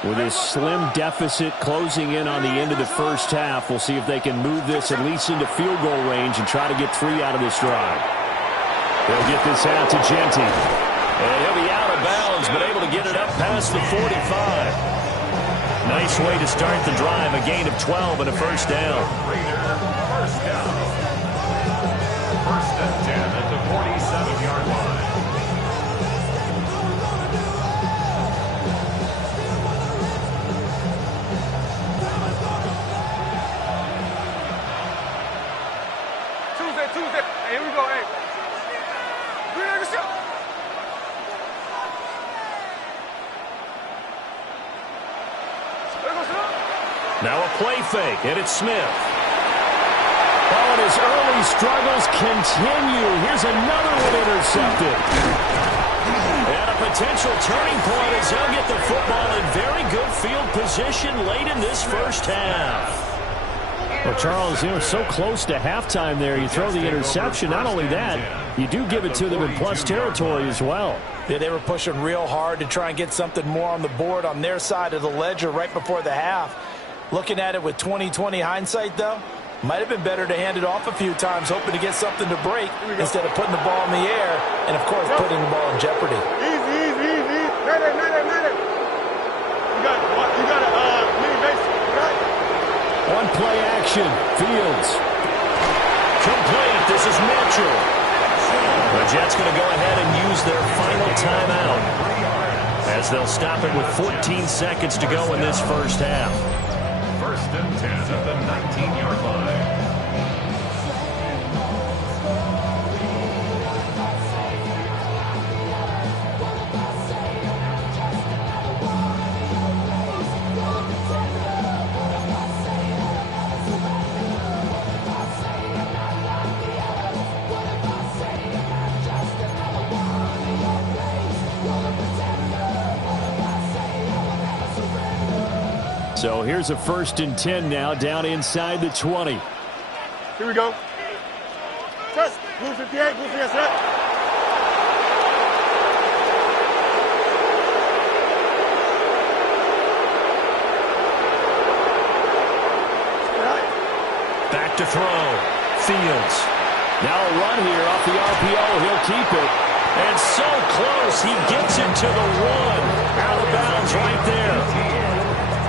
With this slim deficit closing in on the end of the first half, we'll see if they can move this at least into field goal range and try to get 3 out of this drive. They'll get this out to Genty. And he'll be out of bounds, but able to get it up past the 45. Nice way to start the drive, a gain of 12 and a first down. First down. First and 10 at the 47-yard line. Tuesday. Hey, here we go. Hey. Green on the shot. Now a play fake, and it's Smith. Oh, and his early struggles continue. Here's another one intercepted. And a potential turning point as he'll get the football in very good field position late in this first half. Well, Charles, so close to halftime there. You throw the interception. Not only that, you do give it to them in plus territory as well. Yeah, they were pushing real hard to try and get something more on the board on their side of the ledger right before the half. Looking at it with 20/20 hindsight, though, might have been better to hand it off a few times, hoping to get something to break instead of putting the ball in the air and, of course, putting the ball in jeopardy. Easy. Minute. You got a mini base. One play action. Fields. Complete. This is Mitchell. The Jets going to go ahead and use their final timeout as they'll stop it with 14 seconds to go in this first half. First and 10 at the 19-yard line. So here's a 1st and 10 now, down inside the 20. Here we go. Test. Blue 58. Blue 58. Set. Back to throw. Fields. Now a run here off the RPO. He'll keep it. And so close. He gets it to the 1. Out of bounds right there.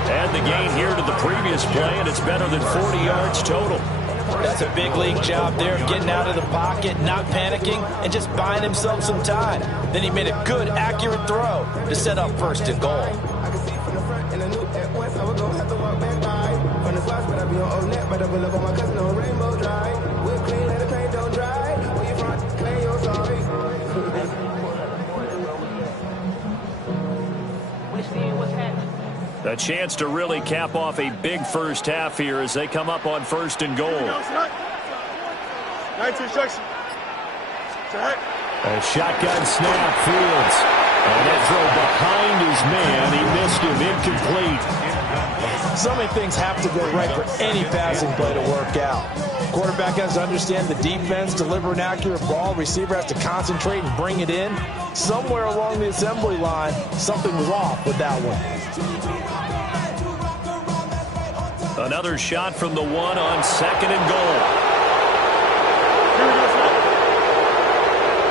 Add the gain here to the previous play, and it's better than 40 yards total. That's a big league job there of getting out of the pocket, not panicking, and just buying himself some time. Then he made a good, accurate throw to set up 1st and goal. I can see from the front and I knew at once I was gonna have to walk back by. From the spots, but I be on old net, but I will up on my cousin on Rainbow Drive. We're clean, let the paint don't dry. Where you from? Claim you're sorry. What's happening? A chance to really cap off a big first half here as they come up on 1st and goal. 19 instruction. A shotgun snap. Fields. And that throw behind his man. He missed him. Incomplete. So many things have to go right for any passing play to work out. Quarterback has to understand the defense, deliver an accurate ball. Receiver has to concentrate and bring it in. Somewhere along the assembly line, something was off with that one. Another shot from the 1 on 2nd and goal. Here we go, Scott.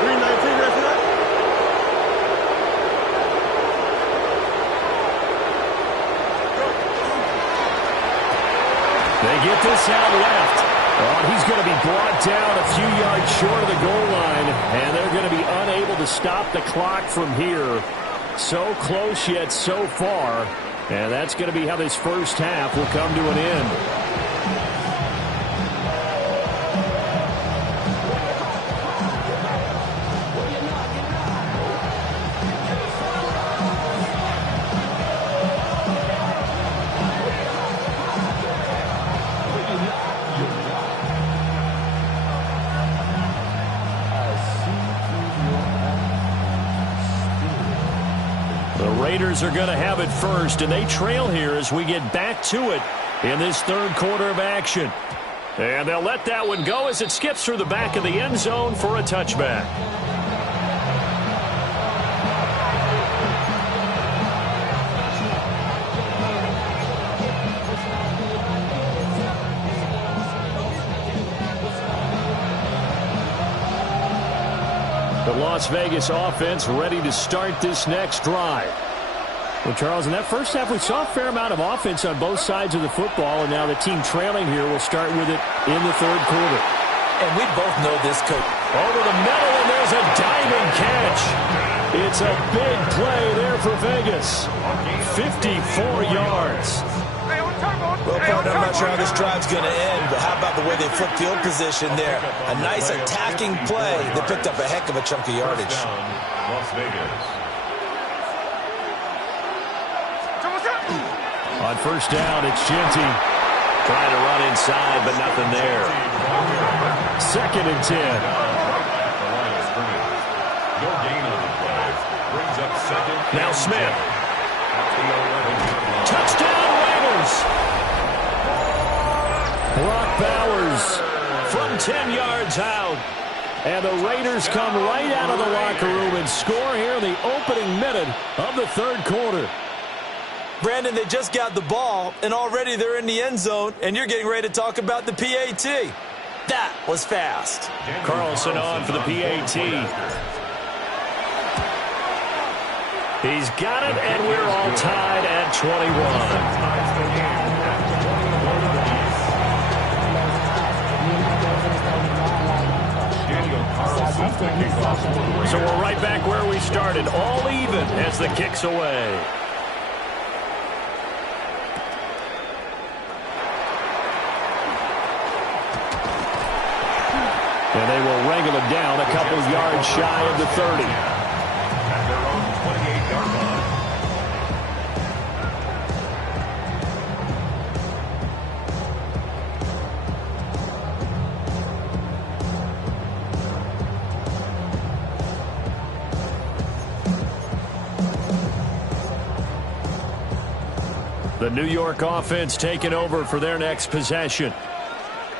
319, ready for that? They get this out left. Oh, he's going to be brought down a few yards short of the goal line, and they're going to be unable to stop the clock from here. So close yet so far. And that's going to be how this first half will come to an end. Raiders are going to have it first, and they trail here as we get back to it in this 3rd quarter of action. And they'll let that one go as it skips through the back of the end zone for a touchback. The Las Vegas offense ready to start this next drive. Well, Charles, in that first half, we saw a fair amount of offense on both sides of the football, and now the team trailing here will start with it in the third quarter. And we both know this, coach. Over the middle, and there's a diving catch. It's a big play there for Vegas. 54 yards. Well, partner, I'm not sure how this drive's going to end, but how about the way they flip field position there? A nice attacking play. They picked up a heck of a chunk of yardage. Las Vegas. On first down, it's Ginty. Trying to run inside, but nothing there. 2nd and 10. No gain on the play. Brings up second. Now Smith. Touchdown, Raiders. Brock Bowers from 10 yards out. And the Raiders come right out of the locker room and score here in the opening minute of the third quarter. Brandon, they just got the ball, and already they're in the end zone, and you're getting ready to talk about the PAT. That was fast. Carlson on for the PAT. He's got it, and we're all tied at 21. So we're right back where we started, all even as the kick's away. And they will wrangle it down a couple yards shy of the 30. At their own 28-yard line. The New York offense taking over for their next possession.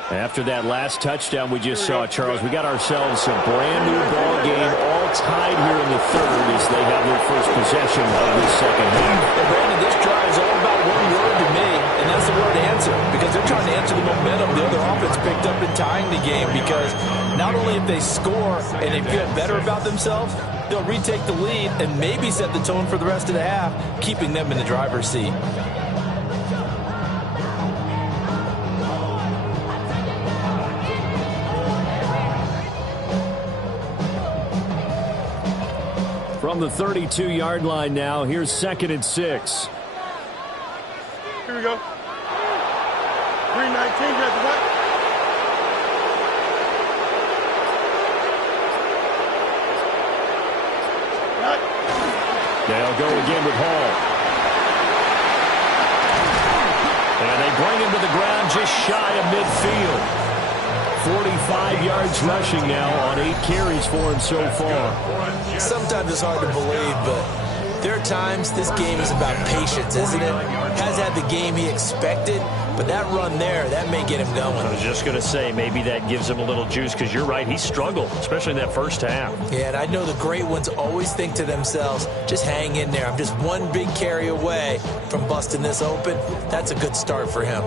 After that last touchdown we just saw, Charles, we got ourselves a brand-new ball game, all tied here in the third as they have their first possession of this second half. And Brandon, this drive is all about one word to me, and that's the word answer, because they're trying to answer the momentum the other offense picked up in tying the game, because not only if they score and they feel better about themselves, they'll retake the lead and maybe set the tone for the rest of the half, keeping them in the driver's seat. From the 32-yard line now, here's 2nd and 6. Here we go. 3:19, got the back. They'll go again with Hall. And they bring him to the ground just shy of midfield. 45 yards rushing now on 8 carries for him so far. Sometimes it's hard to believe, but there are times this game is about patience, isn't it? Has had the game he expected, but that run there, that may get him going. I was just going to say, maybe that gives him a little juice, because you're right, he struggled, especially in that first half. Yeah, and I know the great ones always think to themselves, just hang in there. I'm just one big carry away from busting this open. That's a good start for him.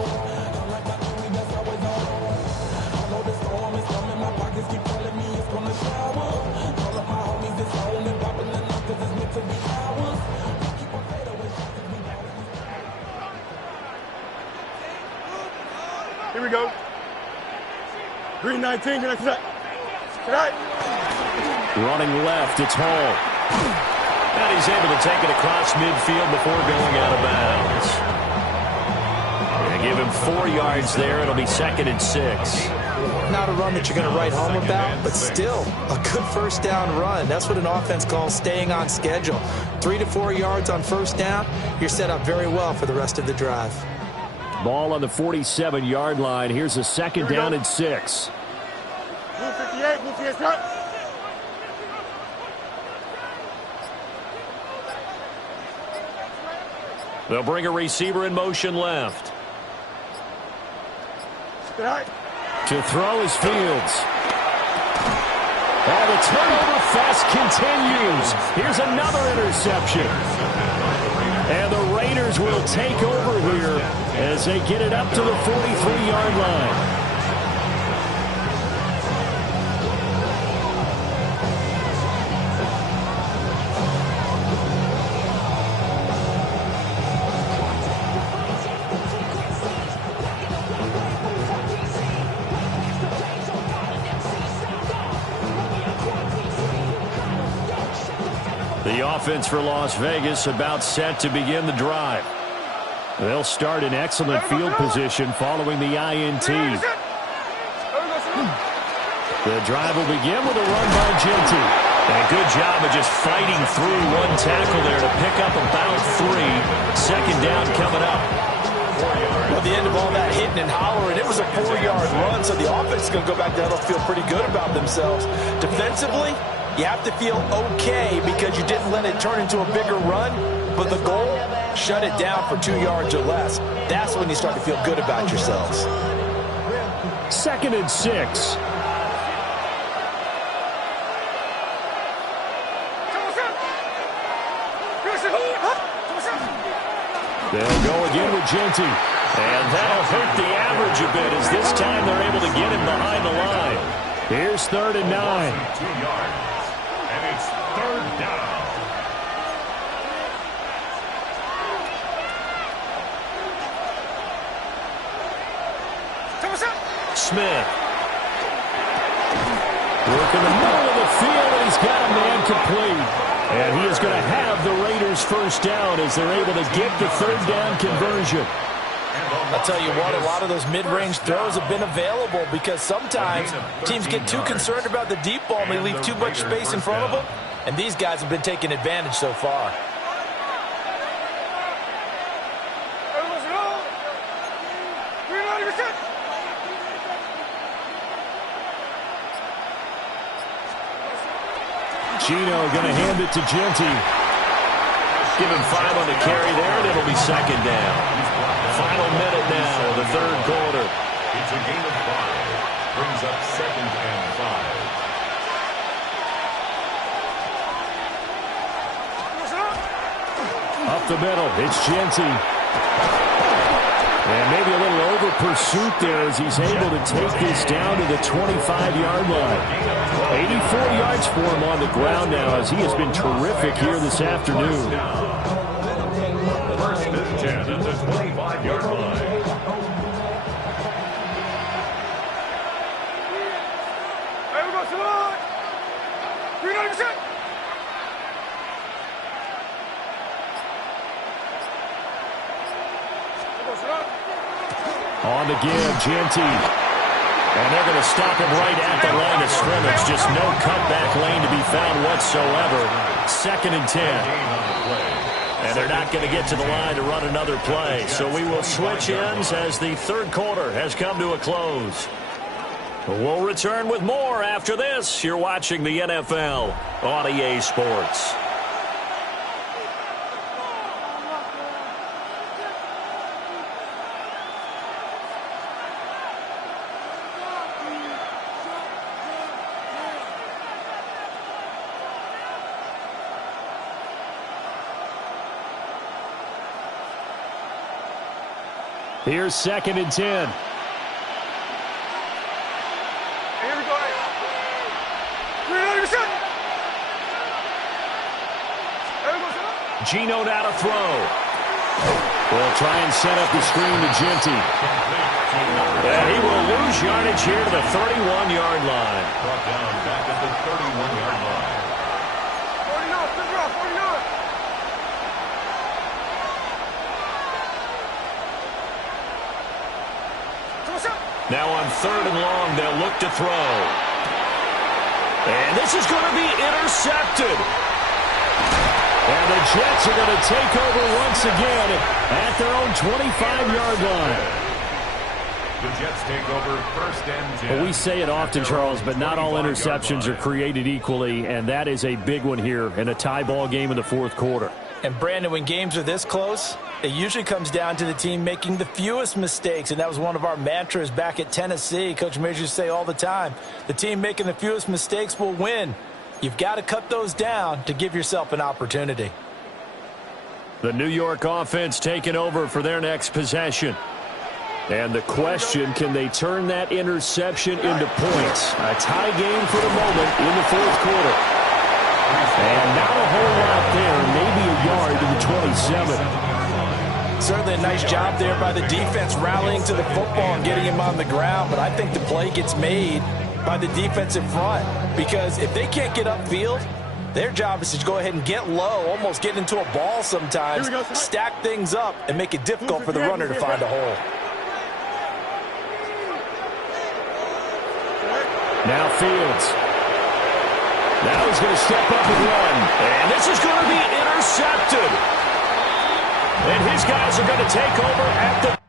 Here we go. 3:19, can I set? Tonight. Running left, it's Hall. And he's able to take it across midfield before going out of bounds. Going to give him 4 yards there. It'll be 2nd and 6. Not a run that you're going to write home about, but still a good first down run. That's what an offense calls staying on schedule. 3 to 4 yards on first down, you're set up very well for the rest of the drive. Ball on the 47-yard line. Here's a 2nd down and 6. Blue 58, blue 58, cut. They'll bring a receiver in motion left. Tonight. To throw is Fields. Oh, the turnover fest continues. Here's another interception. And the Raiders will take over here as they get it up to the 43-yard line. The offense for Las Vegas about set to begin the drive. They'll start in excellent field position following the INT. The drive will begin with a run by Genty. And a good job of just fighting through one tackle there to pick up about 3. Second down coming up. Well, the end of all that hitting and hollering, it was a 4-yard run, so the offense is going to go back there and feel pretty good about themselves. Defensively, you have to feel okay because you didn't let it turn into a bigger run, but the goal, shut it down for 2 yards or less. That's when you start to feel good about yourselves. 2nd and 6. They'll go again with Genty. And that'll hurt the average a bit as this time they're able to get him behind the line. Here's 3rd and 9. 2 yards. And it's 3rd down. Smith. Work in the middle of the field, and he's got a man complete. And he is going to have the Raiders first down as they're able to get the 3rd down conversion. I'll tell you what, a lot of those mid-range throws have been available because sometimes teams get too concerned about the deep ball and they leave too much space in front of them, and these guys have been taking advantage so far. Gino going to hand it to Genty. Give him 5 on the carry there, and it'll be 2nd down. Final minute now of the 3rd quarter. It's a gain of 5. Brings up 2nd and 5. Up the middle, it's Genty. And maybe a little over pursuit there as he's able to take this down to the 25-yard line. 84 yards for him on the ground now as he has been terrific here this afternoon. 1st and 10 at the 25-yard line. On the give, Genty. And they're going to stop him right at the line of scrimmage. Just no cutback lane to be found whatsoever. 2nd and 10. And they're not going to get to the line to run another play. So we will switch ends as the 3rd quarter has come to a close. We'll return with more after this. You're watching the NFL on EA Sports. Here's 2nd and 10. Gino now to throw. We'll try and set up the screen to Genty. And he will lose yardage here to the 31-yard line. Brought down back at the 31-yard line. 49. Now on 3rd and long, they'll look to throw. And this is going to be intercepted. And the Jets are going to take over once again at their own 25-yard line. The Jets take over 1st and 10. Well, we say it often, Charles, but not all interceptions are created equally, and that is a big one here in a tie ball game in the 4th quarter. And, Brandon, when games are this close, it usually comes down to the team making the fewest mistakes, and that was one of our mantras back at Tennessee. Coach Majors used to say all the time, the team making the fewest mistakes will win. You've got to cut those down to give yourself an opportunity. The New York offense taking over for their next possession. And the question, can they turn that interception into points? A tie game for the moment in the 4th quarter. And not a whole lot there, maybe a yard to the 27. Certainly a nice job there by the defense rallying to the football and getting him on the ground, but I think the play gets made by the defensive front because if they can't get upfield, Their job is to go ahead and get low, almost get into a ball sometimes, stack things up, and make it difficult for the runner to find a hole. Now Fields. Now he's going to step up and run. And this is going to be intercepted. And his guys are going to take over at the...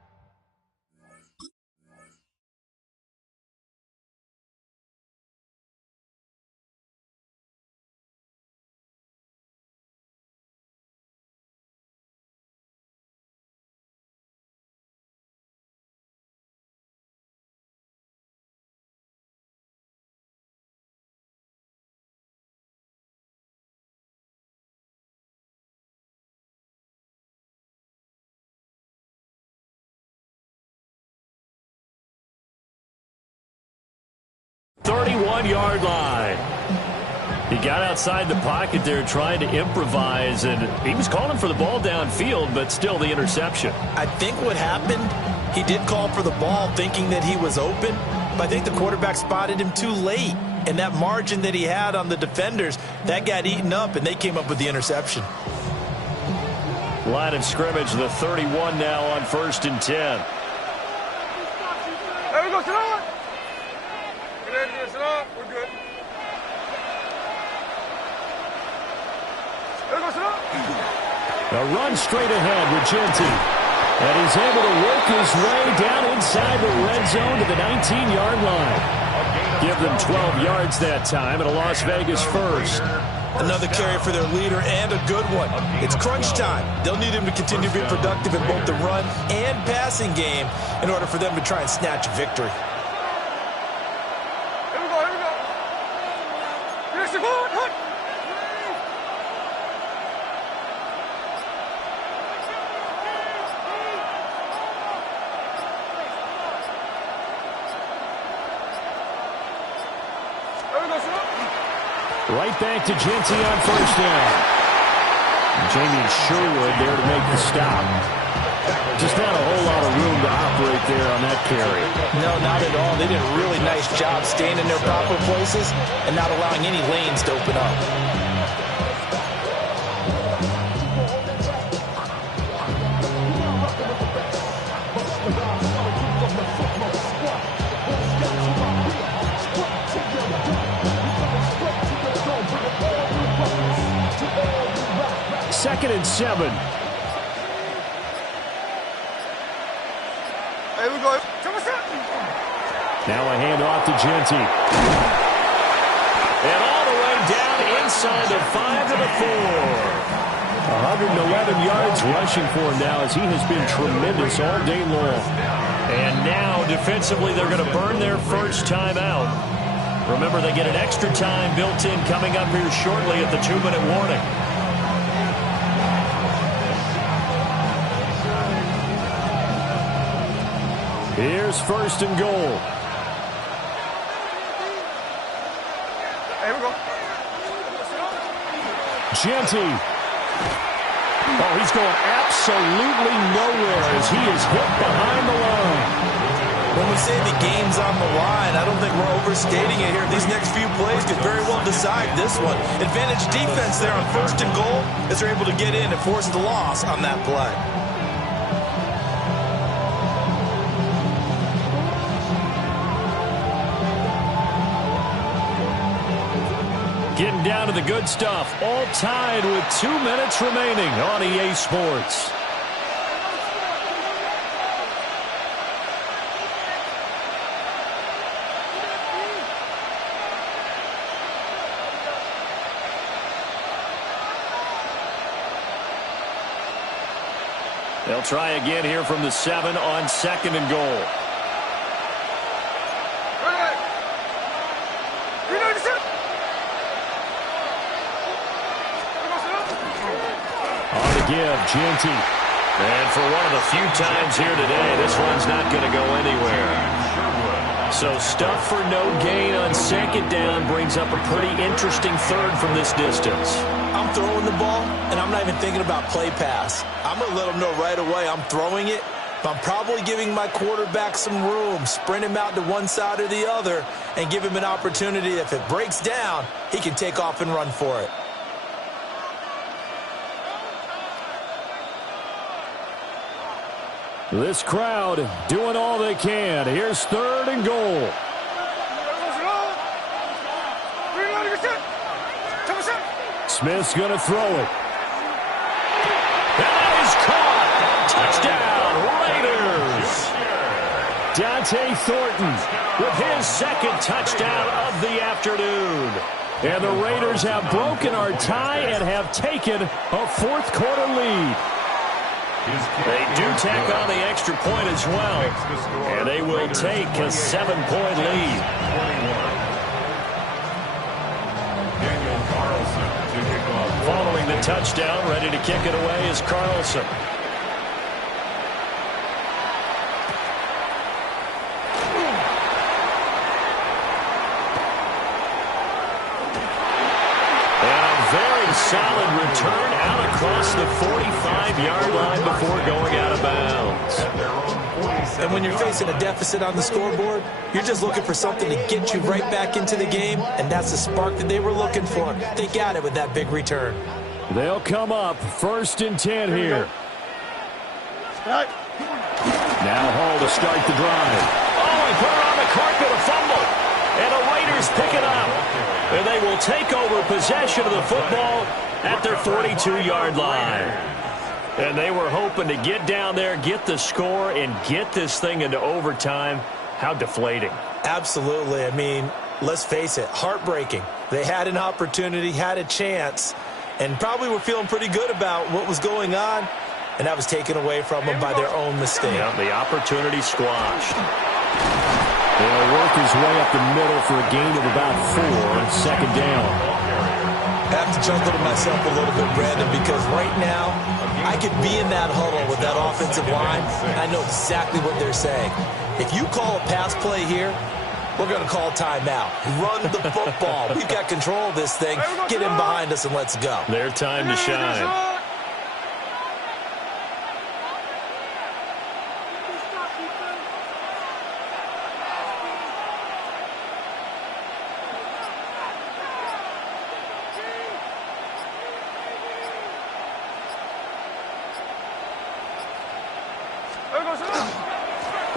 Yard line. He got outside the pocket there trying to improvise, and he was calling for the ball downfield, but still the interception. I think what happened, he did call for the ball thinking that he was open, but I think the quarterback spotted him too late, and that margin that he had on the defenders, that got eaten up, and they came up with the interception. Line of scrimmage, the 31 now on 1st and 10. There we go, sit on. Sit on. We're good. There we go, sit on. A run straight ahead with Genti. And he's able to work his way down inside the red zone to the 19-yard line. Give them 12 yards that time, and a Las Vegas first. Another carry for their leader, and a good one. It's crunch time. They'll need him to continue to be productive in both the run and passing game in order for them to try and snatch a victory. Here we go, here we go. Here's the goal, hut. Right back to Genti on 1st down. Jamie Sherwood there to make the stop. Just not a whole lot of room to operate there on that carry. No, not at all. They did a really nice job staying in their proper places and not allowing any lanes to open up. Second and 7. Here we go. Now a handoff to Genti. And all the way down inside the 5 to the 4. 111 yards rushing for him now as he has been tremendous all day long. And now defensively they're going to burn their first time out. Remember, they get an extra time built in coming up here shortly at the 2-minute warning. Here's 1st and goal. Here we go. Genti. Oh, he's going absolutely nowhere as he is hit behind the line. When we say the game's on the line, I don't think we're overstating it here. These next few plays could very well decide this one. Advantage defense there on 1st and goal as they're able to get in and force the loss on that play. Getting down to the good stuff. All tied with 2 minutes remaining on EA Sports. They'll try again here from the 7 on 2nd and goal. Give, Genti. And for one of the few times here today, this one's not going to go anywhere. So stuff for no gain on 2nd down brings up a pretty interesting 3rd from this distance. I'm throwing the ball, and I'm not even thinking about play pass. I'm going to let them know right away I'm throwing it, but I'm probably giving my quarterback some room, sprint him out to one side or the other, and give him an opportunity. If it breaks down, he can take off and run for it. This crowd doing all they can. Here's 3rd and goal. Smith's going to throw it. That is caught. Touchdown, Raiders. Dante Thornton with his 2nd touchdown of the afternoon. And the Raiders have broken our tie and have taken a 4th quarter lead. They do tack on the extra point as well. And they will take a 7-point lead. Following the touchdown, ready to kick it away is Carlson. Solid return out across the 45-yard line before going out of bounds. And when you're facing a deficit on the scoreboard, you're just looking for something to get you right back into the game, and that's the spark that they were looking for. They got it with that big return. They'll come up 1st and 10 here. Now Hall to start the drive. Oh, and put it on the carpet, a fumble. And the Raiders pick it up. And they will take over possession of the football at their 42-yard line. And they were hoping to get down there, get the score, and get this thing into overtime. How deflating. Absolutely. I mean, let's face it, heartbreaking. They had an opportunity, had a chance, and probably were feeling pretty good about what was going on, and that was taken away from them by their own mistake. Yeah, the opportunity squashed. They'll work his way up the middle for a gain of about 4, 2nd down. I have to chuckle to myself a little bit, Brandon, because right now I could be in that huddle with that offensive line. I know exactly what they're saying. If you call a pass play here, we're going to call timeout. Run the football. We've got control of this thing. Get in behind us and let's go. Their time to shine.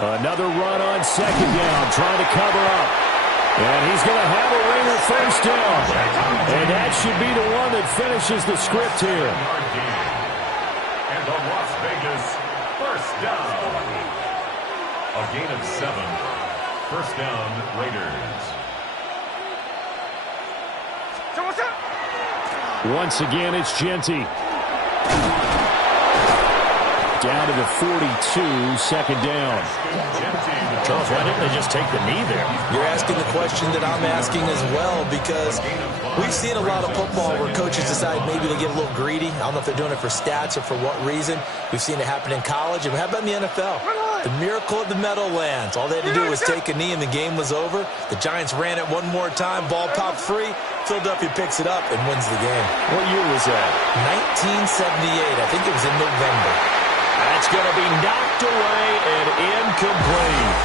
Another run on 2nd down, trying to cover up. And he's going to have a Raider 1st down. And that should be the one that finishes the script here. And the Las Vegas 1st down. A gain of 7. 1st down, Raiders. Once again, it's Genty. Down to the 42, 2nd down. Charles, why didn't they just take the knee there? You're asking the question that I'm asking as well, because we've seen a lot of football where coaches decide maybe they get a little greedy. I don't know if they're doing it for stats or for what reason. We've seen it happen in college, and how about in the NFL? The miracle of the Meadowlands. All they had to do was take a knee, and the game was over. The Giants ran it one more time. Ball popped free. Philadelphia picks it up and wins the game. What year was that? 1978. I think it was in November. That's going to be knocked away and incomplete.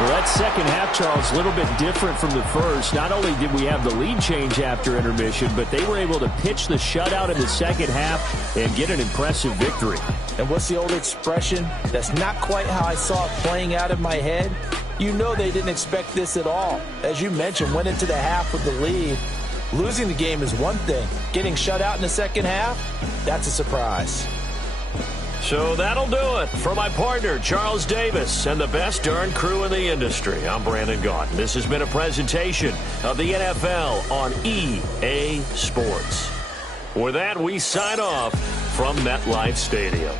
Well, that 2nd half, Charles, a little bit different from the first. Not only did we have the lead change after intermission, but they were able to pitch the shutout in the 2nd half and get an impressive victory. And what's the old expression? That's not quite how I saw it playing out in my head. You know they didn't expect this at all. As you mentioned, went into the half with the lead. Losing the game is one thing. Getting shut out in the 2nd half, that's a surprise. So that'll do it. For my partner, Charles Davis, and the best darn crew in the industry, I'm Brandon Gaughan. This has been a presentation of the NFL on EA Sports. With that, we sign off from MetLife Stadium.